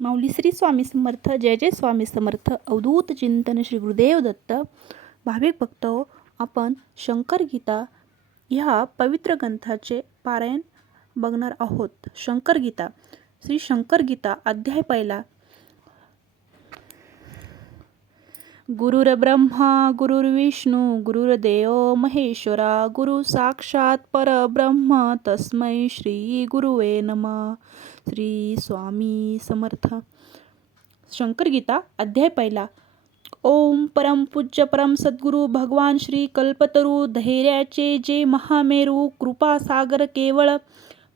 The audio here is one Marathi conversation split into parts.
माऊली श्री स्वामी समर्थ. जय जय स्वामी समर्थ. अवधूत चिंतन श्री गुरुदेव दत्त. भाविक भक्त, आपण शंकर गीता ह्या पवित्र ग्रंथाचे पारायण बघणार आहोत. शंकर गीता, श्री शंकर गीता, अध्याय पहिला. गुरुर्ब्रह्मा गुरुर्विष्णू गुरुर्देव महेश्वरा, गुरु साक्षात परब्रह्म तस्मै श्री गुरुवे नमः. श्री स्वामी समर्थ. शंकर गीता, अध्याय पहिला. ओम परम पूज्य परम सद्गुरु भगवान श्री कल्पतरू धैर्याचे जे महामेरू, कृपा सागर केवळ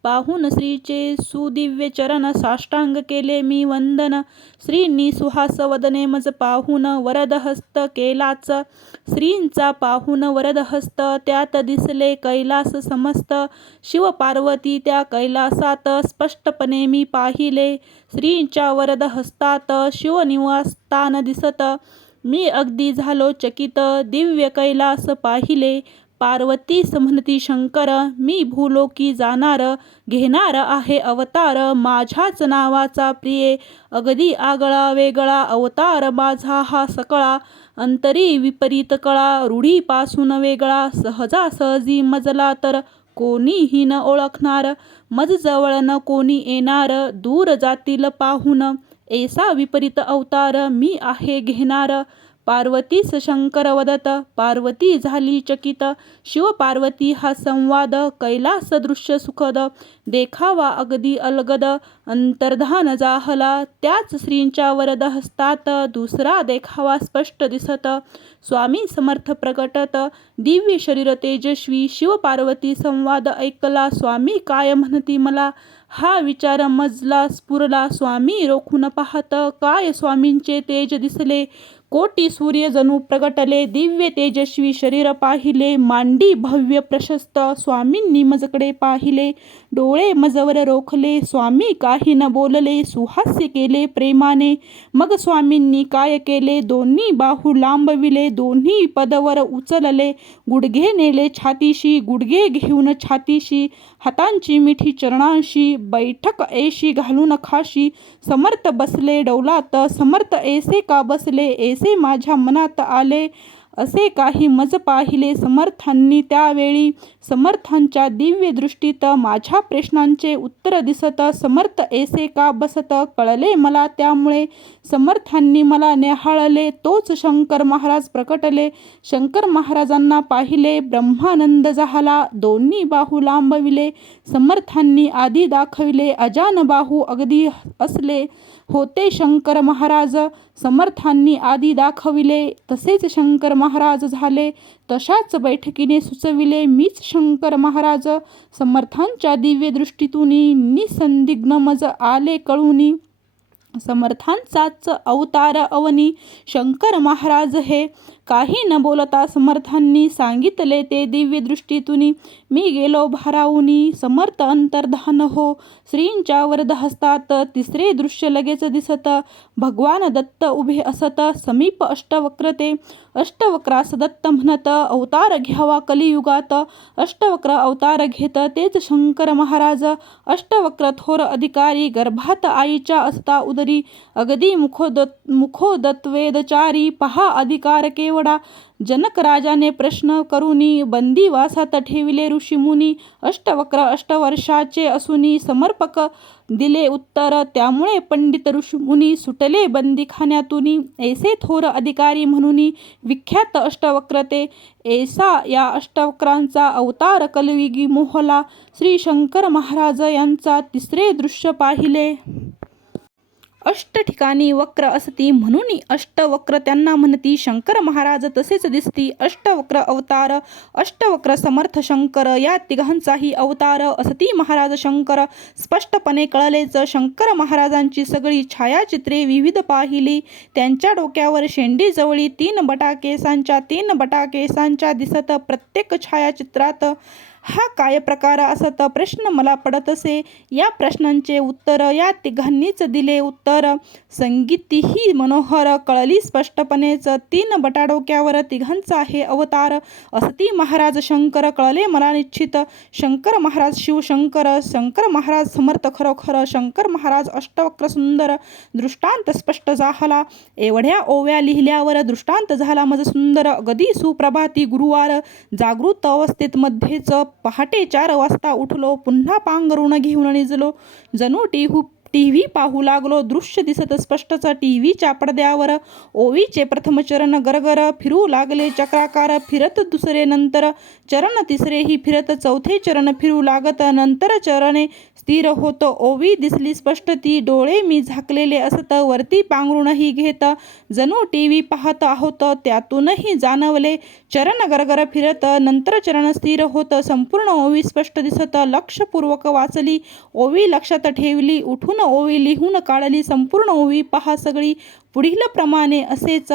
पाहून श्रीचे सुदिव्य चरण साष्टांग केले मी वंदन. श्रींनी सुहास वदने मज पाहून वरदहस्त केलाच, श्रींचा पाहून वरदहस्त त्यात दिसले कैलास समस्त. शिव पार्वती त्या कैलासात स्पष्टपणे मी पाहिले, श्रींच्या वरदहस्तात शिवनिवासस्थान दिसत. मी अगदी झालो चकित, दिव्य कैलास पाहिले. पार्वतीस म्हणती शंकर, मी भूलोकी जाणार, घेणार आहे अवतार. माझ्याच नावाचा प्रिये, अगदी आगळा वेगळा अवतार माझा हा सकळा. अंतरी विपरीत कळा, रूढीपासून वेगळा. सहजासहजी मजला तर कोणीही न ओळखणार, मज जवळ न कोणी येणार. दूर जातील पाहून ऐसा विपरीत अवतार मी आहे घेणार. पार्वतीस शंकर वदत, पार्वती झाली चकित. शिव पार्वती हा संवाद कैलास दृश्य सुखद, देखावा अगदी अलगद. अंतर्धान जाहला त्याच श्रींच्या वरदहस्तात, दुसरा देखावा स्पष्ट दिसत. स्वामी समर्थ प्रकटत, दिव्य शरीर तेजस्वी. शिव पार्वती संवाद ऐकला, स्वामी काय म्हणती मला, हा विचार मजला स्फुरला. स्वामी रोखून पाहत, काय स्वामींचे तेज दिसले. कोटी सूर्य जणू प्रगटले, दिव्य तेजस्वी शरीर पाहिले. मांडी भव्य प्रशस्त, स्वामींनी मजकडे पाहिले. डोळे मजवर रोखले, स्वामी काही न बोलले. सुहास्य केले प्रेमाने, मग स्वामींनी काय केले. दोन्ही बाहू लांबविले, दोन्ही पदवर उचलले. गुडघे नेले छातीशी, गुडघे घेऊन छातीशी. हातांची मिठी चरणांशी, बैठक ऐशी घालून खाशी. समर्थ बसले डौलात, समर्थ ऐसे का बसले. ऐसे माझ्या मनात आले, असे काही मज पाहिले समर्थांनी त्यावेळी. समर्थांच्या दिव्य दृष्टीत माझ्या प्रश्नांचे उत्तर दिसत. समर्थ ऐसे का बसत कळले मला त्यामुळे. समर्थांनी मला निहाळले, तोच शंकर महाराज प्रकटले. शंकर महाराजांना पाहिले, ब्रह्मानंद झाला. दोन्ही बाहू लांबविले, समर्थांनी आधी दाखविले. अजान बाहू अगदी असले होते शंकर महाराज. समर्थांनी आधी दाखविले, तसेच शंकर महाराज झाले. तशाच बैठकीने सुचविले, मीच शंकर महाराज. समर्थांच्या दिव्य दृष्टीतून निसंदिग्न मज आले कळूनी. समर्थांचाच अवतार अवनी शंकर महाराज हे. काही न बोलता समर्थांनी सांगितले ते दिव्य दृष्टीतून. मी गेलो भारावूनी, समर्थ अंतर्धान हो. श्रींच्या वरदहस्तात तिसरे दृश्य लगेच दिसत. भगवान दत्त उभे असत, समीप अष्टवक्र ते. अष्टवक्रास दत्त म्हणत, अवतार घ्यावा कलियुगात. अष्टवक्र अवतार घेत, तेच शंकर महाराज. अष्टवक्र थोर अधिकारी, गर्भात आईच्या असता उदरी. अगदी मुखोदत्वेदचारी, पहा अधिकार केवढा. जनक राजाने प्रश्न करूनी, बंदीवासात ठेविले ऋषीमुनी. अष्टवक्र अष्टवर्षाचे असूनी, समर्पक दिले उत्तर. त्यामुळे पंडित ऋषीमुनी सुटले बंदीखान्यातूनी. ऐसे थोर अधिकारी म्हणून विख्यात अष्टवक्र ते. ऐसा या अष्टवक्रांचा अवतार कलियुगी मोहला. श्री शंकर महाराज यांचा तिसरे दृश्य पाहिले. अष्ट ठिकाणी वक्र असती, म्हणून अष्टवक्र त्यांना म्हणती. शंकर महाराज तसेच दिसती. अष्टवक्र अवतार, अष्टवक्र समर्थ शंकर, या तिघांचाही अवतार असती महाराज शंकर. स्पष्टपणे कळलेच. शंकर महाराजांची सगळी छायाचित्रे विविध पाहिली. त्यांच्या डोक्यावर शेंडी जवळी 3 बटा केसांच्या दिसत. प्रत्येक छायाचित्रात हा काय प्रकार असत प्रश्न मला पडत असे. या प्रश्नांचे उत्तर या तिघांनीच दिले उत्तर. संगीतीही मनोहर कळली स्पष्टपणेच. 3 बटाडोक्यावर तिघांचा आहे अवतार. असती महाराज शंकर कळले मला निश्चित. शंकर महाराज शिवशंकर, शंकर महाराज समर्थ खरोखर, शंकर महाराज अष्टवक्र सुंदर. दृष्टांत स्पष्ट झाला. एवढ्या ओव्या लिहिल्यावर दृष्टांत झाला मज सुंदर. अगदी सुप्रभाती गुरुवार. जागृत अवस्थेत मध्येच पहाटे 4 वाजता उठलो. पुन्हा पांघरुण घेऊन निजलो. जणू टीव्ही पाहू लागलो. दृश्य दिसत स्पष्टच टीव्हीच्या पडद्यावर. ओवीचे प्रथम चरण गरगर फिरू लागले चक्राकार. फिरत दुसरे, नंतर चरण तिसरेही फिरत. चौथे चरण फिरू लागत. नंतर चरणे स्थिर होत. ओवी दिसली स्पष्ट ती. डोळे मी झाकलेले असत. वरती पांघरुणही घेत जणू टीव्ही पाहत आहोत. त्यातूनही जाणवले चरण गरगर फिरत. नंतर चरण स्थिर होत. संपूर्ण ओवी स्पष्ट दिसत. लक्षपूर्वक वाचली ओवी, लक्षात ठेवली. उठून ओवी लिहून काढली. संपूर्ण ओवी पहा सगळी पुढील प्रमाणे असेच.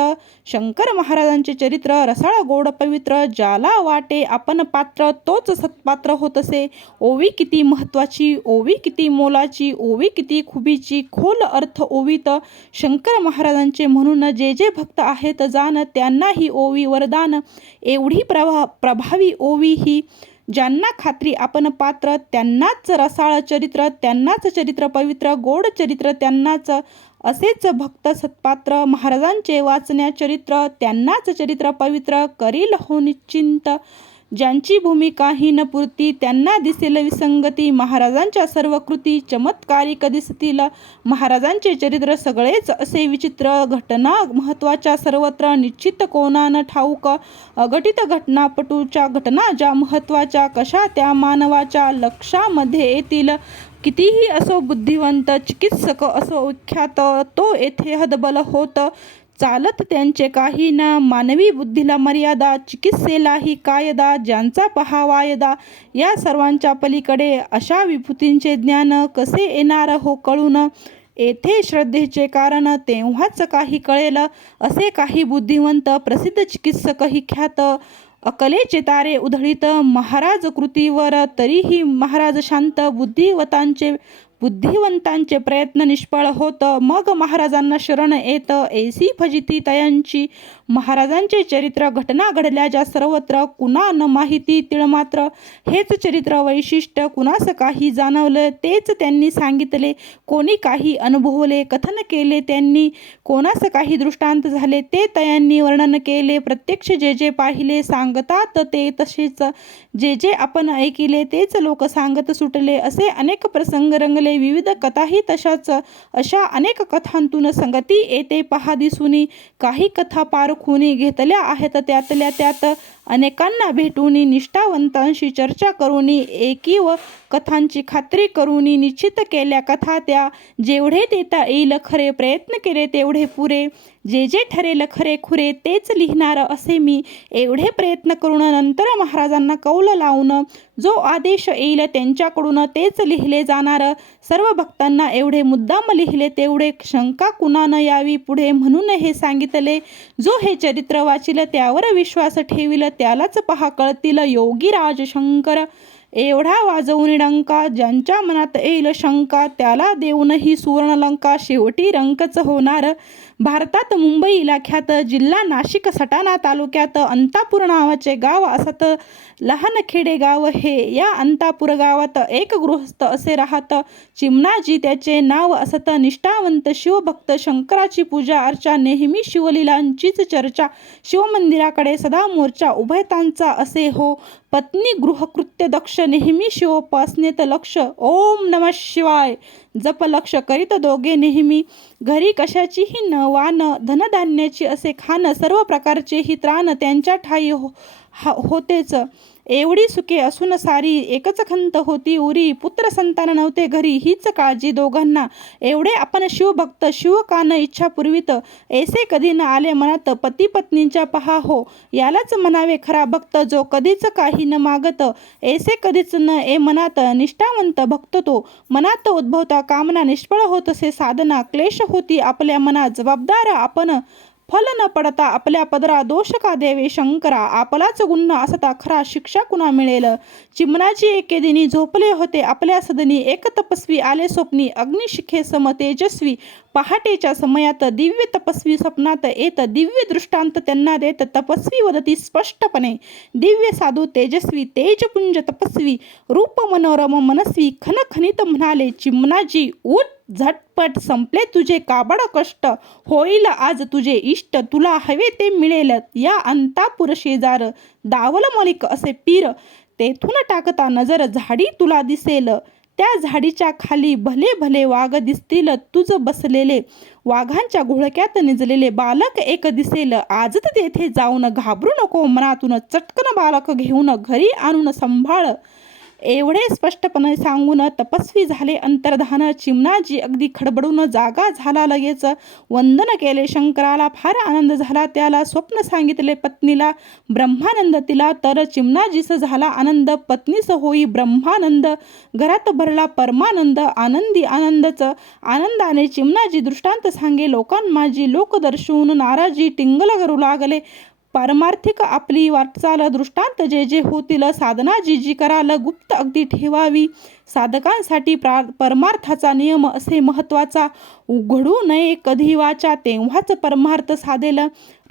शंकर महाराजांचे चरित्र रसाळ गोड पवित्र. ज्याला वाटे आपण पात्र तोच सत्पात्र होत असे. ओवी किती महत्वाची, ओवी किती मोलाची, ओवी किती खुबीची. खोल अर्थ ओवीत शंकर महाराजांचे. म्हणून जे जे भक्त आहेत जाण त्यांना ही ओवी वरदान. एवढी प्रभावी ओवी ही. ज्यांना खात्री आपण पात्र त्यांनाच रसाळ चरित्र, त्यांनाच चरित्र पवित्र. गोड चरित्र त्यांनाच. असेच भक्त सत्पात्र महाराजांचे वाचण्या चरित्र. त्यांनाच चरित्र पवित्र करील हो निश्चिंत. ज्यांची भूमिका हीन पुरती त्यांना दिसेल विसंगती. महाराजांच्या सर्व कृती चमत्कारिक दिसतील. महाराजांचे चरित्र सगळेच असे विचित्र. घटना महत्वाच्या सर्वत्र निश्चित कोणान ठाऊक. अघटित घटनापटूच्या घटना ज्या महत्वाच्या कशा त्या मानवाच्या लक्षामध्ये येतील. कितीही असो बुद्धिवंत, चिकित्सक असो विख्यात, तो येथे हतबल होत चालत त्यांचे काही ना. मानवी बुद्धीला मर्यादा, चिकित्सेलाही कायदा. ज्यांचा पहा वायदा या सर्वांच्या पलीकडे. अशा विभूतींचे ज्ञान कसे येणार हो कळून. येथे श्रद्धेचे कारण तेव्हाच काही कळेल. असे काही बुद्धिवंत प्रसिद्ध चिकित्सकही ख्यात. अकलेचे तारे उधळीत महाराज कृतीवर. तरीही महाराज शांत. बुद्धिवंतांचे प्रयत्न निष्फळ होत. मग महाराजांना शरण येत ऐसी फजिती तयांची. महाराजांचे चरित्र घटना घडल्या ज्या सर्वत्र. कुणा न माहिती तिळमात्र. हेच चरित्र वैशिष्ट्य. कुणास काही जाणवलं तेच त्यांनी सांगितले. कोणी काही अनुभवले कथन केले त्यांनी. कोणास काही दृष्टांत झाले ते तयांनी वर्णन केले. प्रत्यक्ष जे जे पाहिले सांगतात ते तसेच. जे जे आपण ऐकिले तेच लोक सांगत सुटले. असे अनेक प्रसंग रंगले. विविध कथाही तशाच. अशा अनेक कथांतून संगती येते पहा दिसूनी. काही कथा पारखूनी घेतल्या आहेत त्यातल्या त्यात. अनेकांना भेटूनी निष्ठावंतांशी चर्चा करूनी. एकीव कथांची खात्री करूनी निश्चित केल्या कथा त्या. जेवढे देता येईल खरे प्रयत्न केले तेवढे पुरे. जे जे ठरेल खरे खुरे तेच लिहिणार असे मी. एवढे प्रयत्न करून नंतर महाराजांना कौल लावून जो आदेश येईल त्यांच्याकडून तेच लिहिले जाणार. सर्व भक्तांना एवढे मुद्दाम लिहिले तेवढे. शंका कुणा न यावी पुढे म्हणून हे सांगितले. जो हे चरित्र वाचिल त्यावर विश्वास ठेवील त्यालाच पहा कळतील योगीराज शंकर. एवढा वाजवून डंका ज्यांच्या मनात येईल शंका. त्याला देऊनही सुवर्णलंका. शेवटी रंकच होणार. भारतात मुंबईला ख्यात. जिल्हा नाशिक सटाणा तालुक्यात अंतापूर नावाचे गाव असत. लहान खेडे गाव हे. या अंतापूर गावात एक गृहस्थ असे राहत. चिमणाजी त्याचे नाव असत. निष्ठावंत शिवभक्त. शंकराची पूजा अर्चा. नेहमी शिवलीलांचीच चर्चा. शिवमंदिराकडे सदा मोर्चा उभयतांचा असे हो. पत्नी गृहकृत्य दक्ष. नेहमी शिवोपासनेत लक्ष. ओम नमः शिवाय जप लक्ष करीत दोघे नेहमी. घरी कशाचीही न वान. धनधान्याची असे खान. सर्व प्रकारचे ही त्राण त्यांच्या ठाई होतेच. एवढी सुखे असून सारी. एकच खंत होती उरी. पुत्र संतान नव्हते घरी. हीच काळजी दोघांना. एवढे आपण शिवभक्त. शिव का न इच्छा पुरवित. ऐसे कधी न आले मनात. पती पत्नींच्या पहा हो. यालाच म्हणावे खरा भक्त. जो कधीच काही न मागत. ऐसे कधीच न ए मनात. निष्ठावंत भक्त तो. मनात उद्भवता कामना. निष्फळ होत असे साधना. क्लेश होती आपल्या मनात. जबाबदार आपण फल न पडता आपल्या पदरा दोष का देवे शंकरा, आपलाच गुन्हा असता खरा शिक्षा कुणा मिळेल. चिमणाजी एके दिनी झोपले होते आपल्या सदनी, एक तपस्वी आले स्वप्नी अग्निशिखे सम तेजस्वी. पहाटेच्या समयात दिव्य तपस्वी स्वप्नात येत, दिव्य दृष्टांत त्यांना देत. तपस्वी वदती स्पष्टपणे, दिव्य साधू तेजस्वी तेजपुंज तपस्वी, रूप मनोरम मनस्वी. खनखनित म्हणाले चिमणाजी, उठ झटपट संपले तुझे काबड कष्ट, होईल आज तुझे इष्ट, तुला हवे ते मिळेल. या अंतापुर शेजार दावल मलिक असे पीर, तेथून टाकता नजर झाडी तुला दिसेल. त्या झाडीच्या खाली भले भले वाघ दिसतील, तुझ बसलेले वाघांच्या घोळक्यात निजलेले बालक एक दिसेल. आजच तेथे जाऊन घाबरू नको मनातून, चटकन बालक घेऊन घरी आणून सांभाळ. एवढे स्पष्टपणे सांगून तपस्वी झाले अंतर्धान. चिमणाजी अगदी खडबडून जागा झाला, लगेच वंदन केले शंकराला. फार आनंद झाला त्याला, स्वप्न सांगितले पत्नीला, ब्रह्मानंद तिला. तर चिमणाजीस झाला आनंद, पत्नीस होई ब्रह्मानंद. घरात भरला परमानंद, आनंदी आनंदच. आनंदाने चिमणाजी दृष्टांत सांगे लोकांमाजी, लोक दर्शवून नाराजी टिंगल करू लागले. पारमार्थिक आपली वाटचाल, दृष्टांत जे जे होतील, साधना जी जी कराल गुप्त अगदी ठेवावी. साधकांसाठी परमार्थाचा नियम असे महत्वाचा, उघडू नये कधी वाचा, तेव्हाच परमार्थ साधेल.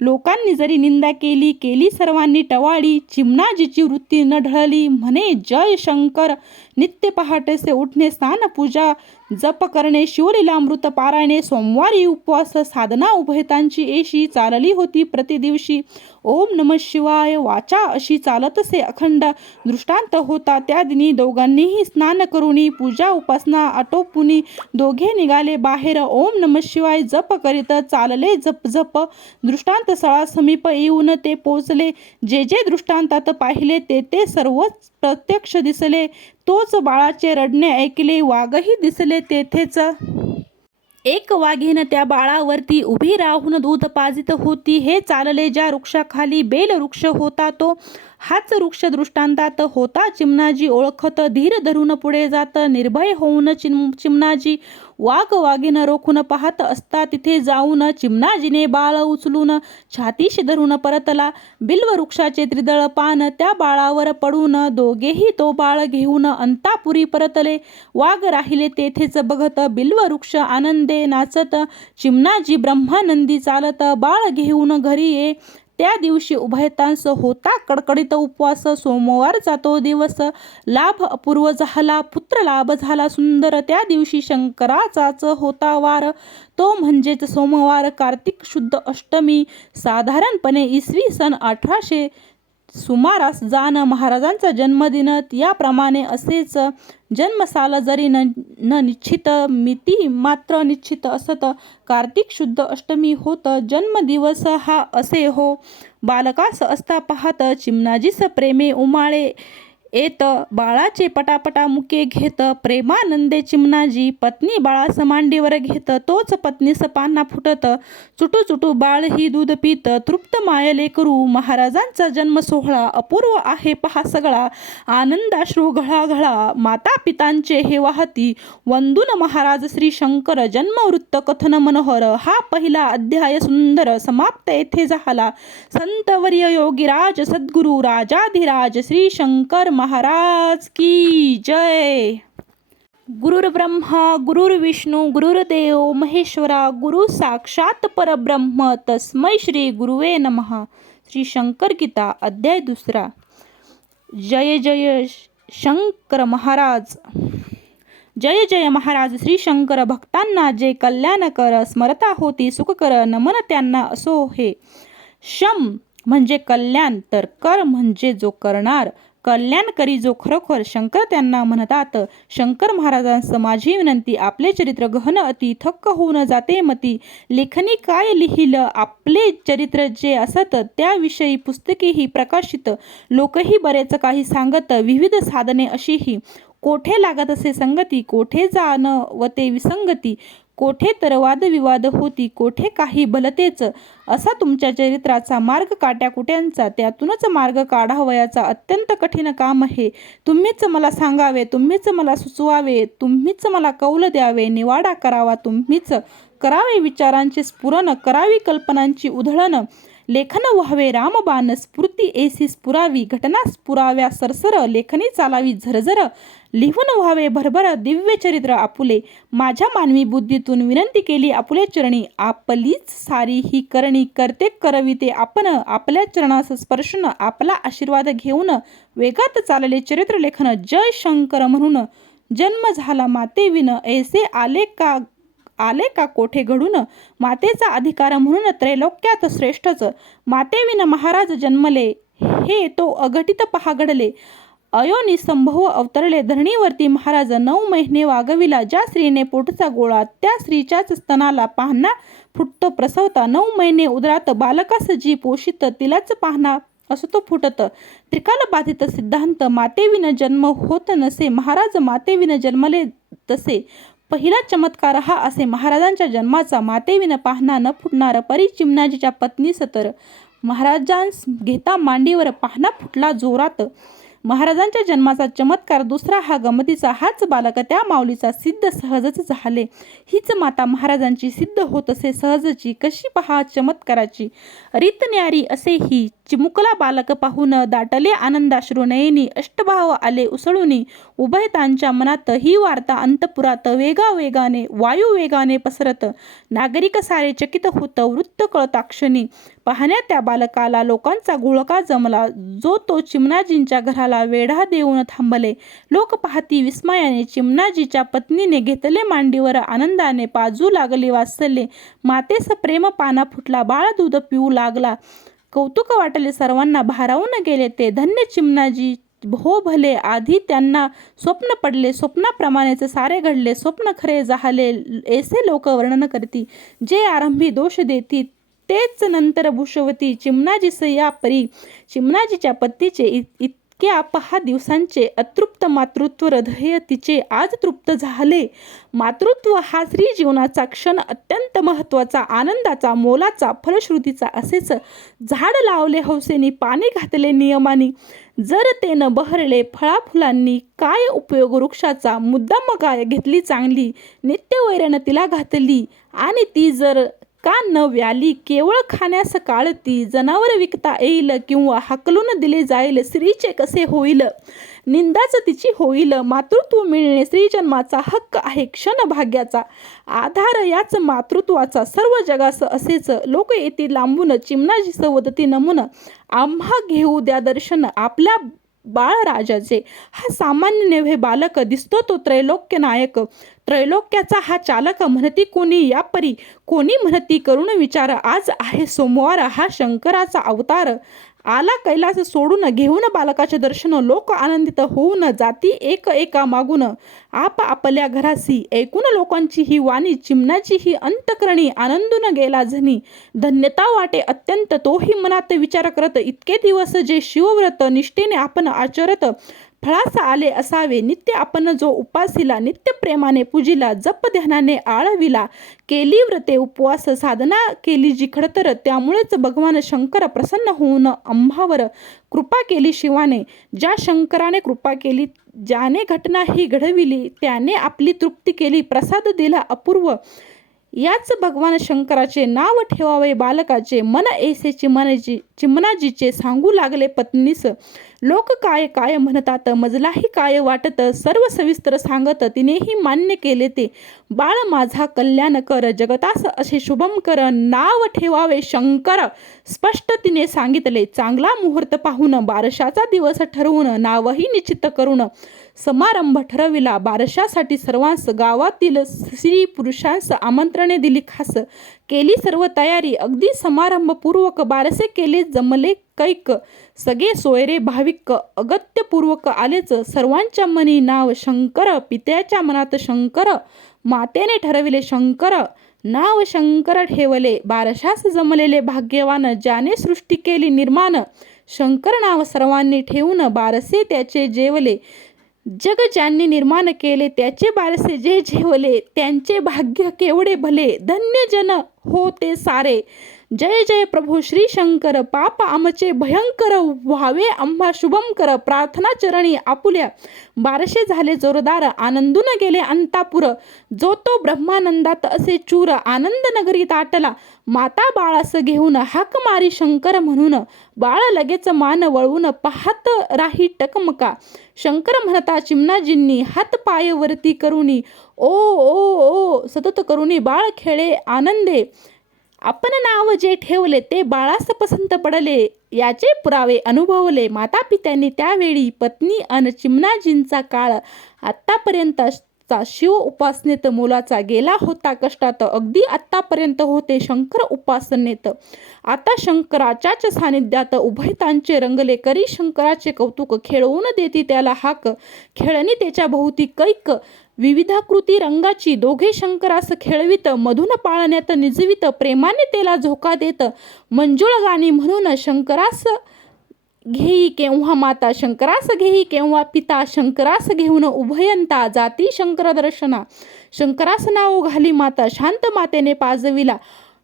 लोकांनी जरी निंदा केली, केली सर्वांनी टवाळी, चिमणाजीची वृत्ती न ढळली, म्हणे जय शंकर. नित्य पहाटेसे उठणे, स्नान पूजा जप करणे, शिवलीलामृत पारायणे, सोमवारी उपवास, साधना उभयतांची येशी चालली होती प्रतिदिवशी. ओम नमः शिवाय वाचा अशी चालतसे अखंड. दृष्टांत होता त्या दिनी दोघांनीही स्नान करुनी, पूजा उपासना आटोपुनी दोघे निघाले बाहेर. ओम नमः शिवाय जप करीत चालले जप जप. दृष्टांत सळा समीप येऊन ते पोचले. जे जे दृष्टांतात पाहिले ते ते सर्वच प्रत्यक्ष दिसले. तोच बाळाचे रडणे ऐकले, वाघही दिसले तेथेच. एक वाघीण त्या बाळावरती उभी राहून दूध पाजित होती. हे चालले ज्या वृक्षाखाली, बेल वृक्ष होता तो, हाच वृक्ष दृष्टांतात होता. चिमणाजी ओळखत धीर धरून पुढे जात, निर्भय होऊन चिमणाजी वाघ वाघीण रोखून पाहत असता. तिथे जाऊन चिमणाजीने बाळ उचलून छातीशी धरून परतला. बिल्व वृक्षाचे त्रिदळ पान त्या बाळावर पडून दोघेही तो बाळ घेऊन अंतापुरी परतले. वाघ राहिले तेथेच बघत, बिल्व वृक्ष आनंदे नाचत. चिमणाजी ब्रह्मानंदी चालत, बाळ घेऊन घरी ये. त्या दिवशी उभयतांस होता कडकडीत उपवास. सोमवारचा तो दिवस लाभ अपूर्व झाला, पुत्र लाभ झाला सुंदर. त्या दिवशी शंकराचाच होता वार, तो म्हणजेच सोमवार, कार्तिक शुद्ध अष्टमी. साधारणपणे इसवी सन 1800 सुमारास जाण महाराजांचा जन्मदिन. याप्रमाणे असेच जन्मसाल जरी न निश्चित, मिती मात्र निश्चित असत. कार्तिक शुद्ध अष्टमी होत जन्मदिवस हा असे हो. बालकास असता पाहत चिमणाजीस प्रेमे उमाळे येत, बाळाचे पटापटा मुके घेत. प्रेमानंदे चिमणाजी पत्नी बाळास मांडीवर घेत, तोच पत्नीस पान्हा फुटत. चुटू चुटू बाळ ही दूध पीत, तृप्त मायले करू. महाराजांचा जन्म सोहळा अपूर्व आहे पहा सगळा. आनंदाश्रू घळाघळा माता पितांचे हे वाहती, वंदून महाराज श्री शंकर. जन्मवृत्त कथन मनोहर, हा पहिला अध्याय सुंदर समाप्त येथे झाला. संतवर्य योगीराज सद्गुरु राजाधिराज श्री शंकर महाराज की जय. गुरुर् ब्रह्मा गुरुर्विष्णू गुरुर्देव महेश्वरा, गुरु साक्षात परब्रह्म तस्मै श्री गुरुवे नमः. श्री शंकर गीता अध्याय 2. जय जय शंकर महाराज. जय जय महाराज श्री शंकर. भक्तांना जे कल्याण कर, स्मरता होती सुख कर. नमन त्यांना असो हे. शम म्हणजे कल्याण, तर कर म्हणजे जो करणार. कल्याण करी जो खरोखर, शंकर त्यांना म्हणतात. शंकर महाराजांस माझी विनंती, आपले चरित्र गहन अति, थक्क होऊन जाते मती. लेखनी काय लिहिल आपले चरित्र जे असत, त्याविषयी पुस्तकेही प्रकाशित. लोकही बरेच काही सांगत, विविध साधने अशीही. कोठे लागत असे संगती, कोठे जाणवते विसंगती. कोठे तर वादविवाद होती, कोठे काही भलतेच. असा तुमच्या चरित्राचा मार्ग काट्याकुट्यांचा, त्यातूनच मार्ग काढावयाचा अत्यंत कठीण काम आहे. तुम्हीच मला सांगावे, तुम्हीच मला सुचवावे, तुम्हीच मला कौल द्यावे, निवाडा करावा तुम्हीच. करावे विचारांचे स्फुरण, करावी कल्पनांची उधळण, लेखन व्हावे रामबाण, स्फूर्ती ऐसी स्फुरावी, घटना स्फुराव्या सरसर, लेखनी चालावी झरझर, लिहून व्हावे भरभर दिव्य चरित्र आपुले, माझ्या मानवी बुद्धीतून विनंती केली आपुले चरणी, आपलीच सारी ही करणी करते करविते आपण, आपल्या चरणास स्पर्शन आपला आशीर्वाद घेऊन, वेगात चालले चरित्र लेखन, जय शंकर म्हणून जन्म झाला मातेविन, ऐसे आले का कोठे घडून, मातेचा अधिकार म्हणून त्रैलोक्यात श्रेष्ठच, मातेविन महाराज जन्मले, हे तो अघटित पहा घडले, अयोनी संभव अवतरले धरणीवरती महाराज, 9 महिने वागविला ज्या स्त्रीने पोटचा गोळा, त्या स्त्रीच्याच स्तनाला पाहणा फुटतो प्रसवता, 9 महिने उदरात बालकास जी पोषित, तिलाच पाहणा असतो फुटत, त्रिकाल बाधित सिद्धांत, मातेविन जन्म होत नसे, महाराज मातेविन जन्मले तसे, पहिला चमत्कार हा असे महाराजांच्या जन्माचा, मातेविन पाहणा न फुटणार, परी चिमणाजीच्या पत्नीस तर, महाराजांस घेता मांडीवर पाहणा फुटला जोरात, महाराजांच्या जन्माचा चमत्कार दुसरा हा गमतीचा, हाच बालक त्या माऊलीचा सिद्ध सहजच झाले, हीच माता महाराजांची सिद्ध होत असे सहजची, कशी पहा चमत्काराची रीत न्यारी असे ही, चिमुकला बालक पाहून दाटले आनंदाश्रू नयनी, अष्टभाव आले उसळूनी, उभयतांच्या मनात ही वार्ता अंतपुरात, वेगाने वायुवेगाने पसरत, नागरिक सारे चकित होत वृत्त कळताक्षणी, पाहण्या त्या बालकाला लोकांचा घोळका जमला, जो तो चिमणाजींच्या घराला वेढा देऊन थांबले, लोक पाहती विस्मयाने, चिमणाजीच्या पत्नीने घेतले मांडीवर आनंदाने, पाजू लागली वात्सल्ये, मातेस प्रेम पाना फुटला, बाळ दूध पिऊ लागला, कौतुक वाटले सर्वांना, भारावून गेले ते धन्य चिमणाजी हो भले, आधी त्यांना स्वप्न पडले, स्वप्नाप्रमाणेच सारे घडले, स्वप्न खरे झाले ऐसे लोक वर्णन करती, जे आरंभी दोष देती तेच नंतर भूषवती, चिमणाजीस या परी, चिमणाजीच्या पत्नीचे इतक्या 6 दिवसांचे अतृप्त मातृत्व हृदय तिचे आज तृप्त झाले, मातृत्व हा स्त्री जीवनाचा क्षण अत्यंत महत्वाचा, आनंदाचा, मोलाचा, फलश्रुतीचा, असेच झाड लावले हौसेनी, पाणी घातले नियमानी, जर ते न बहरले फळाफुलांनी, काय उपयोग वृक्षाचा, मुद्दाम गाय घेतली चांगली, नित्य वैरण तिला घातली, आणि ती जर का न व्याली, केवळ खाण्यास काळती, जनावर विकता येईल किंवा हाकलून दिले जाईल, स्त्रीचे कसे होईल, निंदाच तिची होईल, मातृत्व मिळणे स्त्रीजन्माचा हक्क आहे, क्षण भाग्याचा आधार याच मातृत्वाचा, सर्व जगास असेच, लोक येतील लांबून, चिमणाजी सवदती नमून, आम्हा घेऊ द्या दर्शन आपल्या बाळराजाचे, हा सामान्य नव्हे बालक, दिसतो तो त्रैलोक्य नायक, त्रैलोक्याचा हा चालक, म्हणती कोणी या परी, कोणी म्हणती करून विचार, आज आहे सोमवार, हा शंकराचा अवतार, आला कैलास सोडून, घेऊन बालकाचे दर्शन, लोक आनंदित होऊन जाती एक एका मागून, आप आपल्या घरासी, ऐकून लोकांची ही वाणी, चिमणाची ही अंतकरणी आनंदून गेला झनी, धन्यता वाटे अत्यंत, तोही मनात विचार करत, इतके दिवस जे शिवव्रत निष्ठेने आपण आचरत, फळास आले असावे, नित्य आपण जो उपासीला, नित्य प्रेमाने पूजिला, जप ध्यानाने आळविला, केली व्रते उपवास साधना केली जी खडतर, त्यामुळेच भगवान शंकर प्रसन्न होऊन आम्हावर कृपा केली शिवाने, ज्या शंकराने कृपा केली, ज्याने घटना ही घडविली, त्याने आपली तृप्ती केली, प्रसाद दिला अपूर्व, याच भगवान शंकराचे नाव ठेवावे बालकाचे, मन ऐसे चिमणाजीचे सांगू लागले पत्नीस, लोक काय काय म्हणतात, मजलाही काय वाटत, सर्व सविस्तर सांगत, तिनेही मान्य केले ते, बाळ माझा कल्याण कर, जगतास असे शुभम कर, नाव ठेवावे शंकर, स्पष्ट तिने सांगितले, चांगला मुहूर्त पाहून, बारशाचा दिवस ठरवून, नावही निश्चित करून, समारंभ ठरविला, बारशासाठी सर्वांस, गावातील स्त्री पुरुषांस आमंत्रणे दिली खास, केली सर्व तयारी अगदी समारंभपूर्वक, बारसे केले जमले कैक, सगळे सोयरे भाविक अगत्यपूर्वक आलेच, सर्वांच्या मनी नाव शंकर, पित्याच्या मनात शंकर, मातेने ठरविले शंकर, नाव शंकर ठेवले, बारशास जमलेले भाग्यवान, ज्याने सृष्टी केली निर्माण, शंकर नाव सर्वांनी ठेवून, बारसे त्याचे जेवले, जग ज्यांनी निर्माण केले, त्याचे बारसे जे जेवले, त्यांचे भाग्य केवढे भले, धन्य जन हो ते सारे, जय जय प्रभू श्री शंकर, पाप आमचे भयंकर, व्हावे आम्हा शुभंकर. प्रार्थना चरणी आपुल्या बारशे झाले जोरदार, आनंदून गेले अंतापुर. जो तो ब्रह्मानंदात असे चूर, आनंद नगरी ताटला. माता बाळास घेऊन हाक मारी शंकर म्हणून, बाळ लगेच मान वळवून पाहत राही टकमका. शंकर म्हणता चिमणाजींनी, हात पाय वरती करुनी, ओ ओ ओ सतत करुनी बाळ खेळे आनंदे. आपण नाव जे ठेवले ते बाळास पसंत पडले, याचे पुरावे अनुभवले माता पित्यांनी त्यावेळी. पत्नी अन चिमणाजींचा काळ आत्तापर्यंतचा शिव उपासनेत मोलाचा गेला होता कष्टात. अगदी आत्तापर्यंत होते शंकर उपासनेत, आता शंकराच्याच सानिध्यात उभयतांचे रंगले. करी शंकराचे कौतुक, खेळवून देती त्याला हाक. खेळणी त्याच्या भोवती कैक, विविधाकृती रंगाची. दोघे शंकरास खेळवित, मधून पाळण्यात निजवित. प्रेमाने त्याला झोका देत, मंजुळ गाणी म्हणून. शंकरास घेई केव्हा माता, शंकरास घेई केव्हा पिता. शंकरास घेऊन उभयंता जाती शंकर दर्शना. शंकरास नाव घाली माता, शांत मातेने पाजविला.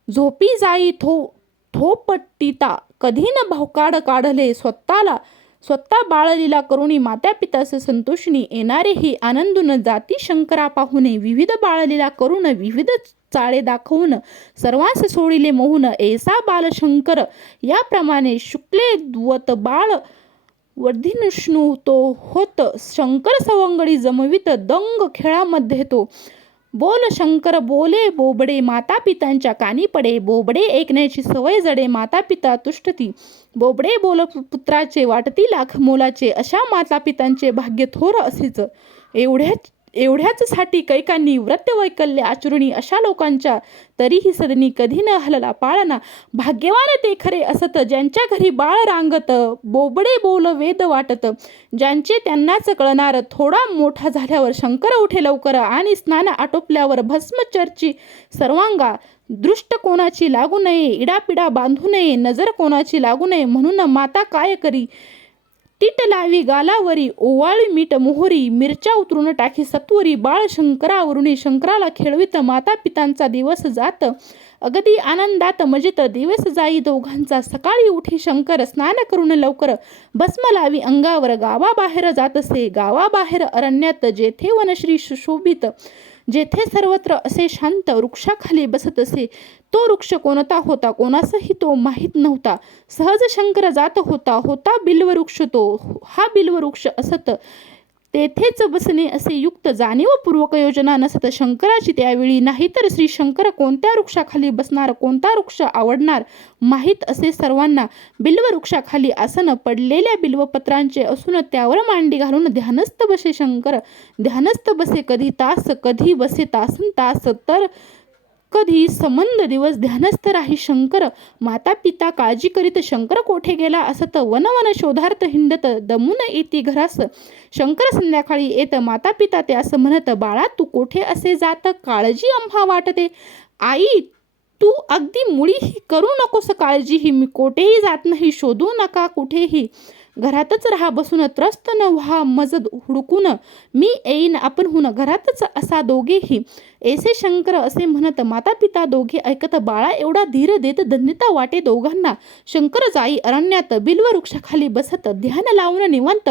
झोपी जाई थोपटिता, कधी न भावकाड काढले स्वतःला. स्वतः बाळलीला करुणी मात्या पितास संतोषिणी. येणारेही आनंदून जाती शंकरा पाहुणे. विविध बाळलीला करून, विविध चाळे दाखवून, सर्वांस सोडिले मोहून. ऐसा बालशंकर याप्रमाणे शुक्ले द्वत बाळ वर्धिष्णू तो होत. शंकर सवंगडी जमवित, दंग खेळामध्ये तो. बोल शंकर बोले बोबडे, माता पितांच्या कानी पडे. बोबडे ऐकण्याची सवय जडे, माता पिता तुष्टती. बोबडे बोल पुत्राचे, वाटती लाख मोलाचे. अशा माता पितांचे भाग्य थोर असेच. एवढ्याच साठी कैकांनी व्रतवैकल्य आचरुणी. अशा लोकांच्या तरीही सदनी कधी न हलला पाळना. भाग्यवान ते खरे असत, ज्यांच्या घरी बाळ रांगत. बोबडे बोल वेद वाटत, ज्यांचे त्यांनाच कळणार. थोडा मोठा झाल्यावर शंकर उठे लवकर, आणि स्नान आटोपल्यावर भस्मचर्ची सर्वांगा. दृष्ट कोणाची लागू नये, इडापिडा बांधू नये, नजर कोणाची लागू नये म्हणून माता काय करी. टीट लावी गालावरी, ओवाळी मीठ मोहरी, मिरच्या उतरून टाकी सत्वरी. बाळ शंकरावरुणी शंकराला खेळवित, माता पितांचा दिवस जात अगदी आनंदात मजेत. दिवस जाई दोघांचा, सकाळी उठी शंकर स्नान करून लवकर. भस्म लावी अंगावर, गावाबाहेर जात असे. गावाबाहेर अरण्यात, जेथे वनश्री सुशोभित, जेथे सर्वत्र असे शांत. वृक्षाखाली बसत असे. तो वृक्ष कोणता होता कोणासही तो माहीत नव्हता. सहज शंकर जात होता बिल्ववृक्ष तो. हा बिल्ववृक्ष असत, तेथेच बसणे असे युक्त. जाणीवपूर्वक योजना नसत शंकराची त्यावेळी. नाहीतर श्री शंकर कोणत्या वृक्षाखाली बसणार, कोणता वृक्ष आवडणार माहीत असे सर्वांना. बिल्ववृक्षाखाली आसन पडलेल्या बिल्वपत्रांचे असून, त्यावर मांडी घालून ध्यानस्थ बसे शंकर. ध्यानस्थ बसे कधी तास, कधी बसे तासन तास, तर कधी संबंध दिवस ध्यानस्थ राही शंकर. माता पिता काळजी करीत शंकर कोठे गेला असत. वनवन शोधार्थ हिंडत, दमून येती घरास. शंकर संध्याकाळी येत, माता पिता त्यास म्हणत, बाळा तू कोठे असे जात, काळजी आम्हा वाटते. आई तू अगदी मुळीही करू नकोस काळजीही. मी कोठेही जात नाही, शोधू नका कुठेही. घरातच राहा बसून, त्रस्त न व्हा मज हुडकून. मी येईन आपणहून, घरातच असा दोघेही. ऐसे शंकर असे म्हणत, माता पिता दोघे ऐकत. बाळा एवढा धीर देत धन्यता वाटे दोघांना. शंकर जाई अरण्यात, बिल्ववृक्षाखाली बसत, ध्यान लावून निवांत.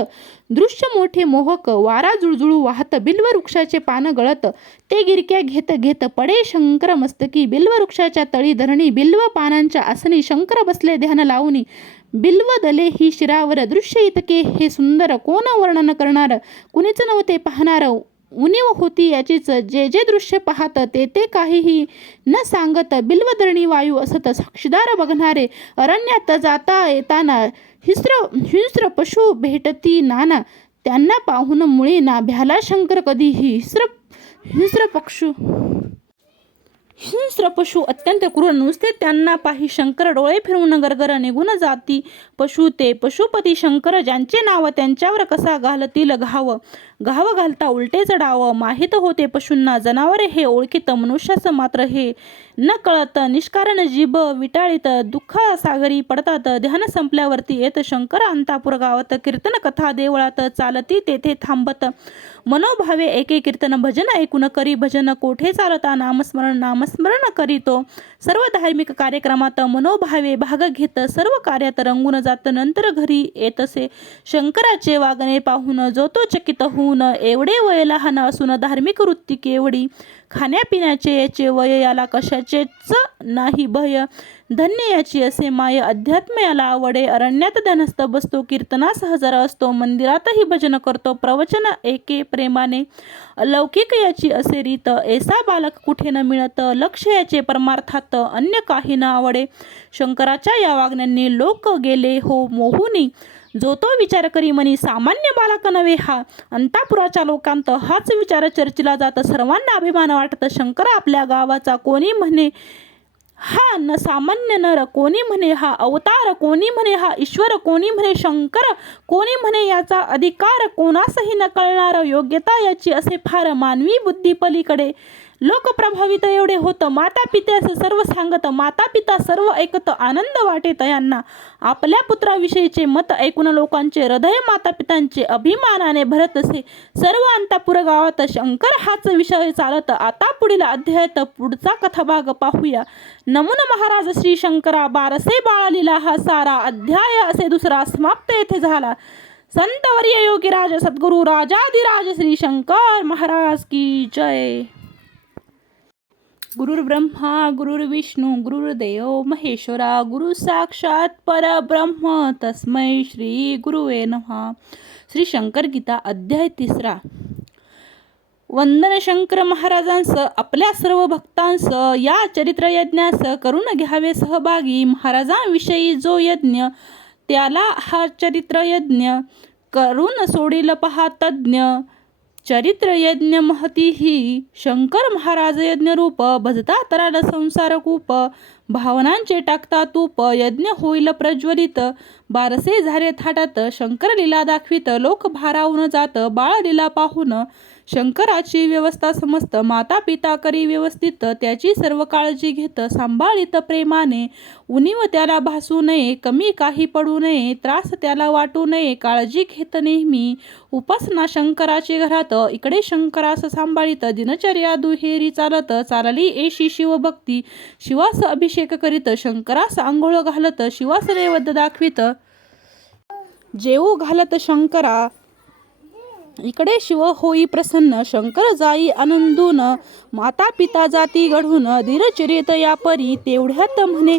दृश्य मोठे मोहक, वारा जुळजुळू वाहत, बिल्ववृक्षाचे पान गळत. ते गिरक्या घेत घेत पडे शंकर मस्तकी. बिल्ववृक्षाच्या तळी धरणी, बिल्व पानांच्या आसनी. शंकर बसले ध्यान लावूनी, बिल्वदले ही शिरावर. दृश्य इतके हे सुंदर, कोण वर्णन करणार, कुणीच नव्हते पाहणार. उणीव होती याचीच, जे जे दृश्य पाहत ते ते काहीही न सांगत. बिल्वधरणी वायू असत, साक्षीदार बघणारे. अरण्यात जाता येताना हिंस्र पशु भेटती नाना. त्यांना पाहून मुळे ना भ्याला शंकर कधीही. हिंस्र पशु अत्यंत क्रूर, नुसते त्यांना पाही शंकर डोळे फिरवून गरगर निघून जाती पशु ते. पशुपती शंकर ज्यांचे नाव, त्यांच्यावर कसा घालतील घाव. घाव घालता उलटेच डाव. माहीत होते पशूंना जनावरे हे ओळखीत, मनुष्यास मात्र हे न कळत निष्कारण जीभ विटाळीत दुःखासागरी पडतात. ध्यान संपल्यावरती येत शंकर अंतापुर गावात. कीर्तन कथा देवळात चालती तेथे थांबत. मनोभावे एके कीर्तन भजन ऐकून करी भजन. कोठे चालता नामस्मरण करीतो. सर्व धार्मिक कार्यक्रमात मनोभावे भाग घेत. सर्व कार्यात रंगून जात. नंतर घरी येतसे शंकराचे वागणे पाहून जो तो चकित होऊन. एवढे वय लहान असून धार्मिक वृत्ती केवढी. खाण्यापिण्याचे याचे वय, याला कशाचेच नाही भय. धन्य याची असे माय, अध्यात्म याला आवडे. अरण्यात ध्यानस्थ बसतो, कीर्तनास हजर असतो. मंदिरातही भजन करतो, प्रवचन एके प्रेमाने. अलौकिक याची असे रीत, ऐसा बालक कुठे न मिळत. लक्ष याचे परमार्थात, अन्य काही न आवडे. शंकराच्या या वागण्यांनी लोक गेले हो मोहूनी. जो तो विचार करी मनी, सामान्य बालक नव्हे हा. अंतापुराच्या लोकांत हाच विचार चर्चिला जात. सर्वांना अभिमान वाटत शंकर आपल्या गावाचा. कोणी म्हणे हा न सामान्य नर, कोणी म्हणे हा अवतार, कोणी म्हणे हा ईश्वर, कोणी म्हणे शंकर, कोणी म्हणे याचा अधिकार कोणासही न कळणार. योग्यता याची असे फार, मानवी बुद्धी पलीकडे. लोक प्रभावित एवढे होत, माता पित्यास सर्व सांगत. माता पिता सर्व ऐकत, आनंद वाटे तयांना. आपल्या पुत्राविषयीचे मत ऐकून लोकांचे हृदय माता पितांचे अभिमानाने भरत असे. सर्व अंतापुर गावात शंकर हाच विषय चालत. आता पुढील अध्यायात पुढचा कथाभाग पाहूया. नमून महाराज श्री शंकरा, बारसे बाळलीला हा सारा. अध्याय असे दुसरा समाप्त येथे झाला. संतवर्य योगीराज सद्गुरु राजाधिराज श्री शंकर महाराज की जय. गुरुर्ब्रह्मा गुरुर्विष्णू गुरुर्देव महेश्वरा. गुरु साक्षात परब्रह्म तस्मै श्री गुरुवे नमः. श्री शंकर गीता अध्याय 3. वंदन शंकर महाराजांस आपल्या सर्व भक्तांस या चरित्र यज्ञास करून घ्यावे सहभागी. महाराजांविषयी जो यज्ञ त्याला हा चरित्र यज्ञ करून सोडील पहा तज्ञ. चरित्र यज्ञ महती ही शंकर महाराज यज्ञ रूप. भजता तराल संसार कूप, भावनांचे टाकता तूप. यज्ञ होईल प्रज्वलित, बारसे झाले थाटात. शंकर लीला दाखवित, लोक भारावून जात. बाळ लीला पाहून शंकराची व्यवस्था समस्त. माता पिता करी व्यवस्थित, त्याची सर्व काळजी घेत. सांभाळीत प्रेमाने, उणीव त्याला भासू नये. कमी काही पडू नये, त्रास त्याला वाटू नये. काळजी घेत नेहमी, उपासना शंकराची घरात. इकडे शंकरास सांभाळीत, दिनचर्या दुहेरी चालत. चालली एशी शिवभक्ती, शिवास अभिषेक करीत. शंकरास आंघोळ घालत, शिवास नैवेद्य दाखवित. जेऊ घालत शंकरा, इकडे शिव होई प्रसन्न. शंकर जाई आनंदून, माता पिता जाती घडून. दिनचर्येत या परी, तेवढ्यात म्हणे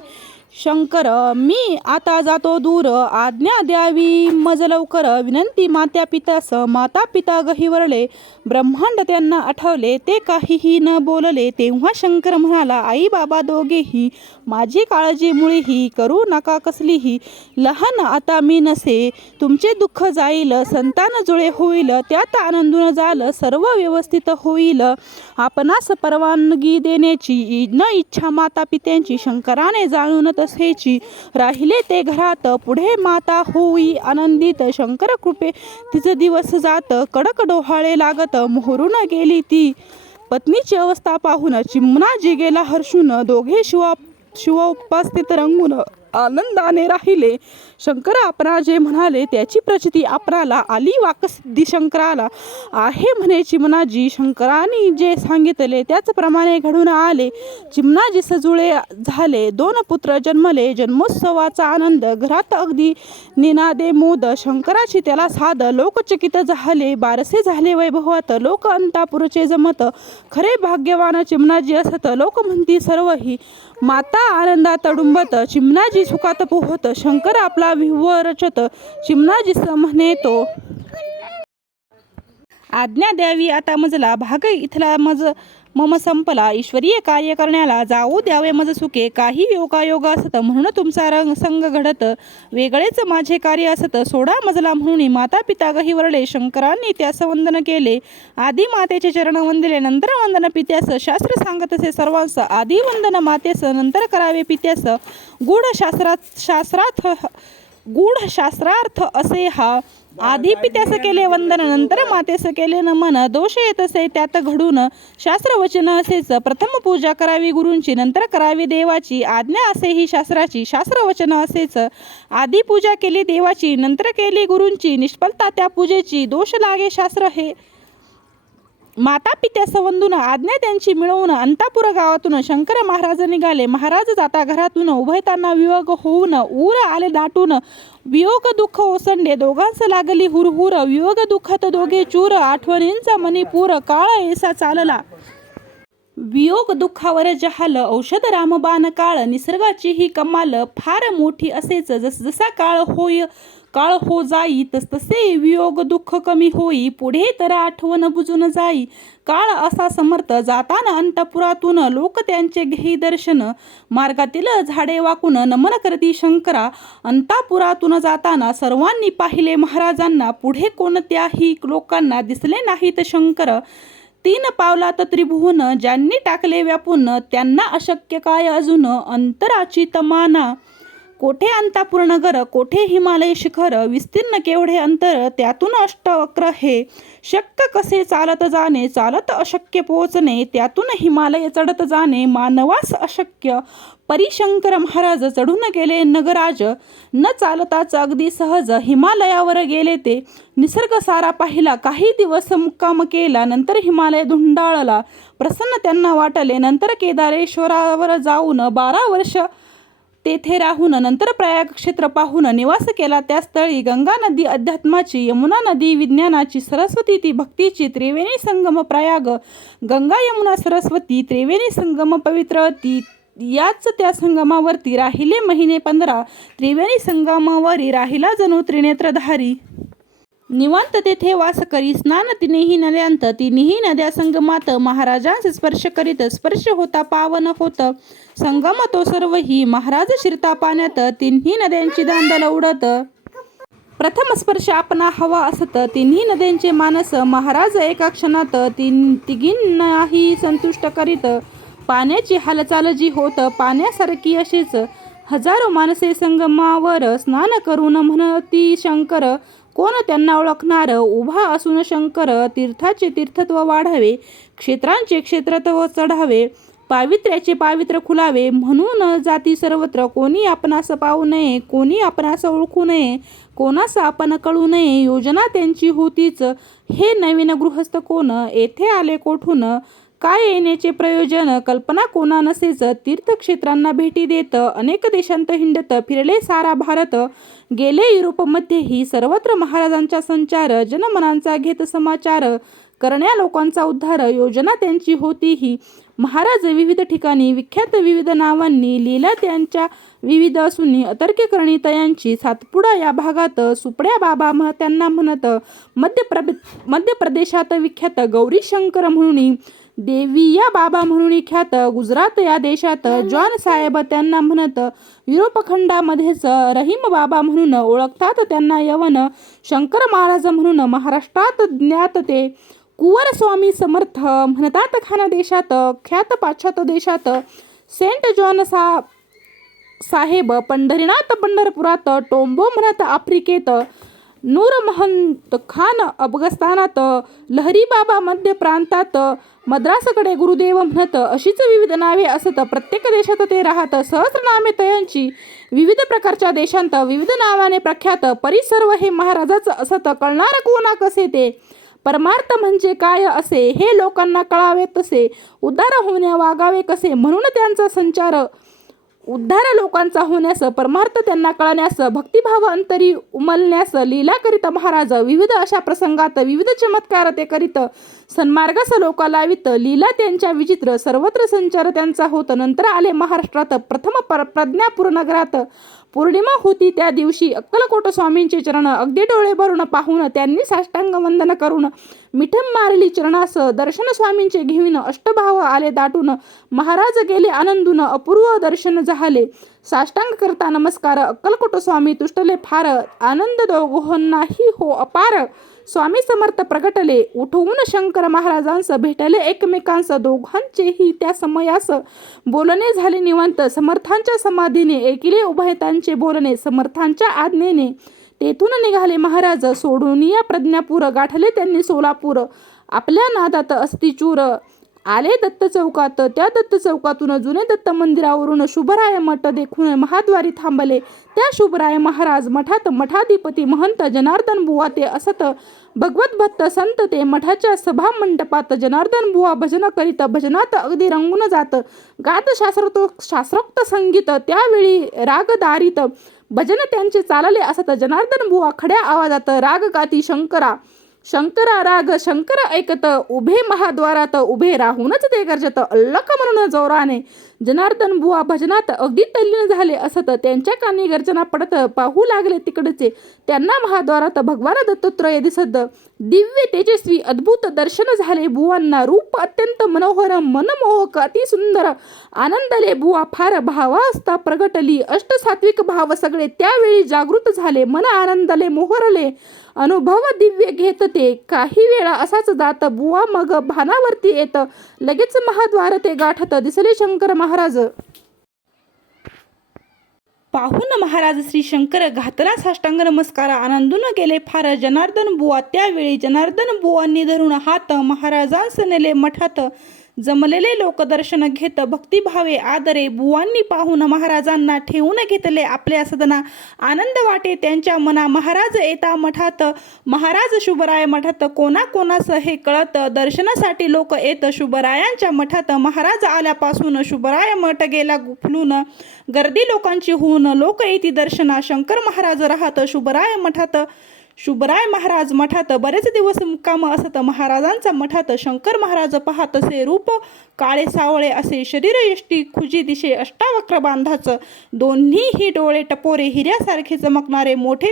शंकर, मी आता जातो दूर. आज्ञा द्यावी मज लवकर. विनंती मात्या पितास. माता पिता गहिवरले, ब्रह्मांड त्यांना आठवले. ते काहीही न बोलले. तेव्हा शंकर म्हणाला, आई बाबा दोघेही, माझी काळजी मुळीही करू नका कसलीही. लहान आता मी नसे, तुमचे दुःख जाईल. संतान जुळे होईल, त्यात आनंदून जाल. सर्व व्यवस्थित होईल. आपणास परवानगी देण्याची न इच्छा माता पित्यांची. शंकराने जाणून तसेची राहिले ते घरात. पुढे माता होई आनंदित. शंकर कृपे तिचे दिवस जात. कडक डोहाळे लागत, मोहरून गेली ती. पत्नीची अवस्था पाहून चिमणाजी गेला हर्षून. दोघे शिवोपास्थित रंगून आनंदाने राहिले. शंकर आपणा जे म्हणाले त्याची प्रचिती आपणाला आली. वाकसिद्धी शंकराला आहे म्हणे चिमणाजी. शंकरांनी जे सांगितले त्याचप्रमाणे घडून आले. चिमणाजी सजुळे झाले. 2 पुत्र जन्मले. जन्मोत्सवाचा आनंद घरात अगदी निनादे मोद. शंकराची त्याला साध, लोकचकित झाले. बारसे झाले वैभवात, लोक अंतापुरचे जमत. खरे भाग्यवान चिमणाजी असत, लोक म्हणती सर्वही. माता आनंदात डुंबत, चिमणाजी सुखात पोहत. शंकर आपला विह्वळ रचत, चिमणाजी म्हणे तो, आज्ञा द्यावी आता मजला. भाग इथला मम संपला. ईश्वरीय कार्य करण्याला जाऊ द्यावे मज सुखे. काही योगायोग असत, म्हणून तुमचा संग घडत. वेगळेच माझे कार्य असत, सोडा मजला म्हणून. माता पिता गहिवरले, शंकरांनी त्यास वंदन केले. आधी मातेचे चरण वंदिले, नंतर वंदन पित्यास. शास्त्र सांगत असे सर्वांस, आधी वंदन मातेस, नंतर करावे पित्यास. गूढ शास्त्रात गूढ शास्त्रार्थ असे हा. आधी पित्यास केले वंदन, नंतर मातेस केले नमन. दोष येत असे त्यात घडून, शास्त्र वचन असेच. प्रथम पूजा करावी गुरूंची, नंतर करावी देवाची. आज्ञा असे ही शास्त्राची, शास्त्र वचन असेच. आधी पूजा केली देवाची, नंतर केली गुरूंची. निष्फलता त्या पूजेची, दोष लागे शास्त्र हे. माता पित्यास वंदून, आज्ञा त्यांची मिळवून. अंतापुर गावातून शंकर महाराज निघाले. महाराज जाता घरातून, उभयतांना वियोग होऊन. ऊर आले दाटून, वियोग दुःख ओसंडे. दोघांस लागली हुरहुर, वियोग दुःखात दोघे चूर. आठवणींचा मणिपूर, काळ ऐसा चालला. वियोग दुःखावर जहाल, औषध रामबाण काळ. निसर्गाची ही कमाल फार मोठी असेच. जसा काळ हो जाई, तसतसे वियोग दुःख कमी होई. पुढे तर आठवण बुजून जाई. काळ असा समर्थ, जाताना अंतपुरातून. लोक त्यांचे घेई दर्शन, मार्गातील झाडे वाकून. नमन करती शंकरा, अंतापुरातून जाताना. सर्वांनी पाहिले महाराजांना, पुढे कोणत्याही लोकांना दिसले नाहीत शंकर. 3 पावलात त्रिभुवन, ज्यांनी टाकले व्यापून. त्यांना अशक्य काय अजून, अंतराची तमाना. कोठे अंतापूर नगर, कोठे हिमालय शिखर. विस्तीर्ण केवढे अंतर, त्यातून अष्टवक्र हे. शक्य कसे चालत जाणे, चालत अशक्य पोचणे. त्यातून हिमालय चढत जाणे, मानवास अशक्य. परिशंकर महाराज चढून गेले नगराज. न चालताच अगदी सहज, हिमालयावर गेले ते. निसर्ग सारा पाहिला, काही दिवस मुक्काम केला. नंतर हिमालय धुंडाळला, प्रसन्न त्यांना वाटले. नंतर केदारेश्वरावर जाऊन 12 वर्ष तेथे राहून. नंतर प्रयाग क्षेत्र पाहून निवास केला त्या स्थळी. गंगा नदी अध्यात्माची, यमुना नदी विज्ञानाची, सरस्वती ती भक्तीची. त्रिवेणी संगम प्रयाग, गंगा यमुना सरस्वती. त्रिवेणी संगम पवित्र ती, याच त्या संगमावरती राहिले महिने 15. त्रिवेणी संगमावरी राहिला जणू त्रिनेत्रधारी. निवांत तेथे वास करी, स्नान तिन्ही नद्यांत. तिन्ही नद्या संगमात, महाराजांस स्पर्श करीत. स्पर्श होता पावन होत संगम तो सर्वही. महाराज शिरता पाण्यात, तिन्ही नद्यांची दांडल उडत. प्रथम स्पर्श आपणा हवा असत, तिन्ही नद्यांचे मानस. महाराज एका क्षणात तिघींनाही संतुष्ट करीत. पाण्याची हालचाल जी होत, पाण्यासारखी अशीच. हजारो माणसे संगमावर स्नान करून म्हणती शंकर. कोण त्यांना ओळखणार, उभा असून शंकर. तीर्थाचे तीर्थत्व वाढावे, क्षेत्रांचे क्षेत्रत्व चढावे. पावित्र्याचे पावित्र्य खुलावे, म्हणून जाती सर्वत्र. कोणी आपणास पाहू नये, कोणी आपणास ओळखू नये, कोणास आपण कळू नये. योजना त्यांची होतीच, हे नवीन गृहस्थ कोण. येथे आले कोठून, काय येण्याचे प्रयोजन. कल्पना कोणा नसेच. तीर्थक्षेत्रांना भेटी देत, अनेक देशांत हिंडत फिरले सारा भारत. गेले युरोपमध्येही, सर्वत्र महाराजांचा संचार. जनमनांचा घेत समाचार, करण्या लोकांचा उद्धार. योजना त्यांची होती ही. महाराज विविध ठिकाणी, विख्यात विविध नावांनी. लीला त्यांच्या विविध असून, अतर्क्य करणी तयांची. सातपुडा या भागात सुपड्या बाबा त्यांना म्हणत. मध्य प्रदेशात विख्यात गौरीशंकर म्हणून. देविया बाबा म्हणून ख्यात. गुजरात या देशात जॉन साहेब त्यांना म्हणत. युरोप खंडामध्येच रहीम बाबा म्हणून ओळखतात त्यांना यवन. शंकर महाराज म्हणून महाराष्ट्रात ज्ञात ते. कुंवर स्वामी समर्थ म्हणतात खानदेशात. ख्यात पाश्चात देशात सेंट जॉन साहेब. पंढरीनाथ पंढरपुरात. टोंबो म्हणत आफ्रिकेत. नूर महंत खान अफगाणिस्तानात. लहरी बाबा मध्य प्रांतात. मद्रासकडे गुरुदेव म्हणत. अशीच विविध नावे असत, प्रत्येक देशात ते राहत. सहस्रनामे तयांची, विविध प्रकारच्या देशांत विविध नावाने प्रख्यात. परी सर्व हे महाराजाच असत, कळणार कोणा कसे ते. परमार्थ म्हणजे काय असे, हे लोकांना कळावे तसे. उद्धार होण्या वागावे कसे, म्हणून त्यांचा संचार. उद्धार लोकांचा होण्यास, परमार्थ त्यांना कळण्यास, भक्तिभाव अंतरी उमलण्यास लीला करीत महाराज. विविध अशा प्रसंगात विविध चमत्कार ते करीत. सन्मार्गास लोका लावित. लीला त्यांच्या विचित्र, सर्वत्र संचार त्यांचा होत. नंतर आले महाराष्ट्रात. प्रथम प्रज्ञापूर नगरात. पौर्णिमा होती त्या दिवशी. अक्कलकोट स्वामींचे चरण अगदी डोळे भरून पाहून, त्यांनी साष्टांग वंदन करून मिठम मारली चरणास. दर्शन स्वामींचे घेऊन अष्टभाव आले दाटून. महाराज गेले आनंदून, अपूर्व दर्शन झाले. साष्टांग करता नमस्कार. अक्कलकोट स्वामी तुष्टले फार. आनंद दोघांनाही हो अपार. स्वामी समर्थ प्रगटले, उठवून शंकर महाराजांस भेटले एकमेकांस. दोघांचेही त्या समयास बोलणे झाले निवांत. समर्थांच्या समाधीने ऐकिले उभयतांचे बोलणे. समर्थांच्या आज्ञेने तेथून निघाले महाराज. सोडून या प्रज्ञापूर, गाठले त्यांनी सोलापूर. आपल्या नादात अस्थिचूर, आले दत्त चौकात. त्या दत्त चौकातून जुने दत्त मंदिरावरून शुभराय मठ देखून महाद्वारी थांबले. त्या शुभराय महाराज मठात मठाधिपती महंत जनार्दन बुवा ते असत. भगवत भक्त संत ते मठाच्या सभा मंडपात. जनार्दन बुवा भजन करीत, भजनात अगदी रंगून जात. गात शास्त्रोक्त संगीत, त्यावेळी रागदारीत भजन त्यांचे चालले असत. जनार्दन बुवा खड्या आवाजात राग गाती शंकरा शंकरा राग. शंकर ऐकत उभे महाद्वारात. उभे राहूनच ते गर्जत अल्लख म्हणून जोराने. जनार्दन बुवा भजनात अगदी तल्लीन झाले असत. त्यांच्या कानी गर्जना पडत पाहू लागले तिकडचे. त्यांना महाद्वारात भगवान दत्तात्रय दिसत. दिव्य तेजस्वी अद्भुत दर्शन झाले बुवांना. रूप अत्यंत मनोहर, मनमोहक, अति सुंदर. आनंदले बुवा फार. भावावस्था प्रगटली. अष्टसात्विक भाव सगळे त्यावेळी जागृत झाले. मन आनंदले मोहरले. अनुभव दिव्य घेत ते. काही वेळा असाच जात बुवा मग भानावरती येत. लगेच महाद्वार ते गाठत. दिसले शंकर महाराज. पाहून महाराज श्री शंकर घातला साष्टांग नमस्कार. आनंदून गेले फार जनार्दन बुवा. त्यावेळी जनार्दन बुवांनी धरून हात महाराजांस नेले मठात. जमलेले लोक दर्शन घेत भक्तिभावे आदरे. बुवांनी पाहून महाराजांना ठेवून घेतले आपल्या सदना. आनंद वाटे त्यांच्या मना. महाराज येता मठात. महाराज शुभराय मठात. कोणाकोणास हे कळत. दर्शनासाठी लोक येत शुभरायांच्या मठात. महाराज आल्यापासून शुभराय मठ गेला फुलून. गर्दी लोकांची होऊन लोक येती दर्शना. शंकर महाराज राहत शुभराय मठात. शुभराय महाराज मठात बरेच दिवस मुक्काम असत महाराजांचा मठात. शंकर महाराज पाहत असे रूप काळे सावळे असे. शरीर यष्टी खुजी दिशे अष्टावक्र बांधाचं. दोन्हीही डोळे टपोरे हिऱ्यासारखे चमकणारे. मोठे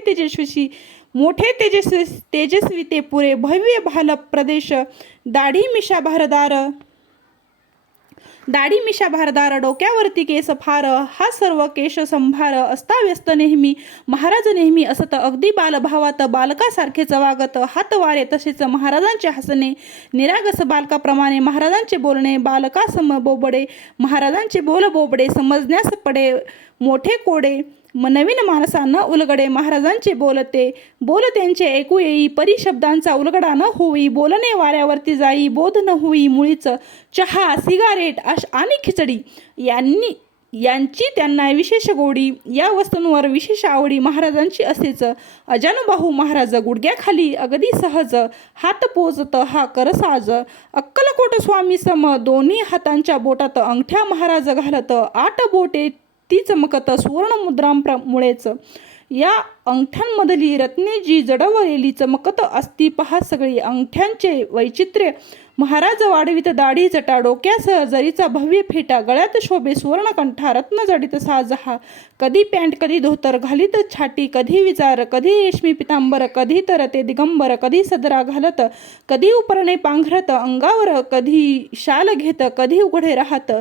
तेजस्वी ते पुरे. भव्य भाल प्रदेश. दाढी मिशा भारदार. डोक्यावरती केस फार. हा सर्व केश संभार. अस्ताव्यस्त नेहमी. महाराज नेहमी असत अगदी बालभावात. बालकासारखेच वागत. हात वारे तसेच महाराजांचे हसणे. निरागस बालकाप्रमाणे महाराजांचे बोलणे. बालकासम बोबडे. महाराजांचे बोल बोबडे. समजण्यास पडे मोठे कोडे. नवीन माणसांना उलगडे. महाराजांचे बोल त्यांचे ऐकू येई. परी शब्दांचा उलगडा न होई. बोलणे वाऱ्यावरती जाई. बोध न होई मुळीच. चहा, सिगारेट आणि खिचडी यांची त्यांना विशेष गोडी. या वस्तूंवर विशेष आवडी महाराजांची असेच. अजानुबाहू महाराज गुडघ्याखाली अगदी सहज. हात पोचत हा करसाज. अक्कलकोट स्वामी सम. दोन्ही हातांच्या बोटात अंगठ्या महाराज घालत. 8 बोटे ती चमकत सुवर्ण मुद्रांमुळेच. या अंगठ्यांमधली रत्ने जी जडवलेली चमकत असती पहा सगळी. अंगठ्यांचे वैचित्र्य महाराज वाढवित. दाढी जटा डोक्यासह जरीचा भव्य फेटा. गळ्यात शोभे सुवर्णकंठा. रत्न जडित साज हा. कधी पॅन्ट कधी धोतर घालीत छाटी. कधी विचार कधी रेशमी पितांबर. कधी तर ते दिगंबर. कधी सदरा घालत. कधी उपरणे पांघरत अंगावर. कधी शाल घेत. कधी उघडे राहत.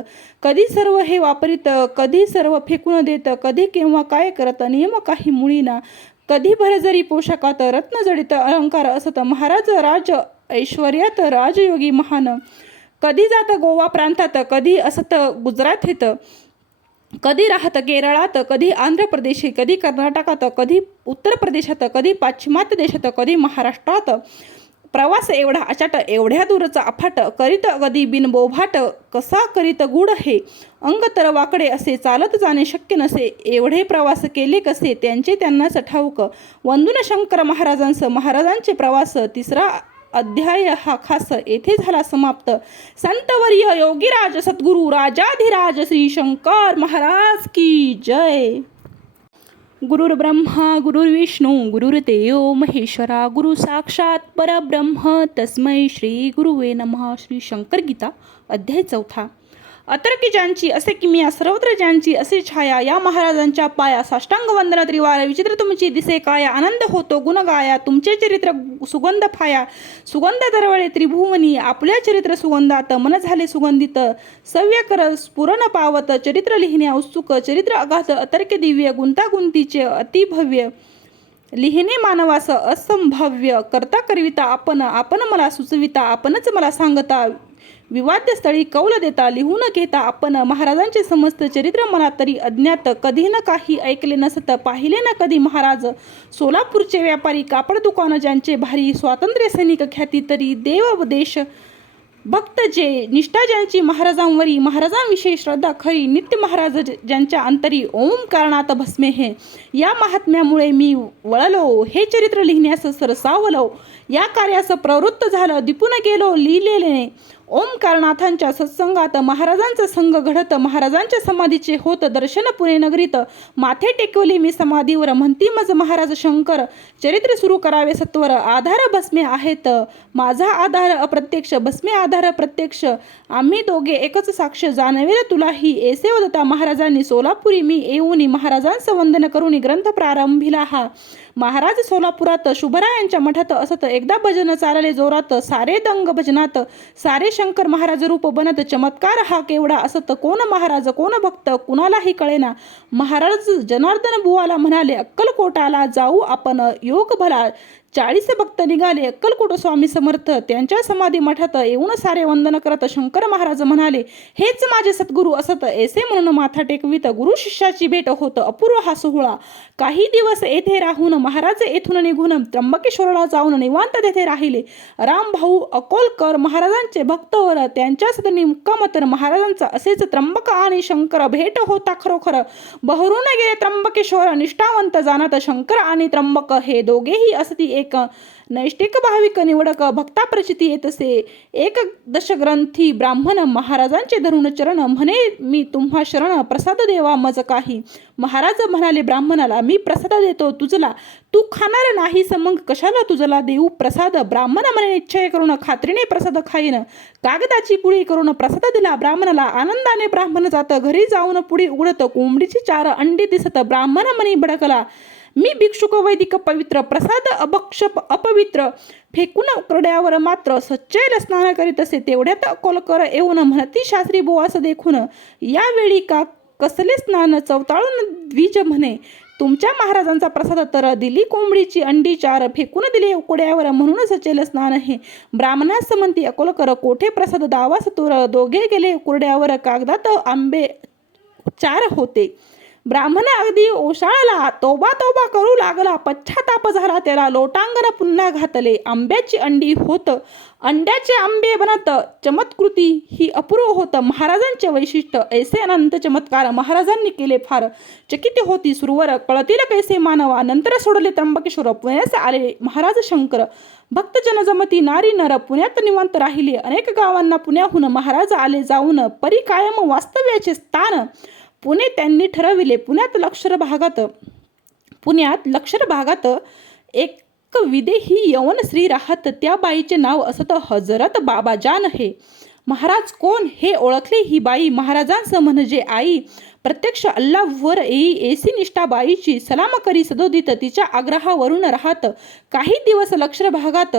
कधी सर्व हे वापरीत. कधी सर्व फेकून देत. कधी केव्हा काय करत नियम काही मुळीना. कधी भरजरी पोशाखात रत्नजडित अलंकार असत. महाराज राज ऐश्वर्यात राजयोगी महान. कधी जात गोवा प्रांतात. कधी असत गुजरातेत. कधी राहत केरळात. कधी आंध्र प्रदेश. कधी कर्नाटकात. कधी उत्तर प्रदेशात. कधी पाश्चिमात्य देशात. कधी महाराष्ट्रात. प्रवास एवढा अचाट एवढ्या दूरचा अफाट. करीत कधी बिनबोभाट. कसा करीत गुड हे. अंग तर वाकडे असे. चालत जाणे शक्य नसे. एवढे प्रवास केले कसे त्यांचे त्यांनाच ठाऊक. वंदून शंकर महाराजांस. महाराजांचे प्रवास. 3रा अध्याय हा खास येथे झाला समाप्त. संतवर्य योगीराज सद्गुरु राजाधिराज श्री शंकर महाराज की जय. गुरुर्ब्रह्मा गुरुर्विष्णू गुरुर्देव महेश्वरा. गुरु साक्षात परब्रह्म तस्मै श्री गुरुवे नमः. श्री शंकर गीता अध्याय 4. अतर्की ज्यांची असे किमिया. सर्वत्र ज्यांची असे छाया. या महाराजांच्या पाया. साष्टांग वंदना त्रिवार. विचित्र तुमची दिसे काया. आनंद होतो गुण गाया. तुमचे चरित्र सुगंध फाया. सुगंध दरवळे त्रिभुवनी. आपल्या चरित्र सुगंधात मन झाले सुगंधित. सव्य कर स्फुरण पावत. चरित्र लिहिण्या उत्सुक. चरित्र अगाध अतर्क्य दिव्य. गुंतागुंतीचे अतिभव्य. लिहिणे मानवास असंभाव्य, करता करविता आपण, आपण मला सुचविता, आपणच मला सांगता, विवाद्य स्थळी कौल देता, लिहून घेता आपण, महाराजांचे समस्त चरित्र मला तरी अज्ञात, कधी न काही ऐकले नसत, पाहिले न कधी महाराज, सोलापूरचे व्यापारी, कापड दुकान ज्यांचे भारी, स्वातंत्र्य सैनिक ख्याती तरी, देव देश भक्त जे, निष्ठा ज्यांची महाराजांवरी, महाराजांविषयी श्रद्धा खरी, नित्य महाराज ज्यांच्या अंतरी, ओंकारणात भस्मे हे, या महात्म्यामुळे मी वळलो, हे चरित्र लिहिण्यास सरसावलो, या कार्यास प्रवृत्त झालं, दिपून गेलो लिहिलेले, ओंकारनाथांच्या सत्संगात महाराजांचा संग घडत, महाराजांच्या समाधीचे होत दर्शन पुणे नगरीत, माथे टेकवले मी समाधीवर, म्हणती मज महाराज शंकर, चरित्र सुरू करावे सत्वर, आधार भस्मे आहेत, माझा आधार अप्रत्यक्ष, भस्मे आधार प्रत्यक्ष, आम्ही दोघे एकच साक्ष, जाणवेल तुलाही, ऐसे वदता महाराजांनी सोलापुरी मी येऊनी, महाराजांचं वंदन करून ग्रंथ प्रारंभिला हा, महाराज सोलापुरात शुभरायांच्या मठात असत, एकदा भजन चालले जोरात, सारे दंग भजनात, सारे शंकर महाराज रूप बनत, चमत्कार हा केवढा असत, कोण महाराज कोण भक्त कुणालाही कळेना, महाराज जनार्दन बुवाला म्हणाले, अक्कलकोटाला जाऊ आपण, योग भला, 40 भक्त निघाले अक्कलकोट स्वामी समर्थ, त्यांच्या समाधी मठात येऊन सारे वंदन करत, शंकर महाराज म्हणाले, हेच माझे सद्गुरू असत, ऐसे म्हणून माथा टेकवित, गुरु शिष्याची भेट होत, अपूर्व हा सोहळा, काही दिवस येथे राहून महाराज येथून निघून त्र्यंबकेश्वरला जाऊन निवांत तेथे राहिले, रामभाऊ अकोलकर महाराजांचे भक्तवर, त्यांच्या सदनी मुक्काम, तर महाराजांचा असेच त्र्यंबक आणि शंकर भेट होता खरोखर, बहरून गेले त्र्यंबकेश्वर, निष्ठावंत जाणत, शंकर आणि त्र्यंबक हे दोघेही असती एक, नैष्टिक भाविक निवडक, भक्ता प्रचिती येत असे, एक दशग्रंथी ब्राह्मण, महाराजांचे धरून चरण, म्हणे मी तुम्हा शरण, प्रसाद देवा मज काही, महाराज म्हणाले ब्राह्मणाला, मी प्रसाद देतो तुझला, तू खाणार नाहीस मग कशाला तुझला देऊ प्रसाद, ब्राह्मण म्हणे निश्चय करून खात्रीने प्रसाद खाईन, कागदाची पुडी करून प्रसाद दिला ब्राह्मणाला, आनंदाने ब्राह्मण जात, घरी जाऊन पुडी उघडत, कोंबडीची 4 अंडी दिसत, ब्राह्मण म्हणे भडकला, मी भिक्षुक वैदिक पवित्र, प्रसाद अभक्ष अपवित्र, फेकून उकरड्यावर मात्र सच्चैल स्नान करीत असे, तेवढ्यात अकोलकर येऊन म्हणती, शास्त्री बुवास देखून, यावेळी का कसले स्नान, चवताळून द्विज म्हणे, तुमच्या महाराजांचा प्रसाद तर, दिली कोंबडीची अंडी 4, फेकून दिले उकड्यावर, म्हणून सचेल स्नान हे, ब्राह्मणास म्हणती अकोलकर, कोठे प्रसाद दावास तूर, दोघे गेले उकड्यावर, कागदात आंबे 4 होते, ब्राह्मण अगदी ओशाळला, तोबा तोबा करू लागला, पश्चाताप झाला त्याला, लोटांगण पुन्हा घातले, आंब्याची अंडी होत, अंड्याचे आंबे बनत, चमत्कृती ही अपूर्व होत, महाराजांचे वैशिष्ट्य, ऐसे अनंत चमत्कार महाराजांनी केले, फार चकित होती सुरवर, कळतील कैसे मानवा, नंतर सोडले त्र्यंबकेश्वर, पुण्यास आले महाराज शंकर, भक्तजन जमती नारी नर, पुण्यात निवांत राहिले, अनेक गावांना पुण्याहून महाराज आले जाऊन, परी कायम वास्तव्याचे स्थान पुणे त्यांनी ठरविले, पुण्यात लक्षर भागात एक विदेही यवन स्त्री राहत, त्या बाईचे नाव असत हजरत बाबाजान हे, महाराज कोण हे ओळखले ही बाई, महाराजांचं म्हणजे आई, प्रत्यक्ष अल्लावर येई, ऐसी निष्ठा बाईची, सलाम करी सदोदित, तिच्या आग्रहावरून राहत, काही दिवस लक्षर भागात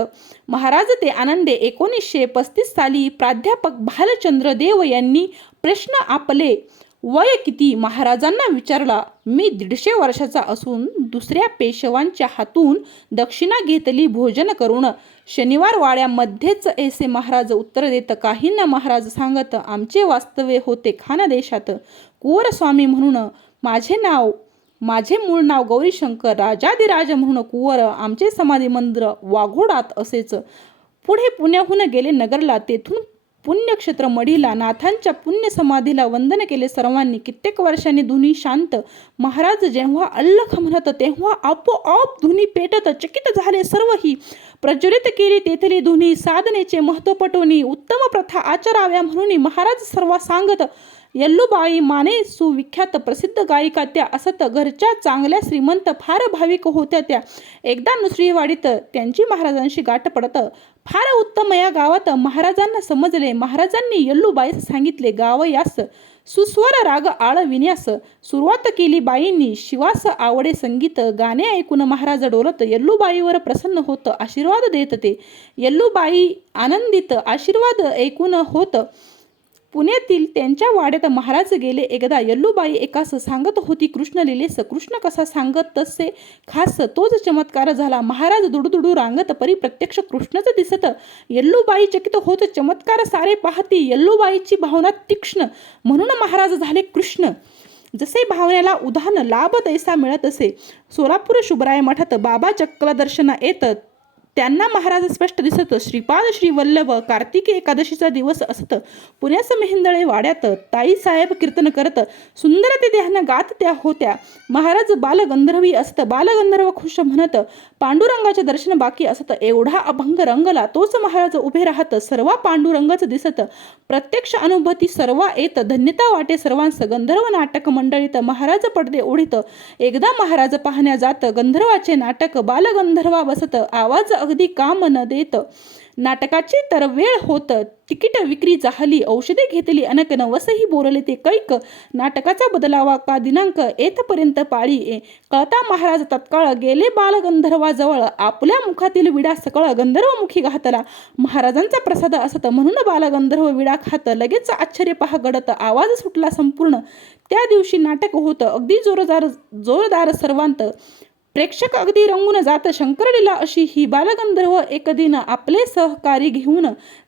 महाराज ते आनंदे, 1935 साली प्राध्यापक भालचंद्र देव यांनी प्रश्न आपले वय किती महाराजांना विचारला, मी 150 वर्षाचा असून दुसऱ्या पेशवांच्या हातून दक्षिणा घेतली भोजन करून, शनिवार वाड्यामध्येच ऐसे महाराज उत्तर देत, काहींना महाराज सांगत, आमचे वास्तव्य होते खानदेशात, कुंवर स्वामी म्हणून माझे मूळ नाव गौरीशंकर, राजाधिराज म्हणून कुंवर, आमचे समाधी मंदिर वाघोडात असेच, पुढे पुण्याहून गेले नगरला, तेथून पुण्यक्षेत्र मढीला, नाथांच्या पुण्य समाधीला वंदन केले सर्वांनी, कित्येक वर्षांनी धुनी शांत, महाराज जेव्हा अल्लख म्हणत, तेव्हा आपोआप धुनी पेटत, चकित झाले सर्वही, प्रज्वलित केली तेथली धुनी, साधनेचे महत्व पटवून, उत्तम प्रथा आचराव्या म्हणून महाराज सर्व सांगत, यल्लूबाई माने सुविख्यात प्रसिद्ध गायिका त्या असत, घरच्या चांगल्या श्रीमंत, फार भाविक होत्या त्या, एकदा नुसरीवाडीत त्यांची महाराजांशी गाठ पडत, फार उत्तम या गावात महाराजांना समजले, महाराजांनी यल्लूबाईस सांगितले, गाव यास सुस्वर राग आळविण्यास सुरुवात केली बाईंनी, शिवास आवडे संगीत, गाणे ऐकून महाराज डोलत, यल्लूबाईवर प्रसन्न होत, आशीर्वाद देत ते, यल्लूबाई आनंदित, आशीर्वाद ऐकून होत पुण्यातील त्यांच्या वाड्यात महाराज गेले एकदा. यल्लूबाई एकास सांगत होती कृष्ण लिलेस. कृष्ण कसा सांगत तसे खास तोच चमत्कार झाला. महाराज दुडुदुडू रांगत परी प्रत्यक्ष कृष्णच दिसत. यल्लूबाई चकित होत चमत्कार सारे पाहती. यल्लूबाईची भावना तीक्ष्ण म्हणून महाराज झाले कृष्ण. जसे भावनेला उदाहरण लाभ तैसा मिळत असे. सोलापूर शुभराय मठात बाबा चक्कला दर्शना येत. त्यांना महाराज स्पष्ट दिसत. श्रीपाद श्रीवल्लभ कार्तिकी एकादशीचा दिवस असत. पुण्यास मेहेंदळे वाड्यात ताईसाहेब कीर्तन करत. सुंदर ते ध्यान गात त्या होत्या. महाराज बालगंधर्वी असत. बालगंधर्व खुश म्हणत. पांडुरंगाचे दर्शन बाकी असत. एवढा अभंग रंगला तोच महाराज उभे राहत. सर्व पांडुरंगच दिसत. प्रत्यक्ष अनुभूती सर्व येत. धन्यता वाटे सर्वांस. गंधर्व नाटक मंडळीत महाराज पडदे ओढीत. एकदा महाराज पाहण्या जात. गंधर्वाचे नाटक बालगंधर्वा बसत. आवाज अगदी काम न देत. नाटकाची तर वेळ होत. तिकीट विक्री झाली. औषधे घेतली अनक. नवसही बोलले ते कैक. नाटकाचा बदलावा का दिनांक. येथपर्यंत पाळी कळता महाराज तत्काळ गेले बालगंधर्वाजवळ. आपल्या मुखातील विडा सकळ गंधर्वमुखी घातला. महाराजांचा प्रसाद असत म्हणून बालगंधर्व विडा खात. लगेच आश्चर्य पहा घडत. आवाज सुटला संपूर्ण. त्या दिवशी नाटक होतं अगदी जोरदार सर्वांत. प्रेक्षक अगदी रंगून जात. शंकरलीला अशी ही. बालगंधर्व एक दिन आपले सहकारी घेऊन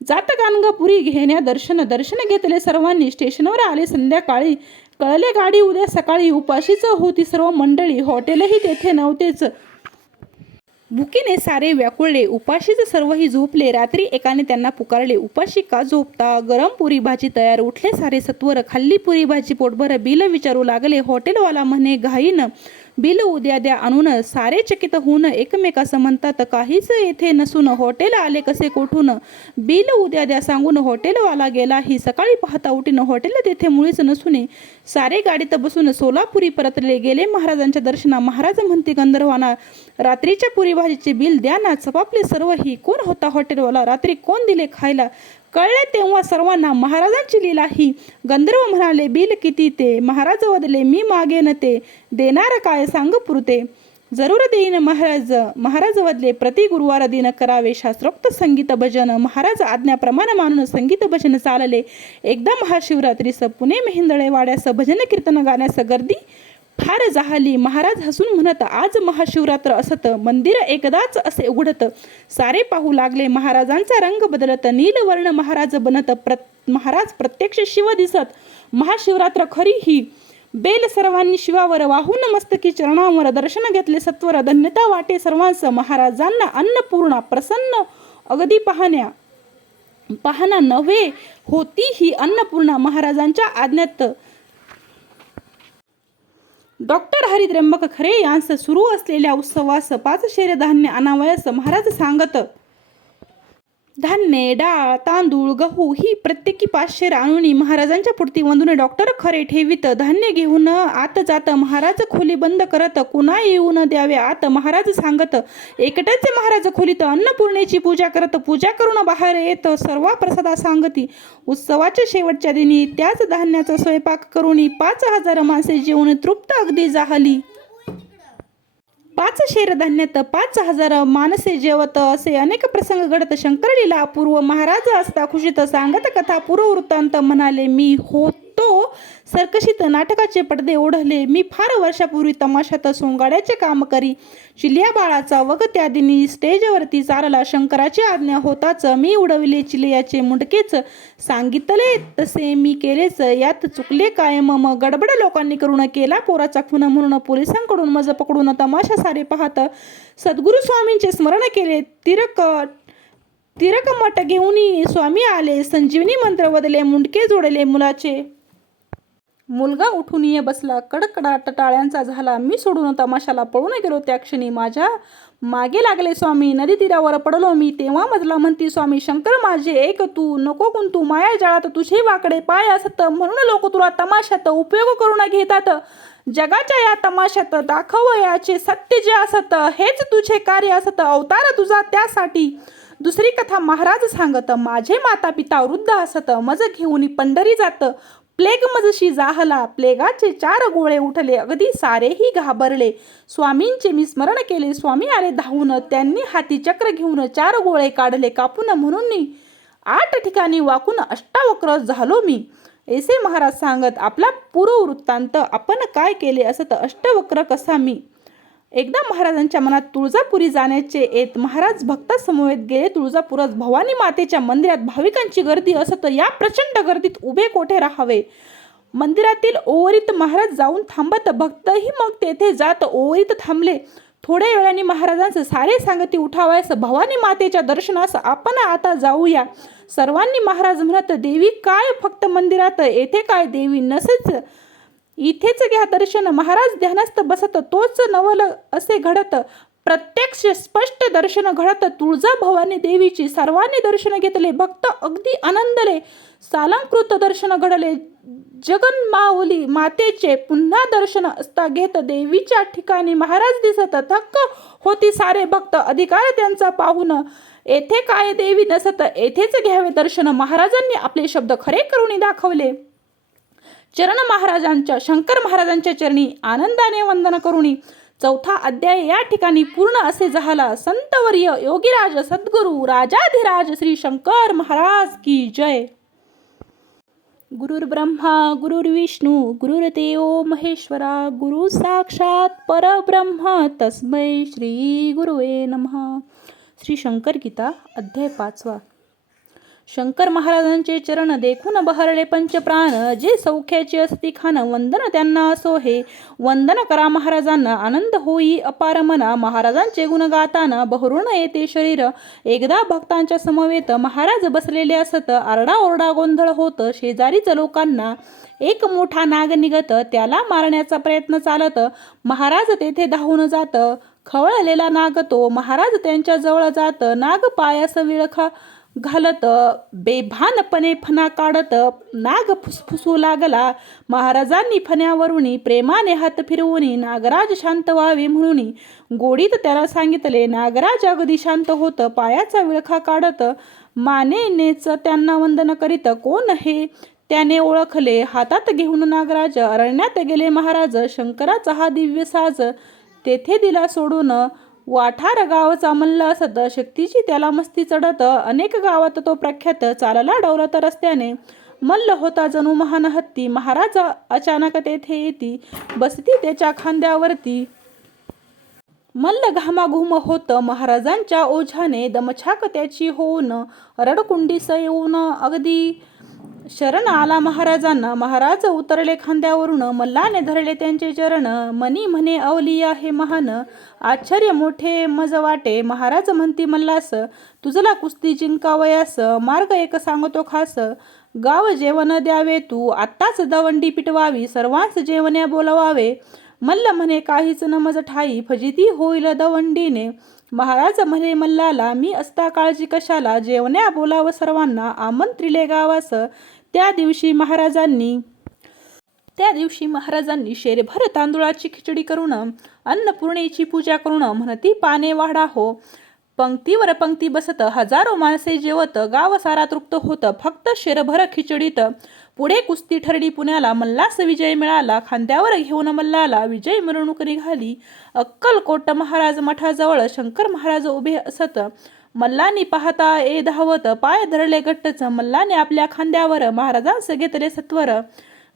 जात गाणगापुरी घेण्या दर्शन घेतले सर्वांनी. स्टेशनवर आले संध्याकाळी. कळले गाडी उद्या सकाळी. उपाशीच होती सर्व मंडळी. हॉटेलही तेथे नव्हतेच. भुकीने सारे व्याकुळले. उपाशीच सर्वही झोपले. रात्री एकाने त्यांना पुकारले. उपाशी का झोपता. गरम पुरी भाजी तयार. उठले सारे सत्वर. खाल्ली पुरी भाजी पोटभर. बिल विचारू लागले. हॉटेलवाला म्हणे घाईन बिल उद्या द्या आणून. सारे चकित होऊन एकमेकास म्हणतात काहीच येथे नसून हॉटेल आले कसे कोठून. बिल उद्या द्या सांगून हॉटेलवाला गेला ही. सकाळी पाहता उठीन हॉटेल तेथे मुळीच नसून. सारे गाडीत बसून सोलापुरी परतले. गेले महाराजांच्या दर्शना. महाराज म्हणते गंधर्वांना रात्रीच्या पुरी भाजीचे बिल द्या ना. चपापले सर्व ही. कोण होता हॉटेलवाला. रात्री कोण दिले खायला. कळले तेव्हा सर्वांना महाराजांची लीला ही. गंधर्व म्हणाले बिल किती ते. महाराज वदले मी मागेन ते. देणार काय सांग पुरते. जरूर देईन महाराज वदले प्रति गुरुवार दिन करावे शास्त्रोक्त संगीत भजन. महाराज आज्ञाप्रमाणे मानून संगीत भजन चालले. एकदा महाशिवरात्रीस पुणे मेहेंदळे वाड्यास भजन कीर्तन गाण्यास गर्दी फार झाली. महाराज हसून म्हणत आज महाशिवरात्र असत. मंदिर एकदाच असे उघडत. सारे पाहू लागले. महाराजांचा रंग बदलत. नीलवर्ण महाराज बनत. महाराज प्रत्यक्ष शिव दिसत. महाशिवरात्र खरी ही. बेल सर्वांनी शिवावर वाहून मस्तकी चरणावर दर्शन घेतले सत्वर. धन्यता वाटे सर्वांस. महाराजांना अन्नपूर्णा प्रसन्न अगदी पाहना नव्हे होती ही अन्नपूर्णा. महाराजांच्या आज्ञेत डॉक्टर हरित्र्यंबक खरे यांस सुरू असलेल्या उत्सवास 5 शेर धान्य आणावयास महाराज सांगत. धान्य डाळ तांदूळ गहू ही प्रत्येकी 5 शेर आणून महाराजांच्या पुढती वंदून डॉक्टर खरे ठेवीत. धान्य घेऊन आत जात. महाराज खोली बंद करत. कुणा येऊन द्यावे आत. महाराज सांगत. एकटेच महाराज खोलीत अन्नपूर्णेची पूजा करत. पूजा करून बाहेर येत. सर्व प्रसादा सांगती. उत्सवाच्या शेवटच्या दिनी त्याच धान्याचा स्वयंपाक करून 5,000 माणसे जेवून तृप्त अगदी झाली. 5 शेर धान्यात 5,000 माणसे जेवत. असे अनेक प्रसंग घडत. शंकरलीला अपूर्व. महाराज असता खुशीत सांगत कथा पूर्ववृत्तांत. म्हणाले मी होतो सर्कशीत. नाटकाचे पडदे ओढले. मी फार वर्षापूर्वी तमाशात सोंगाड्याचे काम करी. चिल्या बाळाचा वग त्या दिनी स्टेजवरती चालला. शंकराची आज्ञा होताच मी उडविले चिलियाचे मुंडकेच. सांगितले तसे मी केलेच. यात चुकले काय मग. गडबड लोकांनी करून केला पोराचा खून म्हणून पोलिसांकडून मज पकडून तमाशा सारे पाहत सद्गुरु स्वामींचे स्मरण केले. तिरकमठ घेऊन स्वामी आले. संजीवनी मंत्र वदले. मुंडके जोडले मुलाचे. मुलगा उठून बसला. कडकडाट टाळ्यांचा झाला. मी सोडून तमाशाला पळून गेलो. त्या क्षणी माझ्या मागे लागले स्वामी. नदी तीरावर पडलो मी. तेव्हा मजला म्हणती स्वामी शंकर माझे ऐक तू. नको कुंतू माया जाळात तुझे वाकडे पाय असत. म्हणून लोक तुला तमाशात उपयोग करून घेतात. जगाच्या या तमाशात दाखवयाचे सत्य जे असत हेच तुझे कार्य असत. अवतार तुझा त्यासाठी. दुसरी कथा महाराज सांगत. माझे माता पिता वृद्ध असत. मज घेऊन पंढरी जात. प्लेग मजशी जाहला. प्लेगाचे 4 गोळे उठले. अगदी सारेही घाबरले. स्वामींचे मी स्मरण केले. स्वामी आले धावून. त्यांनी हाती चक्र घेऊन 4 गोळे काढले कापून. म्हणून 8 ठिकाणी वाकून अष्टावक्र झालो मी. ऐसे महाराज सांगत आपला पूर्व वृत्तांत. आपण काय केले असत अष्टवक्र कसा मी. एकदा महाराजांच्या मनात तुळजापुरी जाण्याचे येत. महाराज भक्त समवेत गेले तुळजापुरात. भवानी मातेच्या मंदिरात भाविकांची गर्दी असत. या प्रचंड गर्दीत उभे कोठे राहावे. मंदिरातील ओवरीत महाराज जाऊन थांबत. भक्तही मग तेथे जात ओवरीत थांबले. थोड्या वेळाने महाराजांचं सारे सांगती उठावयास. भवानी मातेच्या दर्शनास आपण आता जाऊया. सर्वांनी महाराज म्हणत देवी काय फक्त मंदिरात, येथे काय देवी नसेच, इथेच घ्या दर्शन. महाराज ध्यानस्थ बसत. तोच नवल असे घडत. प्रत्यक्ष स्पष्ट दर्शन घडत तुळजा भवानी देवीची. सर्वांनी दर्शन घेतले. भक्त अगदी आनंदले. सालंकृत दर्शन घडले जगन्माऊली मातेचे. पुन्हा दर्शन असता घेत देवीच्या ठिकाणी महाराज दिसत. थक्क होती सारे भक्त अधिकार त्यांचा पाहून. येथे काय देवी नसत, येथेच घ्यावे दर्शन. महाराजांनी आपले शब्द खरे करून दाखवले. चरण महाराजांच्या शंकर महाराजांच्या चरणी आनंदाने वंदन करुणी. 4था अध्याय या ठिकाणी पूर्ण असे झाला. संतवर्य योगीराज सद्गुरु राजाधिराज श्री शंकर महाराज की जय. गुरुर्ब्रह्मा गुरुर्विष्णू गुरुर्देव महेश्वरा गुरु साक्षात परब्रह्म तस्मै श्री गुरुवे नमः. श्री शंकर गीता अध्याय 5. शंकर महाराजांचे चरण देखून बहरले पंचप्राण. जे सौख्याचे असती खान वंदन त्यांना असो हे. वंदन करा महाराजांना आनंद होई अपार मना. महाराजांचे गुण गाताना बहरून येते शरीर. एकदा भक्तांच्या समवेत महाराज बसलेले असत. आरडाओरडा गोंधळ होत शेजारीच लोकांना. एक मोठा नाग निघत त्याला मारण्याचा प्रयत्न चालत. महाराज तेथे धावून जात. खवळलेला नाग तो. महाराज त्यांच्या जवळ जात. नाग पायास विळखा घालत बेभानपणे फणा काढत. नाग फुसफुसू लागला. महाराजांनी फण्यावरुनी प्रेमाने हात फिरवून नागराज शांत व्हावे म्हणून गोडीत त्याला सांगितले. नागराज अगदी शांत होत. पायाचा विळखा काढत मानेनेच त्यांना वंदन करीत. कोण हे त्याने ओळखले. हातात घेऊन नागराज अरण्यात गेले. महाराज शंकराचा हा दिव्य साज तेथे दिला सोडून. वाठार गावचा मल्ल असत. शक्तीची त्याला मस्ती चढत. अनेक गावात तो प्रख्यात. चालला डौलत रस्त्याने. मल्ल होता जणू महान हत्ती. महाराज अचानक तेथे येती. बसती त्याच्या खांद्यावरती. मल्ल घामाघूम होत महाराजांच्या ओझ्याने. दमछाक त्याची होऊन रडकुंडीस येऊन अगदी शरण आला महाराजांना. महाराज उतरले खांद्यावरून. मल्लाने धरले त्यांचे चरण. मनी म्हणे अवलिया हे महान. आश्चर्य मोठे मज वाटे. महाराज म्हणती मल्लास तुझला कुस्ती जिंकावयास. मार्ग एक सांगतो खास. गाव जेवण द्यावे तू आत्ताच दवंडी पिटवावी. सर्वांस जेवण्या बोलवावे. मल्ल म्हणे काहीच न मज ठाई. फजिती होईल दवंडीने. महाराज म्हणे मल्लाला मी असता काळजी कशाला. जेवण्या बोलाव सर्वांना आमंत्रिले गावास. त्या दिवशी महाराजांनी शेरभर तांदुळाची खिचडी करून अन्नपूर्णेची पूजा करून म्हणती पाने वाढा हो. पंक्तीवर पंक्ती बसत हजारो माणसे जेवत. गाव सारा तृप्त होत फक्त शेरभर खिचडीत. पुढे कुस्ती ठरली पुण्याला. मल्लास विजय मिळाला. खांद्यावर घेऊन मल्लाला विजय मिरवणूक निघाली. अक्कलकोट महाराज मठाजवळ शंकर महाराज उभे असत. मल्लानी पाहता ए धावत. पाय धरले गट्टच. मल्लाने आपल्या खांद्यावर महाराजांस घेतले सत्वर.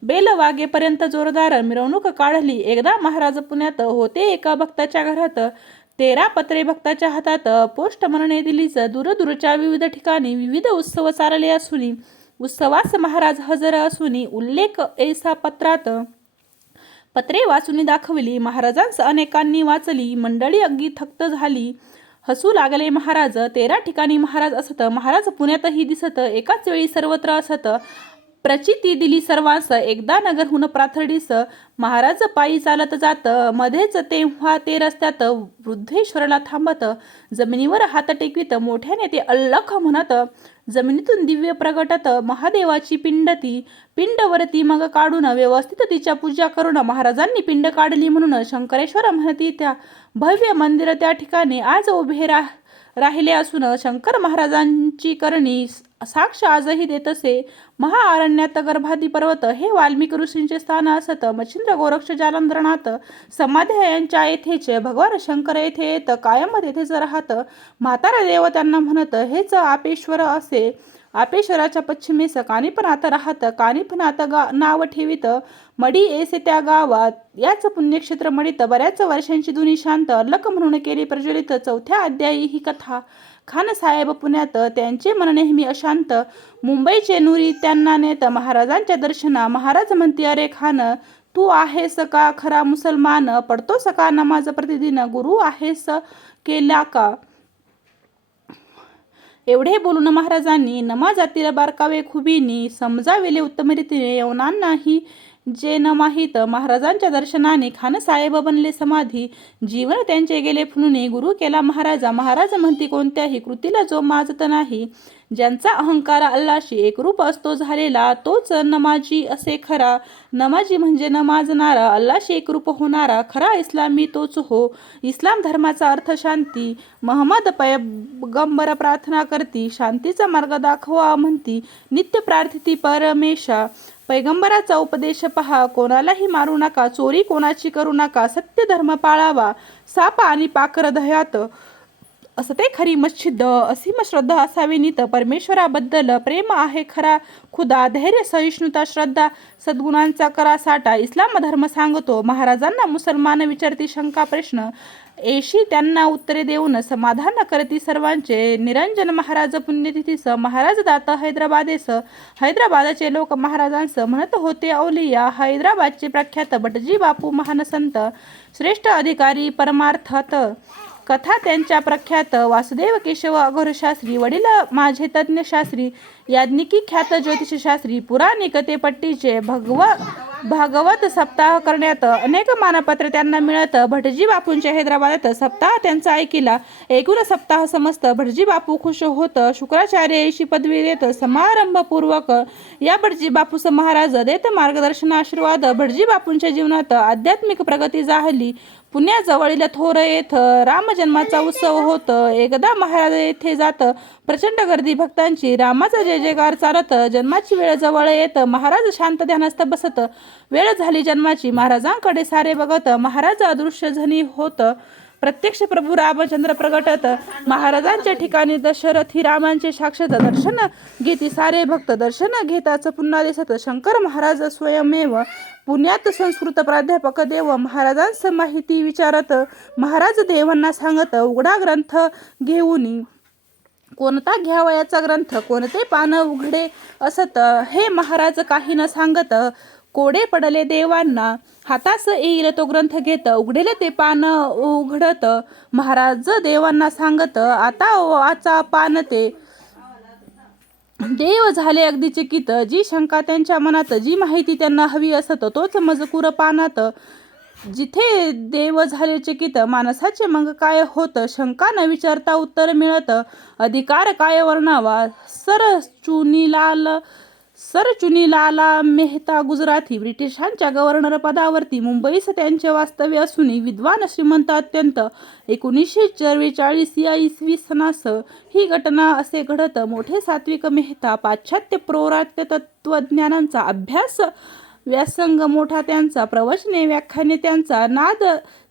बेल वागेपर्यंत जोरदार मिरवणूक काढली. एकदा महाराज पुण्यात होते एका भक्ताच्या घरात. 13 पत्रे भक्ताच्या हातात. पोस्ट म्हणणे दिलीच. दूरदूरच्या विविध ठिकाणी विविध उत्सव चालले असून उत्सवास महाराज हजर असून उल्लेख ऐसा पत्रात. पत्रे वाचून दाखवली. महाराजांस अनेकांनी वाचली. मंडळी अगदी थक्क झाली. हसू लागले महाराज. 13 ठिकाणी महाराज असत. महाराज पुण्यातही दिसत. एकाच वेळी सर्वत्र असत. प्रचिती दिली सर्वांस. एकदा नगरहून प्राथर्डीस महाराज पायी चालत जात. मध्येच तेव्हा ते रस्त्यात वृद्धेश्वरला थांबत. जमिनीवर हात टेकवीत मोठ्याने ते अल्लख म्हणत. जमिनीतून दिव्य प्रगटत महादेवाची पिंडती. पिंडवरती मग काढून व्यवस्थित तिच्या पूजा करून महाराजांनी पिंड काढली म्हणून शंकरेश्वर म्हणती त्या भव्य मंदिर त्या ठिकाणी आज उभे राहिले असून शंकर महाराजांची करणी साक्ष आजही देत असे. महाअरण्यात गर्भादी पर्वत हे वाल्मिकी ऋषींचे स्थान असत. मच्छिंद्र गोरक्ष जालंधरनाथ समाध्या यांच्या येथेच. भगवान शंकर येथे येत कायम तेथेच राहत. म्हातारा देव त्यांना म्हणत हेच आपेश्वर असे. आपेश्वराच्या पश्चिमेस कानिपनाथ राहत, कानिपनाथ नाव ठेवित, मडी येसे त्या गावात. याच पुण्यक्षेत्र मडीत बऱ्याच वर्षांची दुनी शांत, अर्लक म्हणून केली प्रज्वलित. चौथ्या अध्यायी ही कथा. खान साहेब पुण्यात, त्यांचे मन नेहमी अशांत. मुंबईचे नुरी त्यांना नेत महाराजांच्या दर्शना. महाराज म्हणती, अरे खान, तू आहेस का खरा मुसलमान? पडतोस का नमाज प्रतिदिन? गुरु आहेस केला का? एवढे बोलून महाराजांनी नमाजातील बारकावे खुबीनी समजाविले उत्तम रीतीने. यवनांनाही जे न माहीत महाराजांच्या दर्शनाने खानसाहेब बनले समाधी. जीवन त्यांचे गेले फुलून. गुरु केला महाराजा. महाराज म्हणती, कोणत्याही कृतीला जो माजत नाही, ज्यांचा अहंकार अल्लाशी एकरूप असतो झालेला, तोच नमाजी असे खरा. नमाजी म्हणजे नमाजणारा, अल्लाशी एकरूप होणारा. खरा इस्लामी तोच हो. इस्लाम धर्माचा अर्थ शांती. महम्मद पैगंबर प्रार्थना करती, शांतीचा मार्ग दाखवा म्हणती. नित्य प्रार्थिती परमेशा. पैगंबराचा उपदेश पहा, कोणालाही मारू नका, चोरी कोणाची करू नका, सत्य धर्म पाळावा, साप आणि पाखर दह्यात असते खरी मच्छिद्द, असीम श्रद्धा असावी नीत. परमेश्वराबद्दल प्रेम आहे खरा खुदा, धैर्य सहिष्णुता श्रद्धा सद्गुणांचा करा साठा. इस्लाम धर्म सांगतो. महाराजांना मुसलमान विचारती शंका प्रश्न, येशी त्यांना उत्तरे देऊन समाधान करती सर्वांचे. निरंजन महाराज पुण्यतिथीस, महाराज दात हैदराबादेस. हैदराबादचे लोक महाराजांस म्हणत होते अवलिया. हैदराबादचे प्रख्यात भटजी बापू महान संत, श्रेष्ठ अधिकारी परमार्थात. कथा त्यांच्या प्रख्यात. वासुदेव केशव अघोर शास्त्री, वडील माझे तज्ञ शास्त्री, याज्ञिकी ख्यात ज्योतिषशास्त्री. पुराणिक ते पट्टीचे भागवत सप्ताह करण्यात अनेक मानपत्र त्यांना मिळत. भटजी बापूंच्या हैदराबादात सप्ताह त्यांचा ऐकिला. एकूण सप्ताह समजत. भटजी बापू खुश होत. शुक्राचार्य अशी पदवी देत समारंभपूर्वक. या भटजी बापूस महाराज देत मार्गदर्शन आशीर्वाद. भटजी बापूंच्या जीवनात आध्यात्मिक प्रगती झाली. पुण्याजवळील थोर येथ रामजन्माचा उत्सव होत. एकदा महाराज येथे जात. प्रचंड गर्दी भक्तांची. रामाचा जय जयकार चालत. जन्माची वेळ जवळ येत. महाराज शांत ध्यानस्थ बसत. वेळ झाली जन्माची. महाराजांकडे सारे बघत. महाराज अदृश्य झनी होत. प्रत्यक्ष प्रभू रामचंद्र प्रगटत. महाराजांच्या ठिकाणी दशरथी रामांचे साक्षात दर्शन घेती सारे भक्त. दर्शन घेताच पुन्हा दिसत शंकर महाराज स्वयमेव. पुण्यात संस्कृत प्राध्यापक देव महाराजांस माहिती विचारत. महाराज देवांना सांगत, उघडा ग्रंथ घेऊन. कोणता घ्यावयाचा ग्रंथ, कोणते पान उघडे असत, हे महाराज काही न सांगत. कोडे पडले देवांना, हातास येईल तो ग्रंथ घेत. उघडेल ते पान उघडत. महाराज देवांना सांगत, आता वाचा पान ते. देव झाले अगदी चकित. जी शंका त्यांच्या मनात, जी माहिती त्यांना हवी असत, तोच मजकूर पानात. जिथे देव झाले चकित, माणसाचे मग काय होत, शंका न विचारता उत्तर मिळत. अधिकार काय वर्णावा, सरचुनीलाला मेहता गुजराती. ब्रिटिशांच्या गव्हर्नर पदावरती. मुंबईस त्यांचे वास्तव्य असूनही विद्वान श्रीमंत अत्यंत. 1944 या इसवी सनास ही घटना असे घडत. मोठे सात्विक मेहता. पाश्चात्य पौरात्य तत्वज्ञानांचा अभ्यास व्यासंग मोठा त्यांचा. प्रवचने व्याख्याने त्यांचा. नाद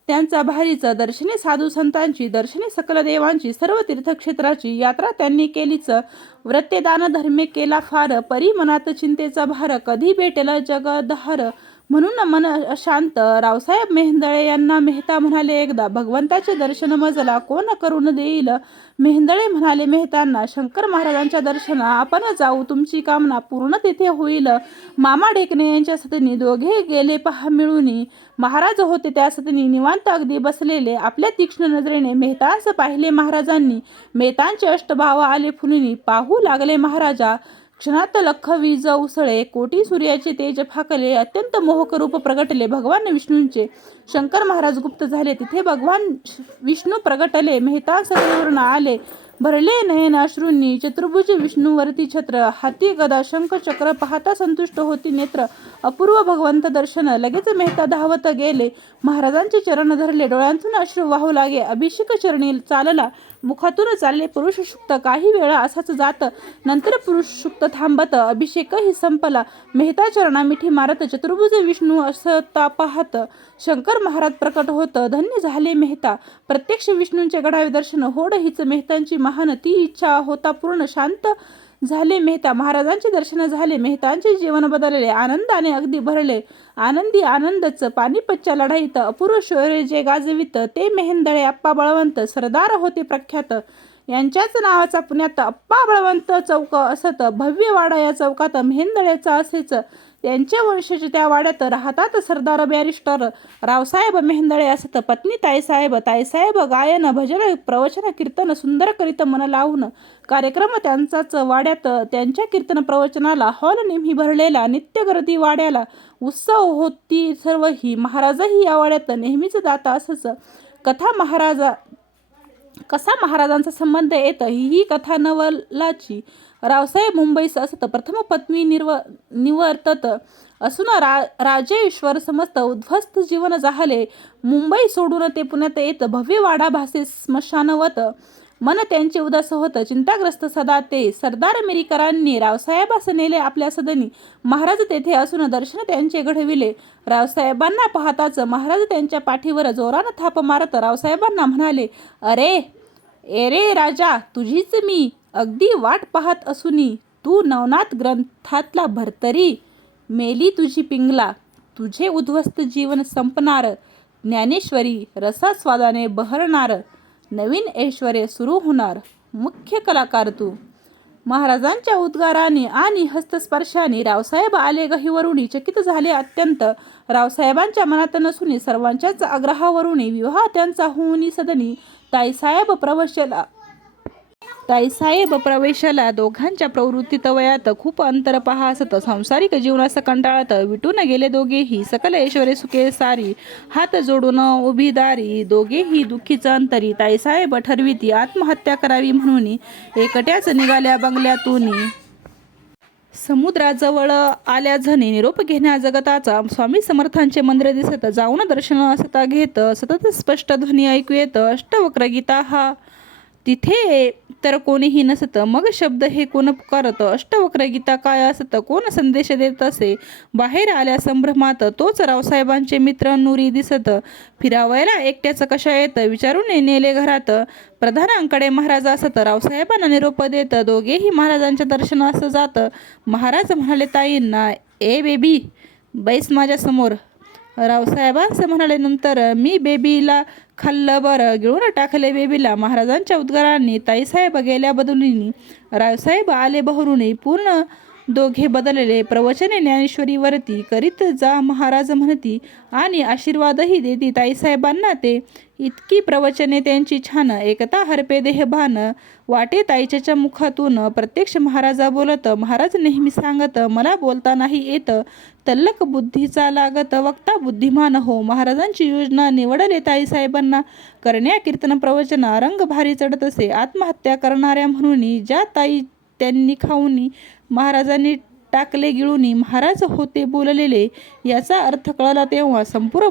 त्यांचा भारीच. दर्शने साधू संतांची, दर्शने सकल देवांची, सर्व तीर्थक्षेत्राची यात्रा त्यांनी केलीच. व्रते दान धर्मे केला फार, परी मनात चिंतेचा भार. कधी भेटेल जगदहार, म्हणून मन अशांत. रावसाहेब मेहेंदळे यांना मेहता म्हणाले एकदा, भगवंताचे दर्शन मजला कोण करून देईल. मेहेंदळे म्हणाले मेहतांना, शंकर महाराजांच्या दर्शना आपण जाऊ, तुमची कामना पूर्ण तिथे होईल. मामा ढेकणे यांच्या सतनी दोघे गेले पहा मिळून. महाराज होते त्या सतनी निवांत अगदी बसलेले. आपल्या तीक्ष्ण नजरेने मेहतांस पाहिले महाराजांनी. मेहतांचे अष्टभाव आले फुलून. पाहू लागले महाराजा. क्षणात लख वीज उसळे, कोटी सूर्याचे तेज फाकले. अत्यंत मोहक रूप प्रगटले भगवान विष्णूंचे. शंकर महाराज गुप्त झाले. तिथे भगवान विष्णू प्रगटले. मेहतांसवरून आले. भरले नयन अश्रूंनी. चतुर्भुज विष्णूवरती छत्र, हाती गदा शंख चक्र. पाहता संतुष्ट होती नेत्र. अपूर्व भगवंत दर्शन. लगेच मेहता धावत गेले. महाराजांचे चरण धरले. डोळ्यांतून अश्रू वाहू लागे. अभिषेक चरणी चालला. मुखातून चालले पुरुष शुक्त. काही वेळा असाच जात. नंतर पुरुष शुक्त थांबत. अभिषेकही संपला. मेहता चरणा मिठी मारत चतुर्भुज विष्णू असता पाहत शंकर महाराज प्रकट होत. धन्य झाले मेहता. प्रत्यक्ष विष्णूंचे घडावे दर्शन. होड हीच मेहतांची महान. ती इच्छा होता पूर्ण. शांत झाले मेहता. महाराजांचे दर्शन झाले. मेहतांचे जीवन बदलले. आनंदाने अगदी भरले. आनंदी आनंदच. पानिपतच्या लढाईत अपूर्व शौर्य जे गाजवित ते मेहेंदळे आप्पा बळवंत सरदार होते प्रख्यात. यांच्याच नावाचा पुण्यात अप्पा बळवंत चौक असत. भव्य वाडा या चौकात मेहेंदळेचा असेच. त्यांच्या वंशज त्या वाड्यात राहतात सरदार बॅरिस्टर रावसाहेब मेहेंदळे असत. पत्नी ताईसाहेब. ताईसाहेब गायन भजन प्रवचन कीर्तन सुंदर करीत मन लावून. कार्यक्रम त्यांचाच वाड्यात. त्यांच्या कीर्तन प्रवचनाला हॉल नेहमी भरलेला. नित्य गर्दी वाड्याला. उत्सव होती सर्वही. महाराजही या वाड्यात नेहमीच जात असच. कसा महाराजांचा संबंध येत ही कथा नवलाची. रावसाहेब मुंबईस असत. प्रथम पत्नी निवर्तत असून राजेश्वर समस्त उद्ध्वस्त जीवन झाले. मुंबई सोडून ते पुण्यात येत. भव्य वाडा भासे स्मशानवत. मन त्यांचे उदास होत. चिंताग्रस्त सदा ते. सरदार मिरीकरांनी रावसाहेबास नेले आपल्या सदनी. महाराज तेथे असून दर्शन त्यांचे घडविले. रावसाहेबांना पाहताच महाराज त्यांच्या पाठीवर जोरानं थाप मारत रावसाहेबांना म्हणाले, अरे एरे राजा, तुझीच मी अगदी वाट पाहत असुनी. तू नवनाथ ग्रंथातला भरतरी. मेली तुझी पिंगला. तुझे उद्ध्वस्त जीवन संपणार. ज्ञानेश्वरी रसास्वादाने बहरणार. नवीन ऐश्वर्य सुरू होणार. मुख्य कलाकार तू. महाराजांच्या उद्गाराने आणि हस्तस्पर्शाने रावसाहेब आले गहिवरुनी चकित झाले अत्यंत. रावसाहेबांच्या मनात नसुनी सर्वांच्याच आग्रहावरुनी विवाह त्यांचा होऊनी सदनी. ताईसाहेब प्रवेशाला दोघांच्या प्रवृत्तीत वयात खूप अंतर पहा असत. सांसारिक जीवनास कंटाळत विटून गेले दोघेही. सकल ऐश्वर्य सुखे सारी. हात जोडून उभी दारी. दोघेही दुःखीच अंतरी. ताईसाहेब ठरविती आत्महत्या करावी म्हणून एकट्याच निघाल्या बंगल्यातून. समुद्राजवळ आल्या झणी. निरोप घेण्या जगताचा. स्वामी समर्थांचे मंदिर दिसत. जाऊन दर्शन असता घेत. सतत स्पष्ट ध्वनी ऐकू येत. अष्टवक्र गीता हा तिथे तर कोणीही नसत. मग शब्द हे कोण पुकारत. अष्टवक्र गीता काय असत. कोण संदेश देत असे. बाहेर आल्या संभ्रमात तोच रावसाहेबांचे मित्र नुरी दिसत. फिरावयाला एकट्याच कशा येत. विचारून नेले घरात. प्रधानांकडे महाराज असत. रावसाहेबांना निरोप देत दोघेही महाराजांच्या दर्शनास जात. महाराज म्हणाले ताईंना, ए बेबी बैस माझ्या समोर. रावसाहेबांस म्हणाले, नंतर मी बेबीला खाल्लं बरं. गिळून टाकले बेबीला. महाराजांच्या उद्गारांनी ताईसाहेब गेल्या बदलूनी. रावसाहेब आले बहरूनी. पूर्ण दोघे बदलले. प्रवचने ज्ञानेश्वरीवरती करीत जा महाराज म्हणती आणि आशीर्वादही देती ताईसाहेबांना ते. इतकी प्रवचने त्यांची छान. एकता हरपे देहभान. वाटे ताईच्या मुखातून प्रत्यक्ष महाराजा बोलत. महाराज नेहमी सांगत, मला बोलता नाही येत. तल्लक बुद्धीचा लागत वक्ता बुद्धिमान हो. महाराजांची योजना निवडले ताईसाहेबांना. करण्या कीर्तन प्रवचन रंग भारी चढत असे. आत्महत्या करणाऱ्या म्हणून ज्या ताई त्यांनी खाऊनी महाराजांनी टाकले गिळूनी. महाराज होते बोललेले याचा अर्थ कळला तेव्हा. संपूर्ण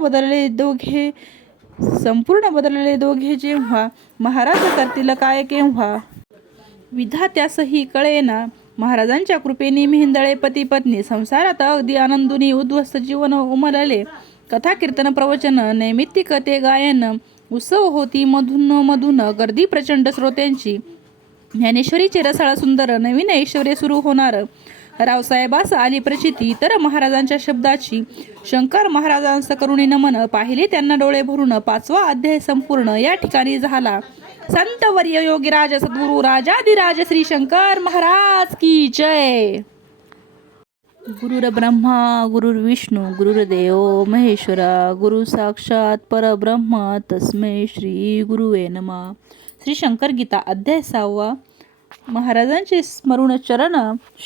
बदलले दोघे जेव्हा. महाराज करतील काय केव्हा. विधात्यासही कळेना. महाराजांच्या कृपेने मेहेंदळे पती पत्नी संसारात अगदी आनंदुनी उद्ध्वस्त जीवन उमलले. कथा कीर्तन प्रवचन नैमित्तिक ते गायन. उत्सव होती मधून गर्दी प्रचंड श्रोत्यांची. ज्ञानेश्वरीचे रसाळ सुंदर नवीन ऐश्वर्य सुरू होणार. रावसाहेबास आली प्रचिती तर महाराजांच्या शब्दाची. शंकर महाराजांस करुणी नमन. पाहिले त्यांना डोळे भरून. 5वा अध्याय संपूर्ण या ठिकाणी झाला. संतवर्य योगीराज सद्गुरु राजाधिराज श्री शंकर महाराज की जय. गुरुर ब्रह्मा गुरुर्विष्णू गुरुर्देव महेश्वरा. गुरु साक्षात परब्रह्म तस्मै श्री गुरुवे नमः. श्री शंकर गीता अध्याय 6. महाराजांचे स्मरण चरण.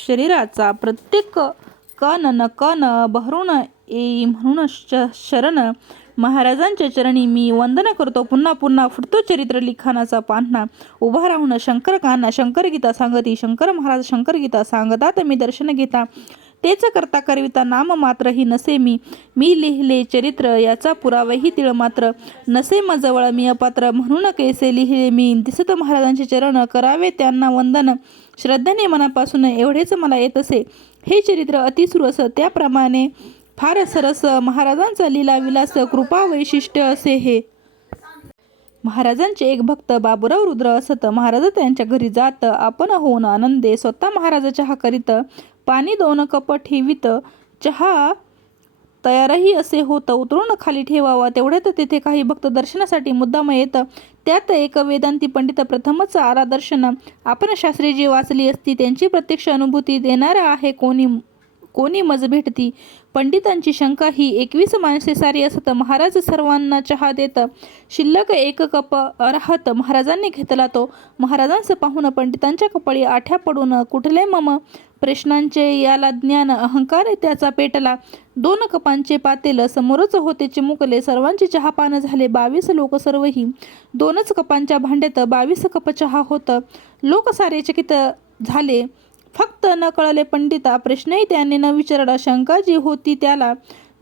शरीराचा प्रत्येक कण न कण बहरून येई म्हणून शरण. महाराजांच्या चरणी मी वंदन करतो. पुन्हा पुन्हा फुटतो चरित्र लिखाणाचा पान्हा. उभा राहून शंकर काना शंकर गीता सांगती. शंकर महाराज शंकर गीता सांगतात. मी दर्शन घेता तेच करता करविता. नाम मात्रही नसे मी लिहिले चरित्र. याचा पुरावाही तिळ मात्र नसे मजवळ मी अपात्र. म्हणून कैसे लिहिले मी. दिसत महाराजांचे चरण करावे त्यांना वंदन. श्रद्धेने मनापासून एवढेच मला येत असे. हे चरित्र अतिसुरस त्याप्रमाणे फार सरस. महाराजांचा लीला विलास कृपा वैशिष्ट्य असे हे. महाराजांचे एक भक्त बाबूराव रुद्र असत. महाराज त्यांच्या घरी जात. आपण होऊन आनंदे स्वतः महाराज चहा करीत. पाणी 2 कप ठेवीत. चहा तयारही असे होत. उतरून खाली ठेवावा तेवढ्यात तेथे काही भक्त दर्शनासाठी मुद्दाम येत. त्यात एक वेदांती पंडित प्रथमच आला दर्शन. आपण शास्त्रीजी वाचली असती. त्यांची प्रत्यक्ष अनुभूती देणारा आहे कोणी मज भेटती. पंडितांची शंका ही 21 माणसे सारी असत. महाराज सर्वांना चहा देत. शिल्लक 1 कप राहत. महाराजांनी घेतला तो. महाराजांस पाहून पंडितांच्या कपाळी आठ्या पडून कुठले मम प्रश्नांचे याला ज्ञान अहंकार त्याचा पेटला. 2 कपांचे पातेल समोरच होते चिमुकले. सर्वांचे चहापान झाले. 22 लोक सर्वही. 2च कपांच्या भांड्यात 22 कप चहा होत. लोक सारे चकित झाले. फक्त न कळले पंडिता. प्रश्नही त्याने न विचारला. शंका जी होती त्याला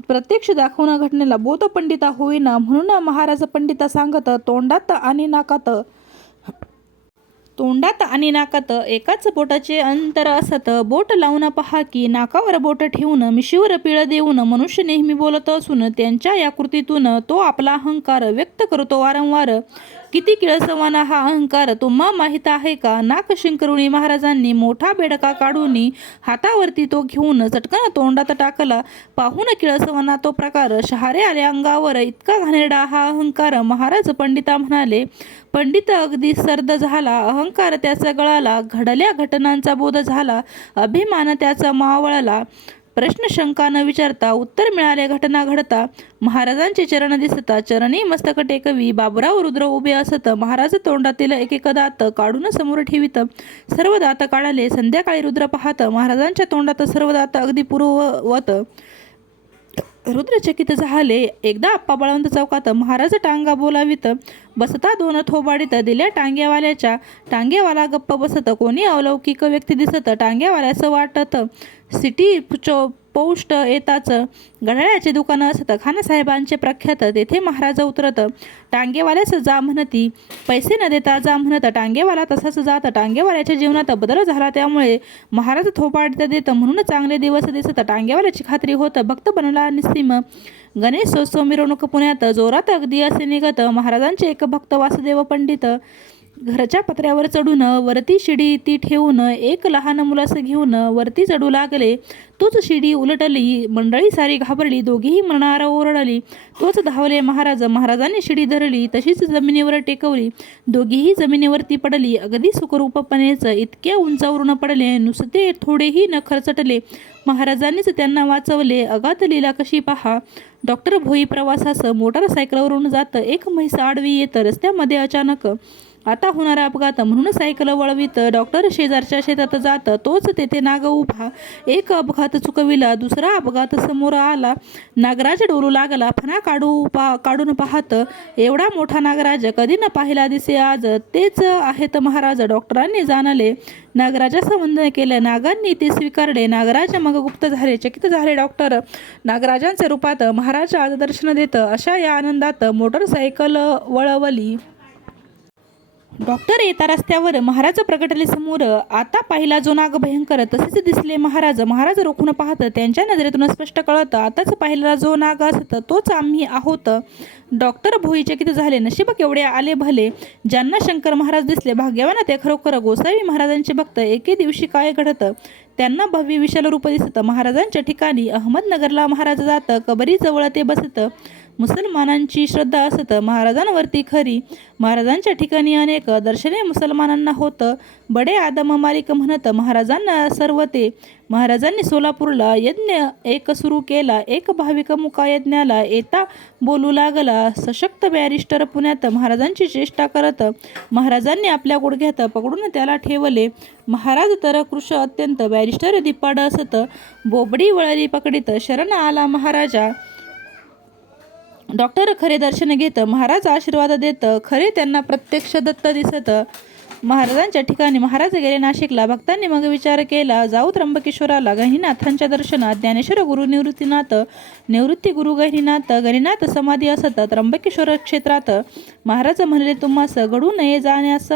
प्रत्यक्ष दाखवून घटनेला बोध पंडिता होईना. म्हणून महाराज पंडिता सांगत. तोंडात आणि नाकात एकाच बोटाचे अंतर असत. बोट लावून पहा की नाकावर बोट ठेवून मिशीवर पिळ देऊन मनुष्य नेहमी बोलत असून त्यांच्या या कृतीतून तो आपला अहंकार व्यक्त करतो वारंवार. किती किळसवाना हा अहंकार तुम्हा माहीत आहे का? नाक शिंकरुणी महाराजांनी मोठा बेडका काढून हातावरती तो घेऊन चटकन तोंडात टाकला. पाहून किळसवाना तो प्रकार शहारे आले अंगावर. इतका घाणेरडा हा अहंकार. महाराज पंडिता म्हणाले. पंडित अगदी सर्द झाला. अहंकार त्याचा गळाला. घडल्या घटनांचा बोध झाला. अभिमान त्याचा मावळला. प्रश्न शंका न विचारता उत्तर मिळाले. घटना घडता महाराजांचे चरण दिसता. चरणी मस्तक टेकवी बाबूराव रुद्र उभे असत. महाराज तोंडातील एक दात काढून समोर ठेवीत. सर्व दात काढले. संध्याकाळी रुद्र पाहत. महाराजांच्या तोंडात सर्व दात अगदी पूर्ववत. रुद्रचकित झाले. एकदा आप्पा बळवंत चौकात महाराज टांगा बोलावित. बसता 2 थोबाडीत दिल्या टांग्यावाल्याच्या. टांग्यावाला गप्प बसत. कोणी अलौकिक व्यक्ती दिसत. टांग्यावाल्याचं वाटत सिटी पोस्ट येताच घड्याळ्याचे दुकान असत. खानसाहेबांचे प्रख्यात. तेथे महाराज उतरत. टांगेवाल्यास जा म्हणती. पैसे न देता जा म्हणत. टांगेवाला तसाच जात. टांगेवाल्याच्या जीवनात बदल झाला त्यामुळे महाराज थोपाडीत देत म्हणून चांगले दिवस दिसत. टांगेवाल्याची खात्री होत. भक्त बनला निस्सीम. गणेशोत्सव मिरवणूक पुण्यात जोरात अगदी असे निघत. महाराजांचे एक भक्त वासुदेव पंडित घराच्या पत्र्यावर चढून वरती शिडी ती ठेवून एक लहान मुलास घेऊन वरती चढू लागले. तोच शिडी उलटली. मंडळी सारी घाबरली. दोघीही मरणारा ओरडली. तोच धावले. महाराजांनी शिडी धरली. तशीच जमिनीवर टेकवली. दोघीही जमिनीवरती पडली. अगदी सुखरूपपणेच. इतक्या उंचावरून पडले. नुसते थोडेही न खरचटले. महाराजांनीच त्यांना वाचवले. अगाध लीला कशी पहा. डॉक्टर भोई प्रवासास मोटारसायकलवरून जात. एक म्हैस आडवी येत. रस्त्यामध्ये अचानक आता होणारा अपघात म्हणून सायकल वळवीत डॉक्टर शेजारच्या शेतात जात. तोच तेथे नाग उभा. एक अपघात चुकविला. दुसरा अपघात समोर आला. नागराज डोलू लागला. फणा काढून पाहत. एवढा मोठा नागराज कधी न पाहिला दिसे आज. तेच आहेत महाराज. डॉक्टरांनी जाणले. नागराजाचं वंदन केलं. नागांनी ते स्वीकारले. नागराज मग गुप्त झाले. चकित झाले डॉक्टर. नागराजांच्या रूपात महाराज आज दर्शन देत. अशा या आनंदात मोटरसायकल वळवली. डॉक्टर येता रस्त्यावर महाराज प्रगटले समोर. आता पाहिला जो नाग भयंकर तसेच दिसले महाराज रोखून पाहत. त्यांच्या नजरेतून स्पष्ट कळत. आताच पाहिलेला जो नाग असत तोच आम्ही आहोत. डॉक्टर भोई चकित झाले. नशीब केवढे आले भले. ज्यांना शंकर महाराज दिसले भाग्यवान ते खरोखर. गोसावी महाराजांचे भक्त. एके दिवशी काय घडत. त्यांना भव्य विशाल रूप दिसत. महाराजांच्या ठिकाणी अहमदनगरला महाराज जात. कबरीजवळ ते बसत. मुसलमानांची श्रद्धा असत महाराजांवरती खरी. महाराजांच्या ठिकाणी अनेक दर्शने मुसलमानांना होत. बडे आदम मालिक म्हणत महाराजांना सर्व ते. महाराजांनी सोलापूरला यज्ञ एक सुरू केला. एक भाविक मुका यज्ञाला येता बोलू लागला. सशक्त बॅरिस्टर पुण्यात महाराजांची चेष्टा करत. महाराजांनी आपल्या गुडघ्यात पकडून त्याला ठेवले. महाराज तर कृश अत्यंत. बॅरिस्टर दिपाड असत. बोबडी वळली पकडीत. शरण आला महाराजा. डॉक्टर खरे दर्शन घेत. महाराज आशीर्वाद देत. खरे त्यांना प्रत्यक्ष दत्त दिसत. महाराजांच्या ठिकाणी महाराज गेले नाशिकला. भक्तांनी मग विचार केला जाऊ त्र्यंबकेश्वराला. गहिनीनाथांच्या दर्शनात ज्ञानेश्वर गुरु निवृत्तीनाथ. निवृत्ती गुरु गहिनीनाथ समाधी असत त्र्यंबकेश्वर क्षेत्रात. महाराज म्हणले तुम्हास घडू नये जाण्यास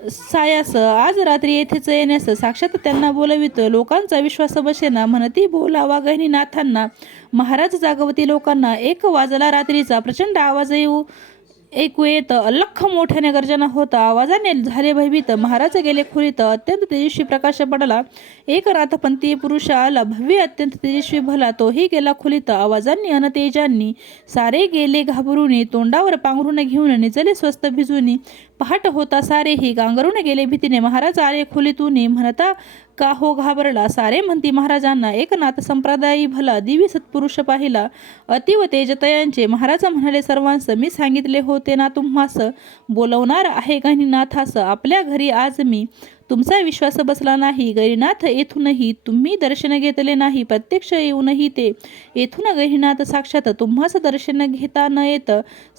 सायास. आज रात्री येथेच येण्यास. साक्षात त्यांना बोलवित. लोकांचा विश्वास बसेना. म्हणती बोलावा गहिनीनाथांना. महाराज जागवती लोकांना. 1 वाजला रात्रीचा. प्रचंड आवाज येऊ ऐकू येत अलख्ख मोठ्याने गर्जना होता. आवाजाने झाले भयभीत. महाराज गेले खोलीत. अत्यंत तेजस्वी प्रकाश पडला. एक नाथपंथी पुरुष आला. भव्य अत्यंत तेजस्वी भला. तोही गेला खोलीत. आवाजांनी अन तेजांनी सारे गेले घाबरून. तोंडावर पांघरून घेऊन निजले स्वस्त भिजून. पहाट होता सारेही गांगरून गेले भीतीने. महाराज आले खोलीतून. म्हणता का हो घाबरला. सारे म्हणती महाराजांना एक नाथ संप्रदायी भला. दिव्य सत्पुरुष पाहिला अतिव तेजतयांचे. महाराज म्हणाले सर्वांस मी सांगितले होते ना तुम्हास. बोलवणार आहे गहिनीनाथास. आपल्या घरी आज मी. तुमचा विश्वास बसला नाही. गहिनीनाथ येथूनही तुम्ही दर्शन घेतले नाही. प्रत्यक्ष येऊनही ते येथून गहिनीनाथ साक्षात तुम्हास दर्शन घेता न येत.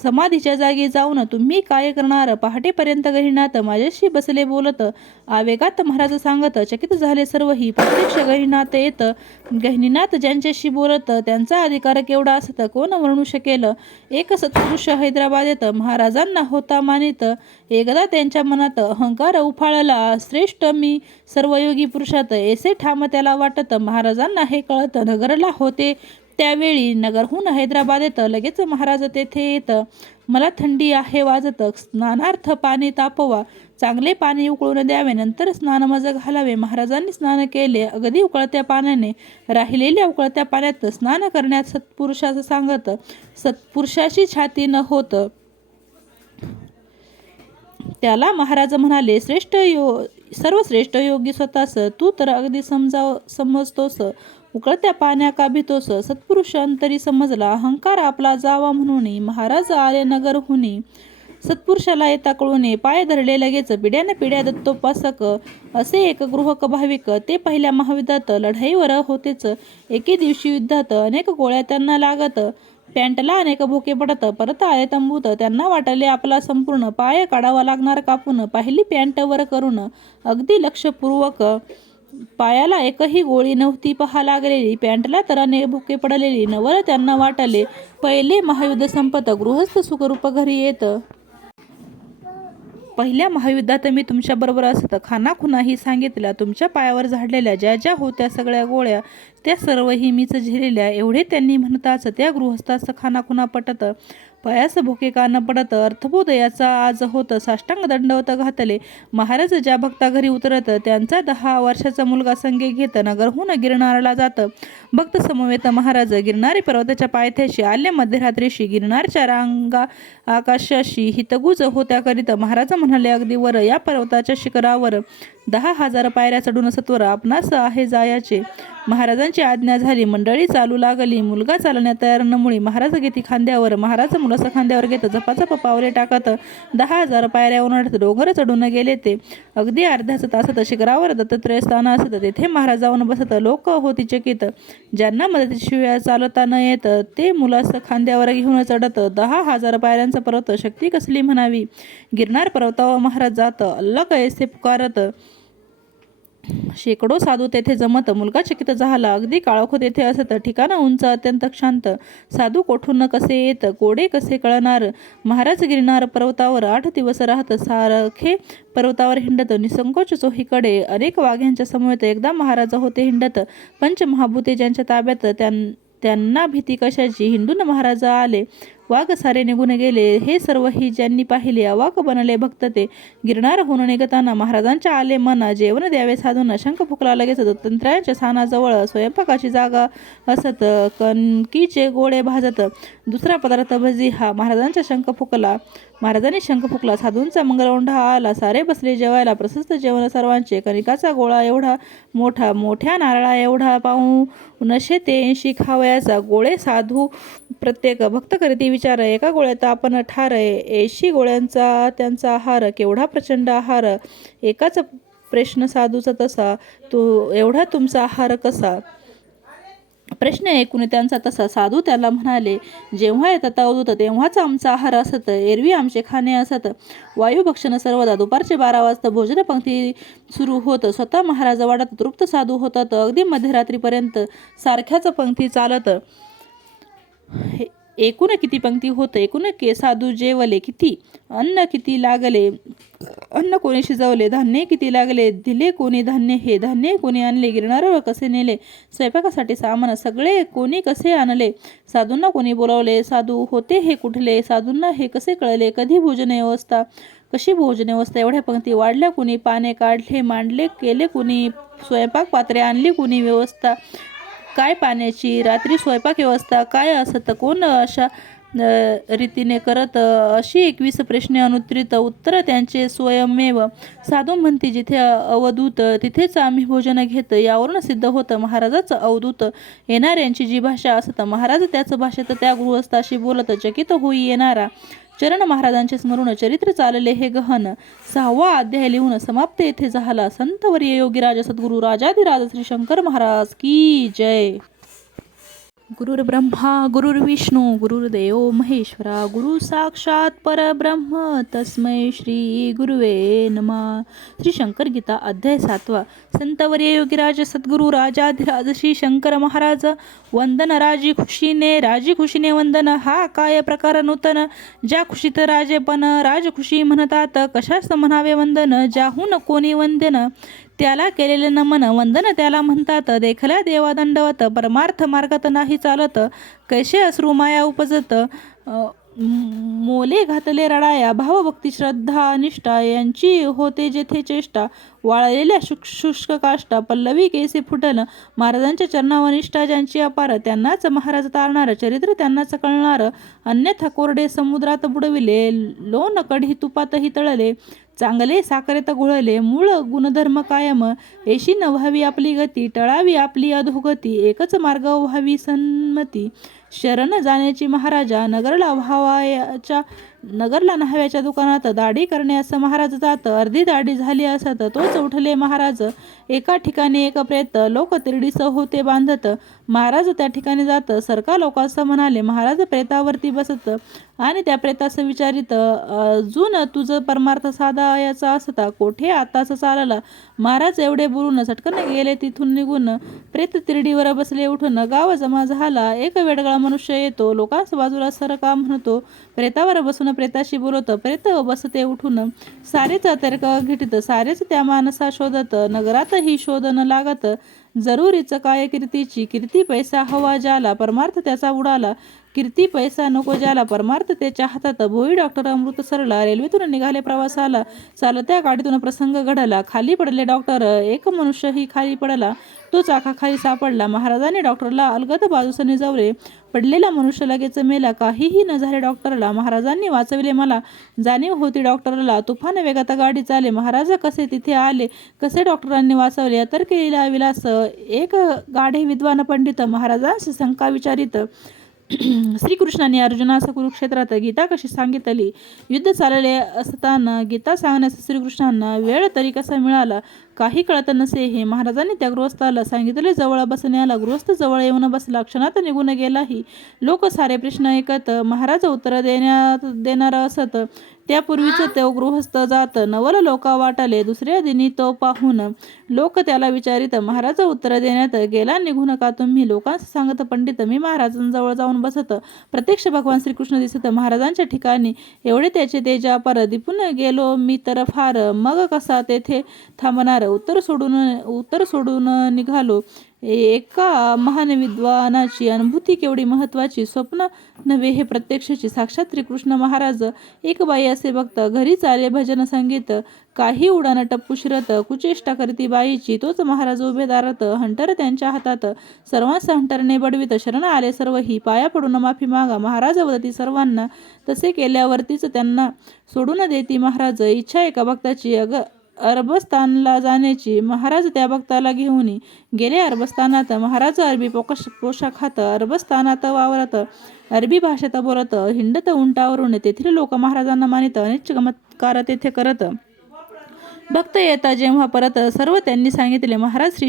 समाधीच्या जागी जाऊन तुम्ही काय करणार. पहाटेपर्यंत गहिनीनाथ माझ्याशी बसले बोलत. आवेगात महाराज सांगत चकित झाले सर्वही. प्रत्यक्ष गहिनीनाथ येत. गहिनीनाथ ज्यांच्याशी बोलत त्यांचा अधिकार केवढा असत कोण वर्णू शकेल. एक सत्पुरुष हैदराबाद येत महाराजांना होता मानित. एकदा त्यांच्या मनात अहंकार उफाळला. श्रेष्ठ मी सर्वयोगी पुरुषात ऐसे ठाम त्याला वाटत. महाराजांना हे कळत. नगरला होते त्यावेळी. नगरहून हैदराबाद येत. लगेच महाराज तेथे येत. मला थंडी आहे वाजत. स्नानार्थ पाणी तापवा. चांगले पाणी उकळून द्यावे. नंतर स्नानमज घालावे. महाराजांनी स्नान केले. अगदी उकळत्या पाण्याने. राहिलेल्या उकळत्या पाण्यात स्नान करण्यात सत्पुरुषाचं सांगत. सत्पुरुषाची छाती न होत. त्याला महाराज म्हणाले सर्वश्रेष्ठ योगी स्वतःस. तू तर अगदी समजतोस. उकळत्या पाण्या का भीतोस. सत्पुरुष अंतरी समजला. अहंकार आपला जावा म्हणून. महाराज आले नगरहुनी. सत्पुरुषाला येता कळूने. पाय धरले लगेच. पिढ्याने पिढ्या दत्तोपासक असे एक गृहक भाविक. ते पहिल्या महायुद्धात लढाईवर होतेच. एके दिवशी युद्धात अनेक गोळ्या त्यांना लागत. पॅन्टला अनेक भोके पडत. परत आले तंबूत. त्यांना वाटले आपला संपूर्ण पाय काढावा लागणार कापून. पाहिली पॅन्ट वर करून. अगदी लक्षपूर्वक. पायाला एकही गोळी नव्हती पहा लागलेली. पॅन्टला तर अनेक भोके पडलेली. नवल त्यांना वाटले पहिले महायुद्ध संपत. गृहस्थ सुखरूप घरी येत. पहिल्या महायुद्धात मी तुमच्याबरोबर असत. खानाखुणाही सांगितल्या. तुमच्या पायावर झाडलेल्या ज्या ज्या होत्या सगळ्या गोळ्या त्या सर्वही मीच झेलेल्या. एवढे त्यांनी म्हणताच त्या गृहस्थास खानाखुणा पटत. पायास भोके का न पडत. अर्थबोध याचा आज होत. साष्टांग दंडवत घातले. महाराज ज्या भक्ता घरी उतरत त्यांचा 10 वर्षाचा मुलगा संगे घेत नगरहून गिरनारला जात. भक्त समवेत महाराज गिरनारी पर्वताच्या पायथ्याशी आले. मध्यरात्रीशी गिरनारच्या रांगा आकाशाशी हितगुज होत्या करीत. महाराज म्हणाले अगदी वर या पर्वताच्या शिखरावर 10,000 पायऱ्या चढून सत्वर आपणास आहे जायाचे. महाराजांची आज्ञा झाली. मंडळी चालू लागली. मुलगा चालण्यात तयार नमुळी. महाराज घेती खांद्यावर. महाराज मुलास खांद्यावर घेत झपाझप पावले टाकत 10,000 पायऱ्या ओलांडत डोंगर चढून गेले ते. अगदी अर्ध्याच तासात शिखरावर दत्तात्रय स्थान असत. तेथे महाराज जाऊन बसत. लोक होती चकित. ज्यांना मदतीशिवाय चालता न येत ते मुलास खांद्यावर घेऊन चढत. 10,000 पायऱ्यांचा पर्वत शक्ती कसली म्हणावी. गिरनार पर्वतावर महाराज जात. अल्ला कैसे पुकारत. शेकडो साधू तेथे जमत. मुलगा चकित झाला. अगदी काळोख तेथे असत. ठिकाण उंच अत्यंत शांत. साधू कोठून कसे येत कोडे कसे कळणार. महाराज गिरनार पर्वतावर 8 दिवस राहत. सारखे पर्वतावर हिंडत. निसंकोच चोहीकडे. अनेक वाघ्यांच्या समवेत एकदा महाराज होते हिंडत. पंचमहाभूते ज्यांच्या ताब्यात त्यांना भीती कशाची. हिंडून महाराज आले. वाघ सारे निघून गेले. हे सर्वही ज्यांनी पाहिले अवाक बनले भक्त ते. गिरनार होऊन निघताना महाराजांच्या आले मन. जेवण द्यावे साधून. शंख फुकला लगेच. दत्तात्रयांच्या स्थानाजवळ स्वयंपाकाची जागा असत. कणकीचे गोळे भाजत. दुसरा पदार्थ भजी हा. महाराजांचा शंख फुकला. महाराजांनी शंख फुकला. साधूंचा मंगलवंडा आला. सारे बसले जेवायला. प्रशस्त जेवण सर्वांचे. कणिकाचा गोळा एवढा मोठा. मोठ्या नारळा एवढा. 983 खावयाचा. गोळे साधू प्रत्येक. भक्त करीती विचार. एका गोळ्यात आपण ठार. 80 गोळ्यांचा त्यांचा आहार. केवढा प्रचंड आहार. एकाच प्रश्न साधूचा तसा. तो एवढा तुमचा आहार कसा. प्रश्न ऐकून त्यांचा तसा. साधू त्याला म्हणाले जेव्हा येतात अवधूत तेव्हाच आमचा आहार असत. एरवी आमचे खाणे असत. वायुभक्षण सर्वदा. दुपारचे 12 वाजता भोजन पंक्ती सुरू होत. स्वतः महाराज वाड्यात तृप्त साधू होतात. अगदी मध्यरात्रीपर्यंत सारख्याच पंक्ती चालत. एकूण किती पंक्ती होत, एकूण साधू जेवले किती, अन्न किती लागले, अन्न कोणी शिजवले, धान्य किती लागले, दिले कोणी धान्य, हे धान्य कोणी आणले, गिरणाऱ्यावर कसे नेले, स्वयंपाकासाठी सामान सगळे कोणी कसे आणले, साधूंना कोणी बोलावले, साधू होते हे कुठले, साधूंना हे कसे कळले, कधी भोजन व्यवस्था, कशी भोजन व्यवस्था, एवढ्या पंक्ती वाढल्या कुणी, पाने काढले मांडले, केले कुणी स्वयंपाक, पात्रे आणली कुणी व्यवस्था, काय पाण्याची, रात्री स्वयंपाक व्यवस्था काय असत, कोण अशा रीतीने करत, अशी 21 प्रश्ने अनुत्तरित, उत्तर त्यांचे स्वयमेव. साधू म्हणते जिथे अवधूत तिथेच आम्ही भोजन घेत, यावरून सिद्ध होतं महाराजाचं अवधूत येणाऱ्यांची जी भाषा असत, महाराज त्याच भाषेत त्या गृहस्थाशी बोलत, चकित होई येणारा चरण महाराजांचे स्मरून, चरित्र चालले हे गहन. 6वा अध्याय लिहून समाप्त येथे झाला. संतवर्य योगीराज सद्गुरु राजाधिराज श्री शंकर महाराज की जय. गुरुर्ब्रह्मा गुरुर्विष्णू गुरुर्देव महेश्वरा, गुरु साक्षात परब्रह्म तस्मै श्री गुरुवे नमः. श्री शंकर गीता अध्याय 7वा. संतवर्य योगीराज सद्गुरु राजाधिराज श्री शंकर महाराज वंदन. राजी खुशीने वंदन, हा काय प्रकार नूतन, ज्या खुशीत राजेपण राजखुशी म्हणतात, कशास म्हणावे वंदन, ज्याहून कोणी वंदन त्याला केलेले नमन, वंदन त्याला म्हणतात, देखल्या देवा दंडवत, परमार्थ मार्गात नाही चालत, कैसे अश्रू माया उपजत, मोले घातले रडाया, भावभक्ती श्रद्धा निष्ठा यांची होते जेथे चेष्टा, वाळलेल्या शुष्क काष्टा, पल्लवी केसे फुटल, महाराजांच्या चरणावर निष्ठा ज्यांची अपार, त्यांनाच महाराज तारणार, चरित्र त्यांनाच कळणार, अन्यथा कोरडे समुद्रात बुडविले, लोण कढी तुपातही तळले, चांगले साखरेत घोळले, मूळ गुणधर्म कायम, एशी न व्हावी आपली गती, टळावी आपली अधोगती, एकच मार्ग व्हावी सन्मती, शरण जाण्याची महाराजा, नगरला न्हाव्याच्या दुकानात, दाढी करण्यास महाराज जात, अर्धी दाढी झाली असत, तोच उठले महाराज, एका ठिकाणी एक प्रेत, लोक तिरडीस होते बांधत, महाराज त्या ठिकाणी जात, सरका लोकांस म्हणाले, महाराज प्रेतावरती बसत, आणि त्या प्रेतास विचारित, अजून तुझं परमार्थ साधा याचा असता, कोठे आताच चालला, महाराज एवढे बोलून सटकन गेले तिथून निघून, प्रेत तिरडीवर बसले उठून, गाव जमा झाला, एक वेडगळा मनुष्य येतो, लोकांस बाजूला सरका म्हणतो, प्रेतावर बसून प्रेताशी बोलत, प्रेत बसते उठून, सारेच तर्क घिटीत, सारेच त्या माणसा शोधत, नगरातही शोध न लागत, जरुरीच काय कीर्तीची, कीर्ती पैसा हवा ज्याला, परमार्थ त्याचा उडाला, कीर्ती पैसा नको ज्याला, परमार्थ त्याच्या हातात, भोई डॉक्टर अमृत सरला, रेल्वेतून निघाले प्रवासाला, चालत्या गाडीतून प्रसंग घडला, खाली पडले डॉक्टर, एक मनुष्यही खाली पडला, तो चाका खाली सापडला, महाराजांनी डॉक्टरला अलगद बाजूस निजवले, पडलेला मनुष्य लगेच मेला, काहीही न झाले डॉक्टरला, महाराजांनी वाचविले मला, जाणीव होती डॉक्टरला, तुफान वेगात गाडी चाले, महाराज कसे तिथे आले, कसे डॉक्टरांनी वाचवले, अतर केलेला विलास, एक गाढे विद्वान पंडित, महाराजांशी शंका विचारित, श्रीकृष्णाने अर्जुनास कुरुक्षेत्रात गीता कशी सांगितली, युद्ध चालले असताना गीता सांगण्यास श्रीकृष्णांना वेळ तरी कसा मिळाला, काही कळत नसे हे महाराजांनी त्या गृहस्थाला सांगितले, जवळ बसण्याला, गृहस्थ जवळ येऊन बसला, क्षणात निघून गेलाही, लोक सारे प्रश्न ऐकत, महाराज उत्तर देणार असत, त्यापूर्वीच तो गृहस्थ जात, नवल लोका वाटले, दुसऱ्या दिनी तो पाहून, लोक त्याला विचारित, महाराज उत्तर देण्यात गेला निघून का तुम्ही, लोकांस सांगत पंडित, मी महाराजांजवळ जाऊन बसत, प्रत्यक्ष भगवान श्रीकृष्ण दिसत, महाराजांच्या ठिकाणी, एवढे त्याचे तेजापार, दिपून गेलो मी तर फार, मग कसा तेथे थांबणार, उत्तर सोडून निघालो, एका महान विद्वानाची अनुभूती केवढी महत्वाची, स्वप्न नव्हे हे प्रत्यक्षाची, साक्षात श्रीकृष्ण महाराज, एक बाई असे बघत, घरी चाले भजन संगीत, काही उडान टप्पू शिरत, कुचेष्टा करती बाईची, तोच महाराज उभे दारात, हंटर त्यांच्या हातात, सर्वांस हंटरने बडवीत, शरण आले सर्वही, पाया पडून माफी मागा, महाराज वदती सर्वांना, तसे केल्यावरतीच त्यांना सोडून देती महाराज, इच्छा एका भक्ताची अरबस्थानला जाण्याची, महाराज त्या भक्ताला घेऊन गेले अरबस्थानात, महाराज अरबी पोशाखात अरबस्थानात वावरत, अरबी भाषेत बोलत, हिंडत उंटावरून, तेथील लोक महाराजांना मानित, अनेक चमत्कार तेथे करत, भक्त येता जेव्हा परत सर्व त्यांनी सांगितले. महाराज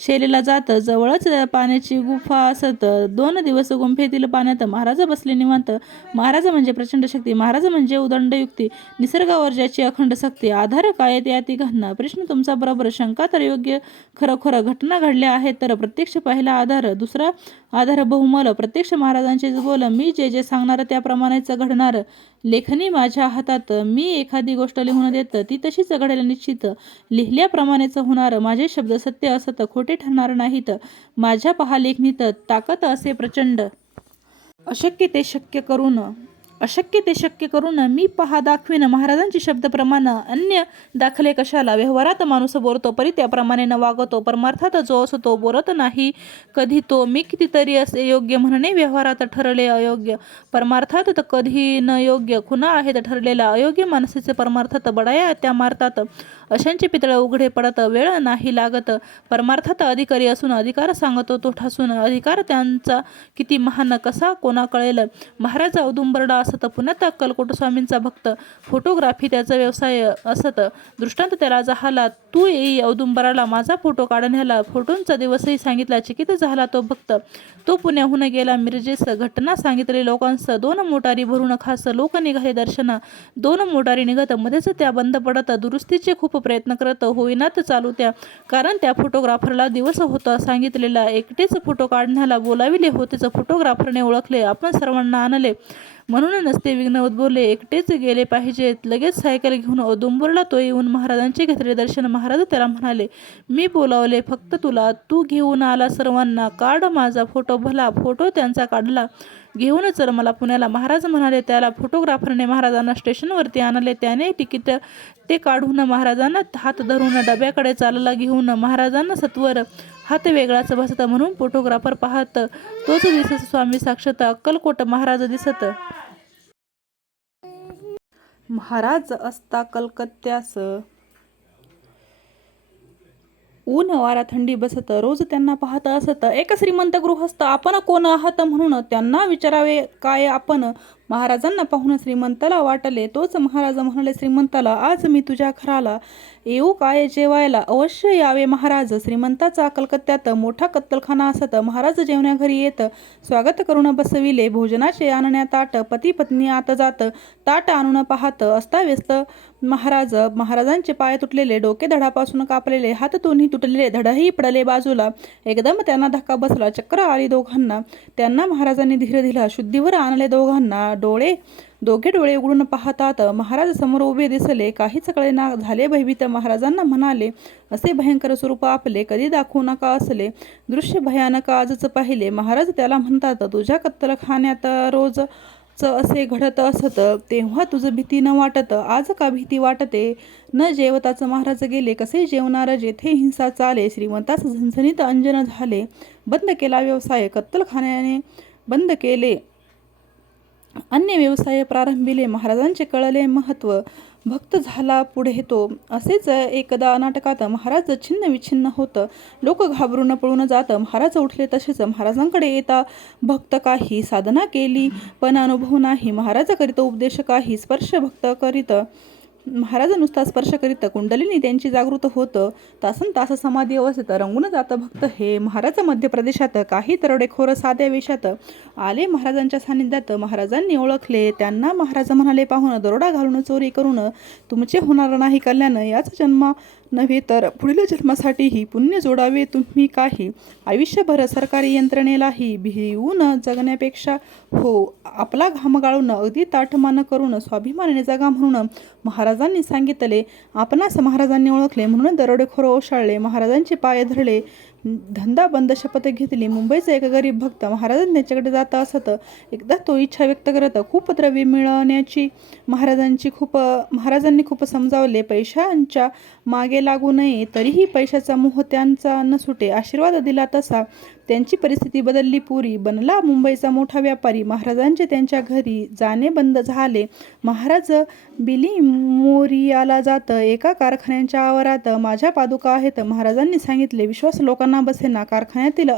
शैलेला जात. जवळच पाण्याची गुफा असत. 2 दिवस गुंफेतील पाण्यात महाराज बसले निवांत. महाराज म्हणजे प्रचंड शक्ती, महाराज म्हणजे उदंड युक्ती, निसर्गावर ज्याची अखंड शक्ती. आधार काय त्या तिघांना? प्रश्न तुमचा बरोबर, शंका तर योग्य. खरोखर घटना घडल्या आहेत तर प्रत्यक्ष पहिला आधार, दुसरा आधार बहुमल, प्रत्यक्ष महाराजांचेच बोल. मी जे सांगणार त्याप्रमाणेच घडणार. लेखणी माझ्या हातात. मी एखादी गोष्ट लिहून देत, ती तशीच घडेल निश्चित. लिहिल्याप्रमाणेच होणार. माझे शब्द सत्य असत, खोटे ठरणार नाहीत. माझ्या पहा लेखणीत ताकद असे प्रचंड. अशक्य ते शक्य करून मी पहा दाखवीन. महाराजांचे शब्द प्रमाण, अन्य दाखले कशाला? व्यवहारात माणूस बोलतो परी त्याप्रमाणे न वागतो. परमार्थात जो असतो बोलत नाही कधी तो. मी कितीतरी असे योग्य म्हणणे व्यवहारात ठरले अयोग्य, परमार्थात तर कधी न योग्य. खुणा आहेत ठरलेला अयोग्य माणसाचे परमार्थात बडाया त्या मारतात. अशांचे पितळ उघडे पडत वेळ नाही लागत. परमार्थात अधिकारी असून अधिकार सांगतो तो ठासून. अधिकार त्यांचा किती महान कसा कोणा कळेल. महाराज औदुंबरडा असत, पुण्यात अक्कलकोट स्वामींचा भक्त. फोटोग्राफी त्याचा व्यवसाय असत. दृष्टांत त्याला झाला, तू येई औदुंबराला माझा फोटो काढण्याला. फोटोंचा दिवसही सांगितला, चकित झाला तो भक्त. तो पुण्याहून गेला मिरजेस. घटना सांगितली लोकांस. 2 मोटारी भरून खास लोक निघाले दर्शना. 2 मोटारी निघत मध्येच त्या बंद पडत. दुरुस्तीचे खूप प्रयत्न करत होईनात चालू त्या. कारण त्या फोटोग्राफरला दिवस होता सांगितलेला. एकटेच फोटो काढण्याला बोलाविले होतेच. फोटोग्राफरने ओळखले, आपण सर्वांना आणले म्हणून नसते विघ्न उद्भवले. एकटेच गेले पाहिजेत. लगेच सायकल घेऊन औदुंबरला तो येऊन महाराजांचे घेतले दर्शन. महाराज त्याला म्हणाले, मी बोलावले फक्त तुला, तू घेऊन आला सर्वांना. काढ माझा फोटो भला. फोटो त्यांचा काढला. घेऊन चल मला पुण्याला. महाराज म्हणाले त्याला. फोटोग्राफरने महाराजांना स्टेशनवरती आणले. त्याने तिकीट ते काढून महाराजांना हात धरून डब्याकडे चालला घेऊन. महाराजांना सत्वर हात वेगळाच भासत म्हणून फोटोग्राफर पाहत तोच दिसत स्वामी साक्षात अक्कलकोट महाराज दिसत. महाराज असता कलकत्त्यास. ऊन वारा थंडी बसत. रोज त्यांना पाहत असत. एक श्रीमंत गृहस्थ. आपण कोण आहात म्हणून त्यांना विचारावे काय आपण. महाराजांना पाहून श्रीमंताला वाटले. तोच महाराज म्हणाले श्रीमंताला, आज मी तुझ्या घराला येऊ काय जेवायला? अवश्य यावे महाराज. श्रीमंताचा कलकत्त्यात मोठा कत्तलखाना असत. महाराज जेवण्या घरी येत. स्वागत करून बसविले. भोजनाचे आणण्या ताट. पती पत्नी आत जात. ताट आणून पाहत अस्ताव्यस्त महाराजांचे पाय तुटलेले, डोके धडापासून कापलेले, हात दोन्ही तुटलेले, धडही पडले बाजूला. एकदम त्यांना धक्का बसला. चक्र आली दोघांना. त्यांना महाराजांनी धीर दिला. शुद्धीवर आणले दोघांना. दोघे डोळे उघडून पाहतात. महाराज समोर उभे दिसले. काहीच कळेना झाले भयभीत. महाराजांना म्हणाले, असे भयंकर स्वरूप आपले कधी दाखवू नका असले. दृश्य भयानक आजच पाहिले. महाराज त्याला म्हणतात, तुझ्या कत्तलखान्यात रोज असे घडत असत तेव्हा तुझं भीती न वाटत, आज का भीती वाटते? न जेवताच महाराज गेले. कसे जेवणार जेथे हिंसा चाले? श्रीमंतास झणझणीत अंजन झाले. बंद केला व्यवसाय. कत्तलखान्याने बंद केले. अन्य व्यवसाय प्रारंभिले. महाराजांचे कळले महत्व. भक्त झाला पुढे तो. असेच एकदा नाटकात महाराज छिन्न विछिन्न होत. लोक घाबरून पळून जात. महाराज उठले तसेच. महाराजांकडे येता भक्त काही साधना केली पण अनुभव नाही. महाराज करीत उपदेश काही. स्पर्श भक्त करीत. महाराज नुसता स्पर्श करीत. कुंडलिनी त्यांची जागृत होत. तासन तास समाधी अवस्थेत रंगून जात भक्त हे. महाराज मध्य प्रदेशात काही दरोडेखोर साध्या वेशात आले महाराजांच्या सानिध्यात. महाराजांनी ओळखले त्यांना. महाराज म्हणाले, पाहून दरोडा घालून चोरी करून तुमचे होणार नाही कल्याण. याच जन्मा नव्हे तर पुढील जन्मासाठीही पुण्य जोडावे तुम्ही काही. आयुष्यभर सरकारी यंत्रणेलाही भिवून जगण्यापेक्षा हो आपला घाम गाळून अगदी ताठमान करून स्वाभिमानाने जगा म्हणून महाराजांनी सांगितले. आपणास महाराजांनी ओळखले म्हणून दरोडेखोर ओशाळले. महाराजांचे पाय धरले. धंदा बंद शपथ घेतली. मुंबईचा एक गरीब भक्त महाराजांनी त्याच्याकडे जात असत. एकदा तो इच्छा व्यक्त करत खूप द्रव्य मिळवण्याची महाराजांनी खूप समजावले. पैशांच्या मागे लागू नये. तरीही पैशाचा मोह त्यांचा न सुटे. आशीर्वाद दिला तसा त्यांची परिस्थिती बदलली पुरी. बनला मुंबईचा मोठा व्यापारी. महाराजांचे त्यांच्या घरी जाणे बंद झाले. महाराज बिलिमोरियाला जात. एका कारखान्याच्या आवारात माझ्या पादुका आहेत, महाराजांनी सांगितले. विश्वास लोकांना बसेना. कारखान्यातील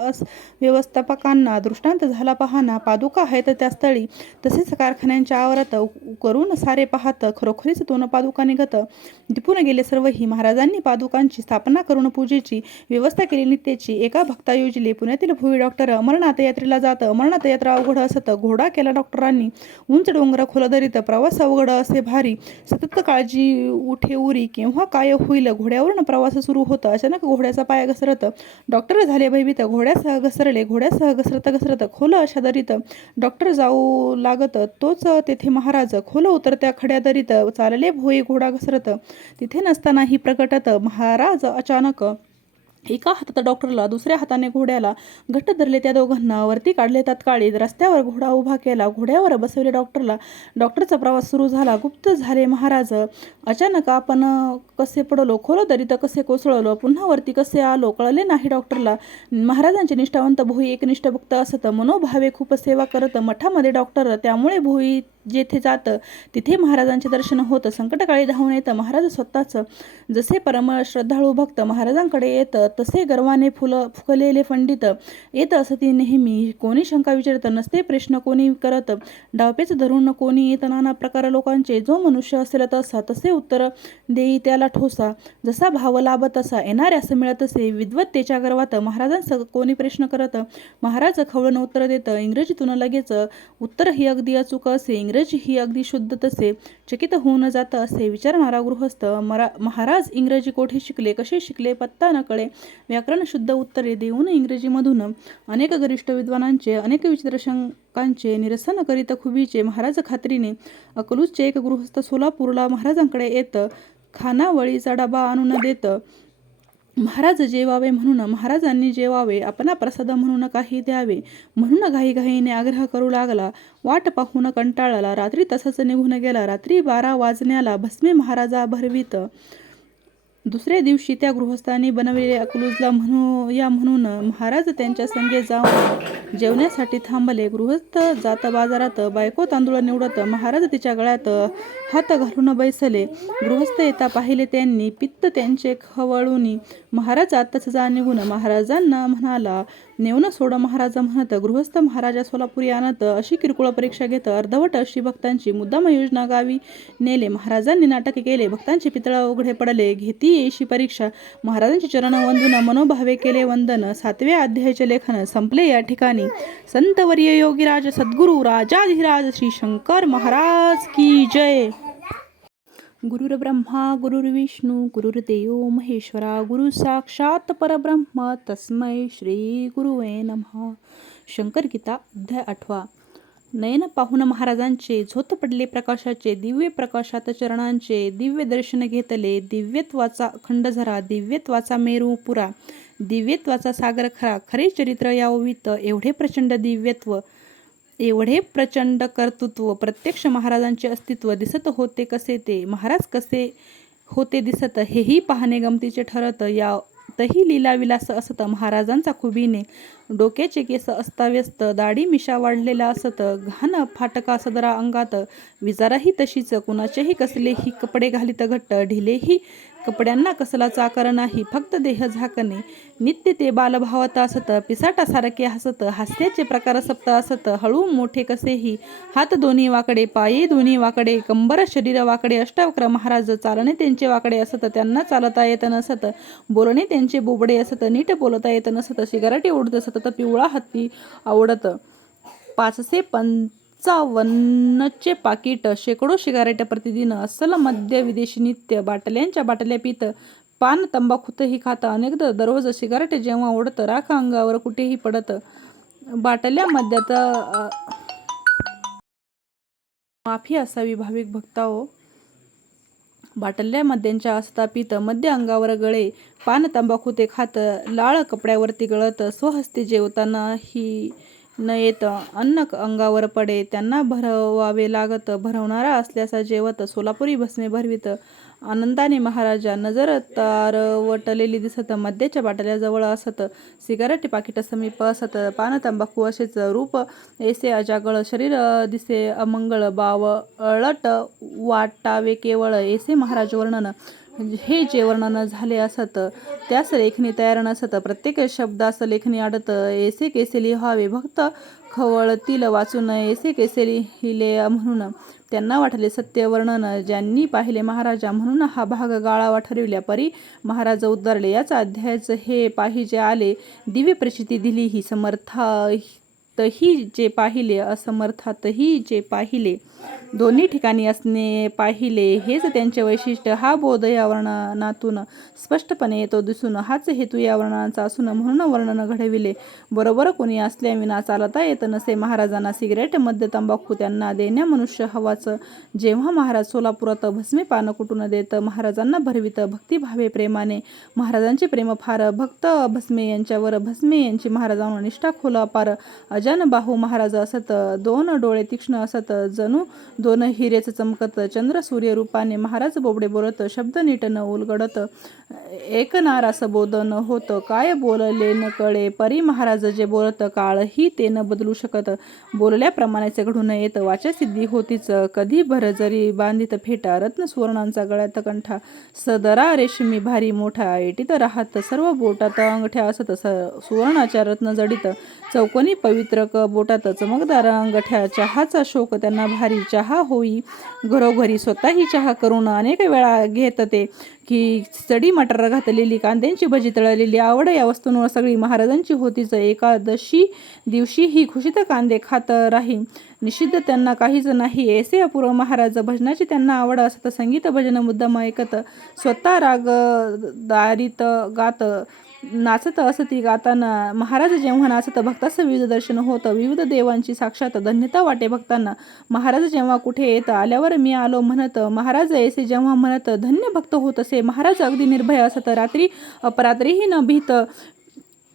व्यवस्थापकांना दृष्टांत झाला पाहना. पादुका आहेत त्या स्थळी, तसेच कारखान्याच्या आवारात करून सारे पाहत. खरोखरीच दोन पादुका निघत दिपून गेले सर्वही. महाराजांनी पादुकांची स्थापना करून पूजेची व्यवस्था केली नित्याची. एका भक्ता योजले. पुण्यातील भुई डॉक्टर अमरनाथ यात्रेला जात. अमरनाथ यात्रा अवघड असत. घोडा केला डॉक्टरांनी. उंच डोंगर खोल दरीत. प्रवास अवघड असे भारी. सतत काळजी उठे उरी. केव्हा काय होईल. घोड्यावरून प्रवास सुरू होता. अचानक घोड्याचा पाय घसरत. डॉक्टर झाले भयभीत. घोड्यासह घसरले. घोड्यासह घसरत घसरत खोल अशा दरीत डॉक्टर जाऊ लागत. तोच तेथे महाराज खोल उतरत्या खड्या दरीत चालले. भोई घोडा घसरत. तिथे नसतानाही प्रकटत महाराज अचानक. एका हातात डॉक्टरला, दुसऱ्या हाताने घोड्याला घट्ट धरले. त्या दोघांना वरती काढले तात्काळी. रस्त्यावर घोडा उभा केला. घोड्यावर बसवले डॉक्टरला. डॉक्टरचा प्रवास सुरू झाला. गुप्त झाले महाराज. अचानक आपण कसे पडलो, खोल दरीत कसे कोसळलो, पुन्हा वरती कसे आलो, कळले नाही डॉक्टरला. महाराजांचे निष्ठावंत भोई एकनिष्ठ भक्त असत. मनोभावे खूप सेवा करत. मठामध्ये डॉक्टर, त्यामुळे भोई जेथे जात तिथे महाराजांचे दर्शन होत. संकटकाळी धावून येत महाराज स्वतःच. जसे परम श्रद्धाळू भक्त महाराजांकडे येत, तसे गर्वाने फुकलेले पंडित येत असती नेहमी. कोणी शंका विचारत नसते, प्रश्न कोणी करत. डावपेच धरून कोणी येत नाना प्रकार लोकांचे. जो मनुष्य असेल तसा, तसे उत्तर देई त्याला ठोसा. जसा भाव लाभत तसा येणाऱ्यास मिळत असे. विद्वत्तेच्या गर्वात महाराजांस कोणी प्रश्न करत. महाराज खवळून उत्तर देत. इंग्रजीतून लगेच. उत्तर ही अगदी अचूक असे. इंग्रजी ही अगदी शुद्ध तसे. चकित होऊन जात असे. विचारणारा गृहस्थ, महाराज इंग्रजी कोठे शिकले, कसे शिकले, पत्ता न कळे. व्याकरण शुद्ध उत्तरे देऊन इंग्रजीमधून अनेक गरिष्ठ विद्वानांचे, अनेक विचित्र शंकांचे निरसन करीत खुबीचे. महाराज खात्रीने. अकलूजचे एक गृहस्थ सोलापूरला महाराजांकडे येत. खानावळीचा डबा आणून देत. महाराज जेवावे म्हणून. महाराजांनी जेवावे, आपला प्रसाद म्हणून काही द्यावे म्हणून घाईघाईने आग्रह करू लागला. वाट पाहून कंटाळला. रात्री तसाच निघून गेला. रात्री 12 वाजण्याला भस्मे महाराजा भरवीत. दुसऱ्या दिवशी त्या गृहस्थांनी बनवलेले अकलूजला म्हणून महाराज त्यांच्या संगे जाऊन जेवण्यासाठी थांबले. गृहस्थ जात बाजारात. बायको तांदूळ निवडत. महाराज तिच्या गळ्यात हात घालून बैसले. गृहस्थ येता पाहिले त्यांनी. पित्त त्यांचे खवळून महाराज आत्ताच जा निघून. महाराजांना म्हणाला, नेऊन सोड महाराज म्हणत. गृहस्थ महाराजा सोलापुरी आणत. अशी किरकोळ परीक्षा घेत. अर्धवट अशी भक्तांची मुद्दाम योजना गावी नेले. महाराजांनी नाटक केले. भक्तांचे पितळ उघडे पडले. घेती येशी परीक्षा. महाराजांचे चरण वंदून मनोभावे केले वंदन. 7व्या अध्यायाचे लेखन संपले या ठिकाणी. संतवर्य योगीराज सद्गुरु राजाधिराज श्री शंकर महाराज की जय. गुरुर्ब्रह्मा गुरुर्विष्णू गुरुर्देव महेश्वरा. गुरु साक्षात परब्रह्म तस्मै श्री गुरुवे नमः. शंकर गीता अध्याय 8. नयन पाहून महाराजांचे झोत पडले प्रकाशाचे. दिव्य प्रकाशात चरणांचे दिव्य दर्शन घेतले. दिव्यत्वाचा अखंड झरा, दिव्यत्वाचा मेरू पुरा, दिव्यत्वाचा सागर खरा. खरे चरित्र यावित. एवढे प्रचंड दिव्यत्व, एवढे प्रचंड कर्तृत्व, प्रत्यक्ष महाराजांचे अस्तित्व दिसत होते. कसे ते महाराज कसे होते दिसत, हेही पाहणे गमतीचे ठरत. यातही लीलाविलास असत महाराजांचा खुबीने. डोक्याचे केस अस्ताव्यस्त, दाढी मिशा वाढलेला असत. घाण फाटका सदरा अंगात. विजाराही तशीच. कुणाचेही कसलेही कपडे घालीत घट्ट. ढिलेही कपड्यांना कसलाच आकार नाही, फक्त देह झाकणे. नित्य ते बालभावात असत. पिसाटासारखे हसत. हास्याचे प्रकार सप्त असत. हळू मोठे कसेही. हात दोन्ही वाकडे, पाये दोन्ही वाकडे, कंबर शरीर वाकडे. अष्टावक्र महाराज. चालणे त्यांचे वाकडे असत. त्यांना चालता येत नसत. बोलणे त्यांचे बोबडे असत. नीट बोलता येत नसत. सिगारेटी उडत सतत. पिवळा हत्ती आवडत. 555चे पाकिट. शेकडो सिगारेट प्रतिदिन. अस्सल मद्य विदेशी नित्य. बाटल्यांच्या बाटल्या पित. पान तंबाखूतही खात. अनेकदा दररोज सिगारेट जेव्हा ओढत, राख अंगावर कुठेही पडत. बाटल्या मद्यात माफी असावी भाविक भक्ताओ. बाटल्या मद्यांच्या असता पित. मद्य अंगावर गळे. पान तंबाखू ते खात. लाळ कपड्यावरती गळत. स्वहस्ते जेवतानाही न येत अन्न अंगावर पडे त्यांना भरवावे लागत. भरवणारा असल्याचा जेवत सोलापुरी भस्मे भरवित. आनंदाने महाराजा नजर तारवटलेली दिसत. मद्याच्या बाटल्याजवळ असत. सिगारेट पाकिट समीप असत. पान तंबाखू असेच रूप ऐसे अजागळ. शरीर दिसे अमंगळ. बावळट वाटावे केवळ. ऐसे महाराज वर्णन. हे जे वर्णन झाले असत त्यास लेखणी तयार नसत. प्रत्येक शब्दास लेखणी अडत. ऐसे कैसे लिहावे भक्त खवळतील वाचून. ऐसे कैसे लिहिले म्हणून त्यांना वाटले सत्य वर्णन. ज्यांनी पाहिले महाराजा म्हणून हा भाग गाळावा ठरविल्या परी महाराज उद्गारले. याचा अध्यायच हे पाहिजे आले. दिव्य प्रचिती दिली ही समर्थातही जे पाहिले असमर्थातही जे पाहिले. दोन्ही ठिकाणी असणे पाहिले हेच त्यांचे वैशिष्ट्य. हा बोध या वर्णनातून स्पष्टपणे येतो दिसून. हाच हेतू या वर्णनाचा असून म्हणून वर्णन घडविले. बरोबर कोणी असल्याविना चालता येत नसे महाराजांना. सिगारेट मद्य तंबाखू त्यांना देण्या मनुष्य हवाच. जेव्हा महाराज सोलापुरात भस्मे पान कुटून देत महाराजांना भरवित भक्तिभावे प्रेमाने. महाराजांचे प्रेम फार. भक्त भस्मे यांच्यावर. भस्मे यांची महाराजांवर निष्ठा खोल अपार. अजान बाहू महाराज असत. दोन डोळे तीक्ष्ण असत. जणू दोन हिरेच चमकत. चंद्र सूर्य रूपाने महाराज बोबडे बोलत. शब्द नीट न उलगडत. एक नारास बोधन होत. काय बोलले न कळे परी महाराज जे बोलत. काळही ते न बदलू शकत. बोलल्याप्रमाणेच घडून येत. वाचासिद्धी होतीच. कधी भरजरी बांधित फेटा. रत्न सुवर्णांचा गळ्यात कंठा. सदरा रेशमी भारी मोठा. एटीत राहत सर्व बोटात अंगठ्या असत. सुवर्णाच्या रत्न जडित. चौकोनी पवित्र बोटात चमकदार अंगठ्या. चहाचा शोक त्यांना भारी. चहा होई घरोघरी. स्वतःही चहा करून अनेक वेळा घेत ते. की चडी मटर घातलेली. कांद्यांची भजी तळलेली. आवड या वस्तूंवर सगळी महाराजांची होतीच. एकादशी दिवशी ही खुशीत कांदे खात राही. निषिद्ध त्यांना काहीच नाही. ऐसे अपूर्व महाराज. भजनाची त्यांना आवड असत. संगीत भजन मुद्दाम ऐकत. स्वतः राग दारीत गात. नाचत असती गाताना. महाराज जेव्हा नाचत भक्तास विविध दर्शन होत. विविध देवांची साक्षात धन्यता वाटे भक्तांना. महाराज जेव्हा कुठे येत आल्यावर मी आलो म्हणत. महाराज ऐसे जेव्हा म्हणत धन्य भक्त होत असे. महाराज अगदी निर्भय असत. रात्री अपरात्रीही न भीत.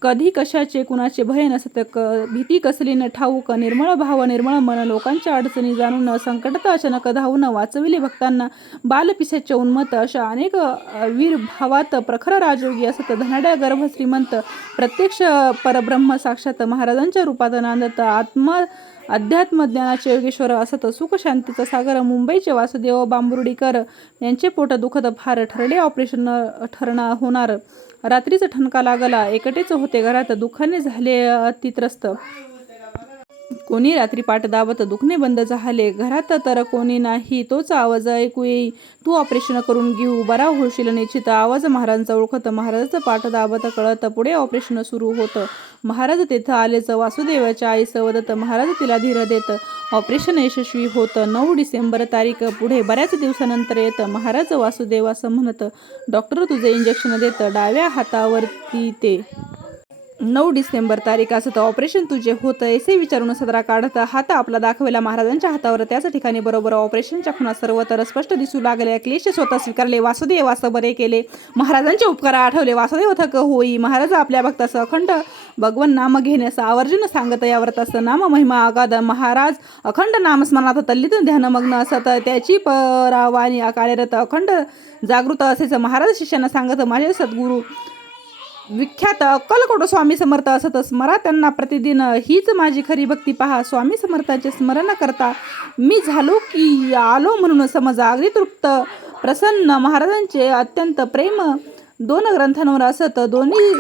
कधी कशाचे कुणाचे भय नसत. भीती कसली न ठाऊक. निर्मळ भाव निर्मळ मन. लोकांच्या अडचणी जाणून संकटात अचानक धावून वाचविले भक्तांना. बालपिसाचे उन्मत्त अशा अनेक वीर भावात प्रखर राजयोगी असत. धनाढ्य गर्भ श्रीमंत. प्रत्यक्ष परब्रह्म साक्षात महाराजांच्या रूपात नांदत. अध्यात्म ज्ञानाचे योगेश्वर असत. सुख शांतीचा सागर. मुंबईचे वासुदेव बांबुर्डीकर यांचे पोट दुखत फार. ठरले ऑपरेशन होणार. रात्रीच ठणका लागला. एकटेच होते घरात. दुःखाने झाले अतित्रस्त. कोणी रात्री पाठ दाबत. दुखणे बंद झाले. घरात तर कोणी नाही. तोच आवाज ऐकू येई. तू ऑपरेशन करून घेऊ. बरा होशील निश्चित. आवाज महाराजांचा ओळखत. महाराजांचं पाठ दाबत कळत. पुढे ऑपरेशन सुरू होतं. महाराज तेथं आलेच. वासुदेवाच्या आई सवदत. महाराज तिला धीर देत. ऑपरेशन यशस्वी होतं. 9 डिसेंबर तारीख. पुढे बऱ्याच दिवसानंतर येत. महाराज वासुदेवास म्हणत. डॉक्टर तुझे इंजेक्शन देत. डाव्या हातावरती ते 9 डिसेंबर तारीख असत. ऑपरेशन तुझे होतं ऐसे विचारून सदरा काढत हात आपला दाखवला महाराजांच्या हातावर. त्याच ठिकाणी बरोबर ऑपरेशनच्या खुणा सर्वत्र स्पष्ट दिसू लागल्या. क्लेश स्वतः स्वीकारले. वासुदेवास बरे केले. महाराजांचे उपकार आठवले. वासुदेव थक होई. महाराज आपल्या भक्तास अखंड भगवन नाम घेण्यास आवर्जून सांगत. या व्रतास नाम महिमा अगाध. महाराज अखंड नामस्मरणात तल्लीत ध्यानमग्न असत. त्याची परावानी कार्यरत अखंड जागृत असेच. महाराज शिष्यांना सांगत. माझे सद्गुरू विख्यात अक्कलकोट स्वामी समर्थ असत. स्मरा त्यांना प्रतिदिन. हीच माझी खरी भक्ती पहा. स्वामी समर्थाचे स्मरण करता मी झालो की आलो म्हणून समजा. अगदी तृप्त प्रसन्न. महाराजांचे अत्यंत प्रेम 2 ग्रंथांवर असत. दोन्ही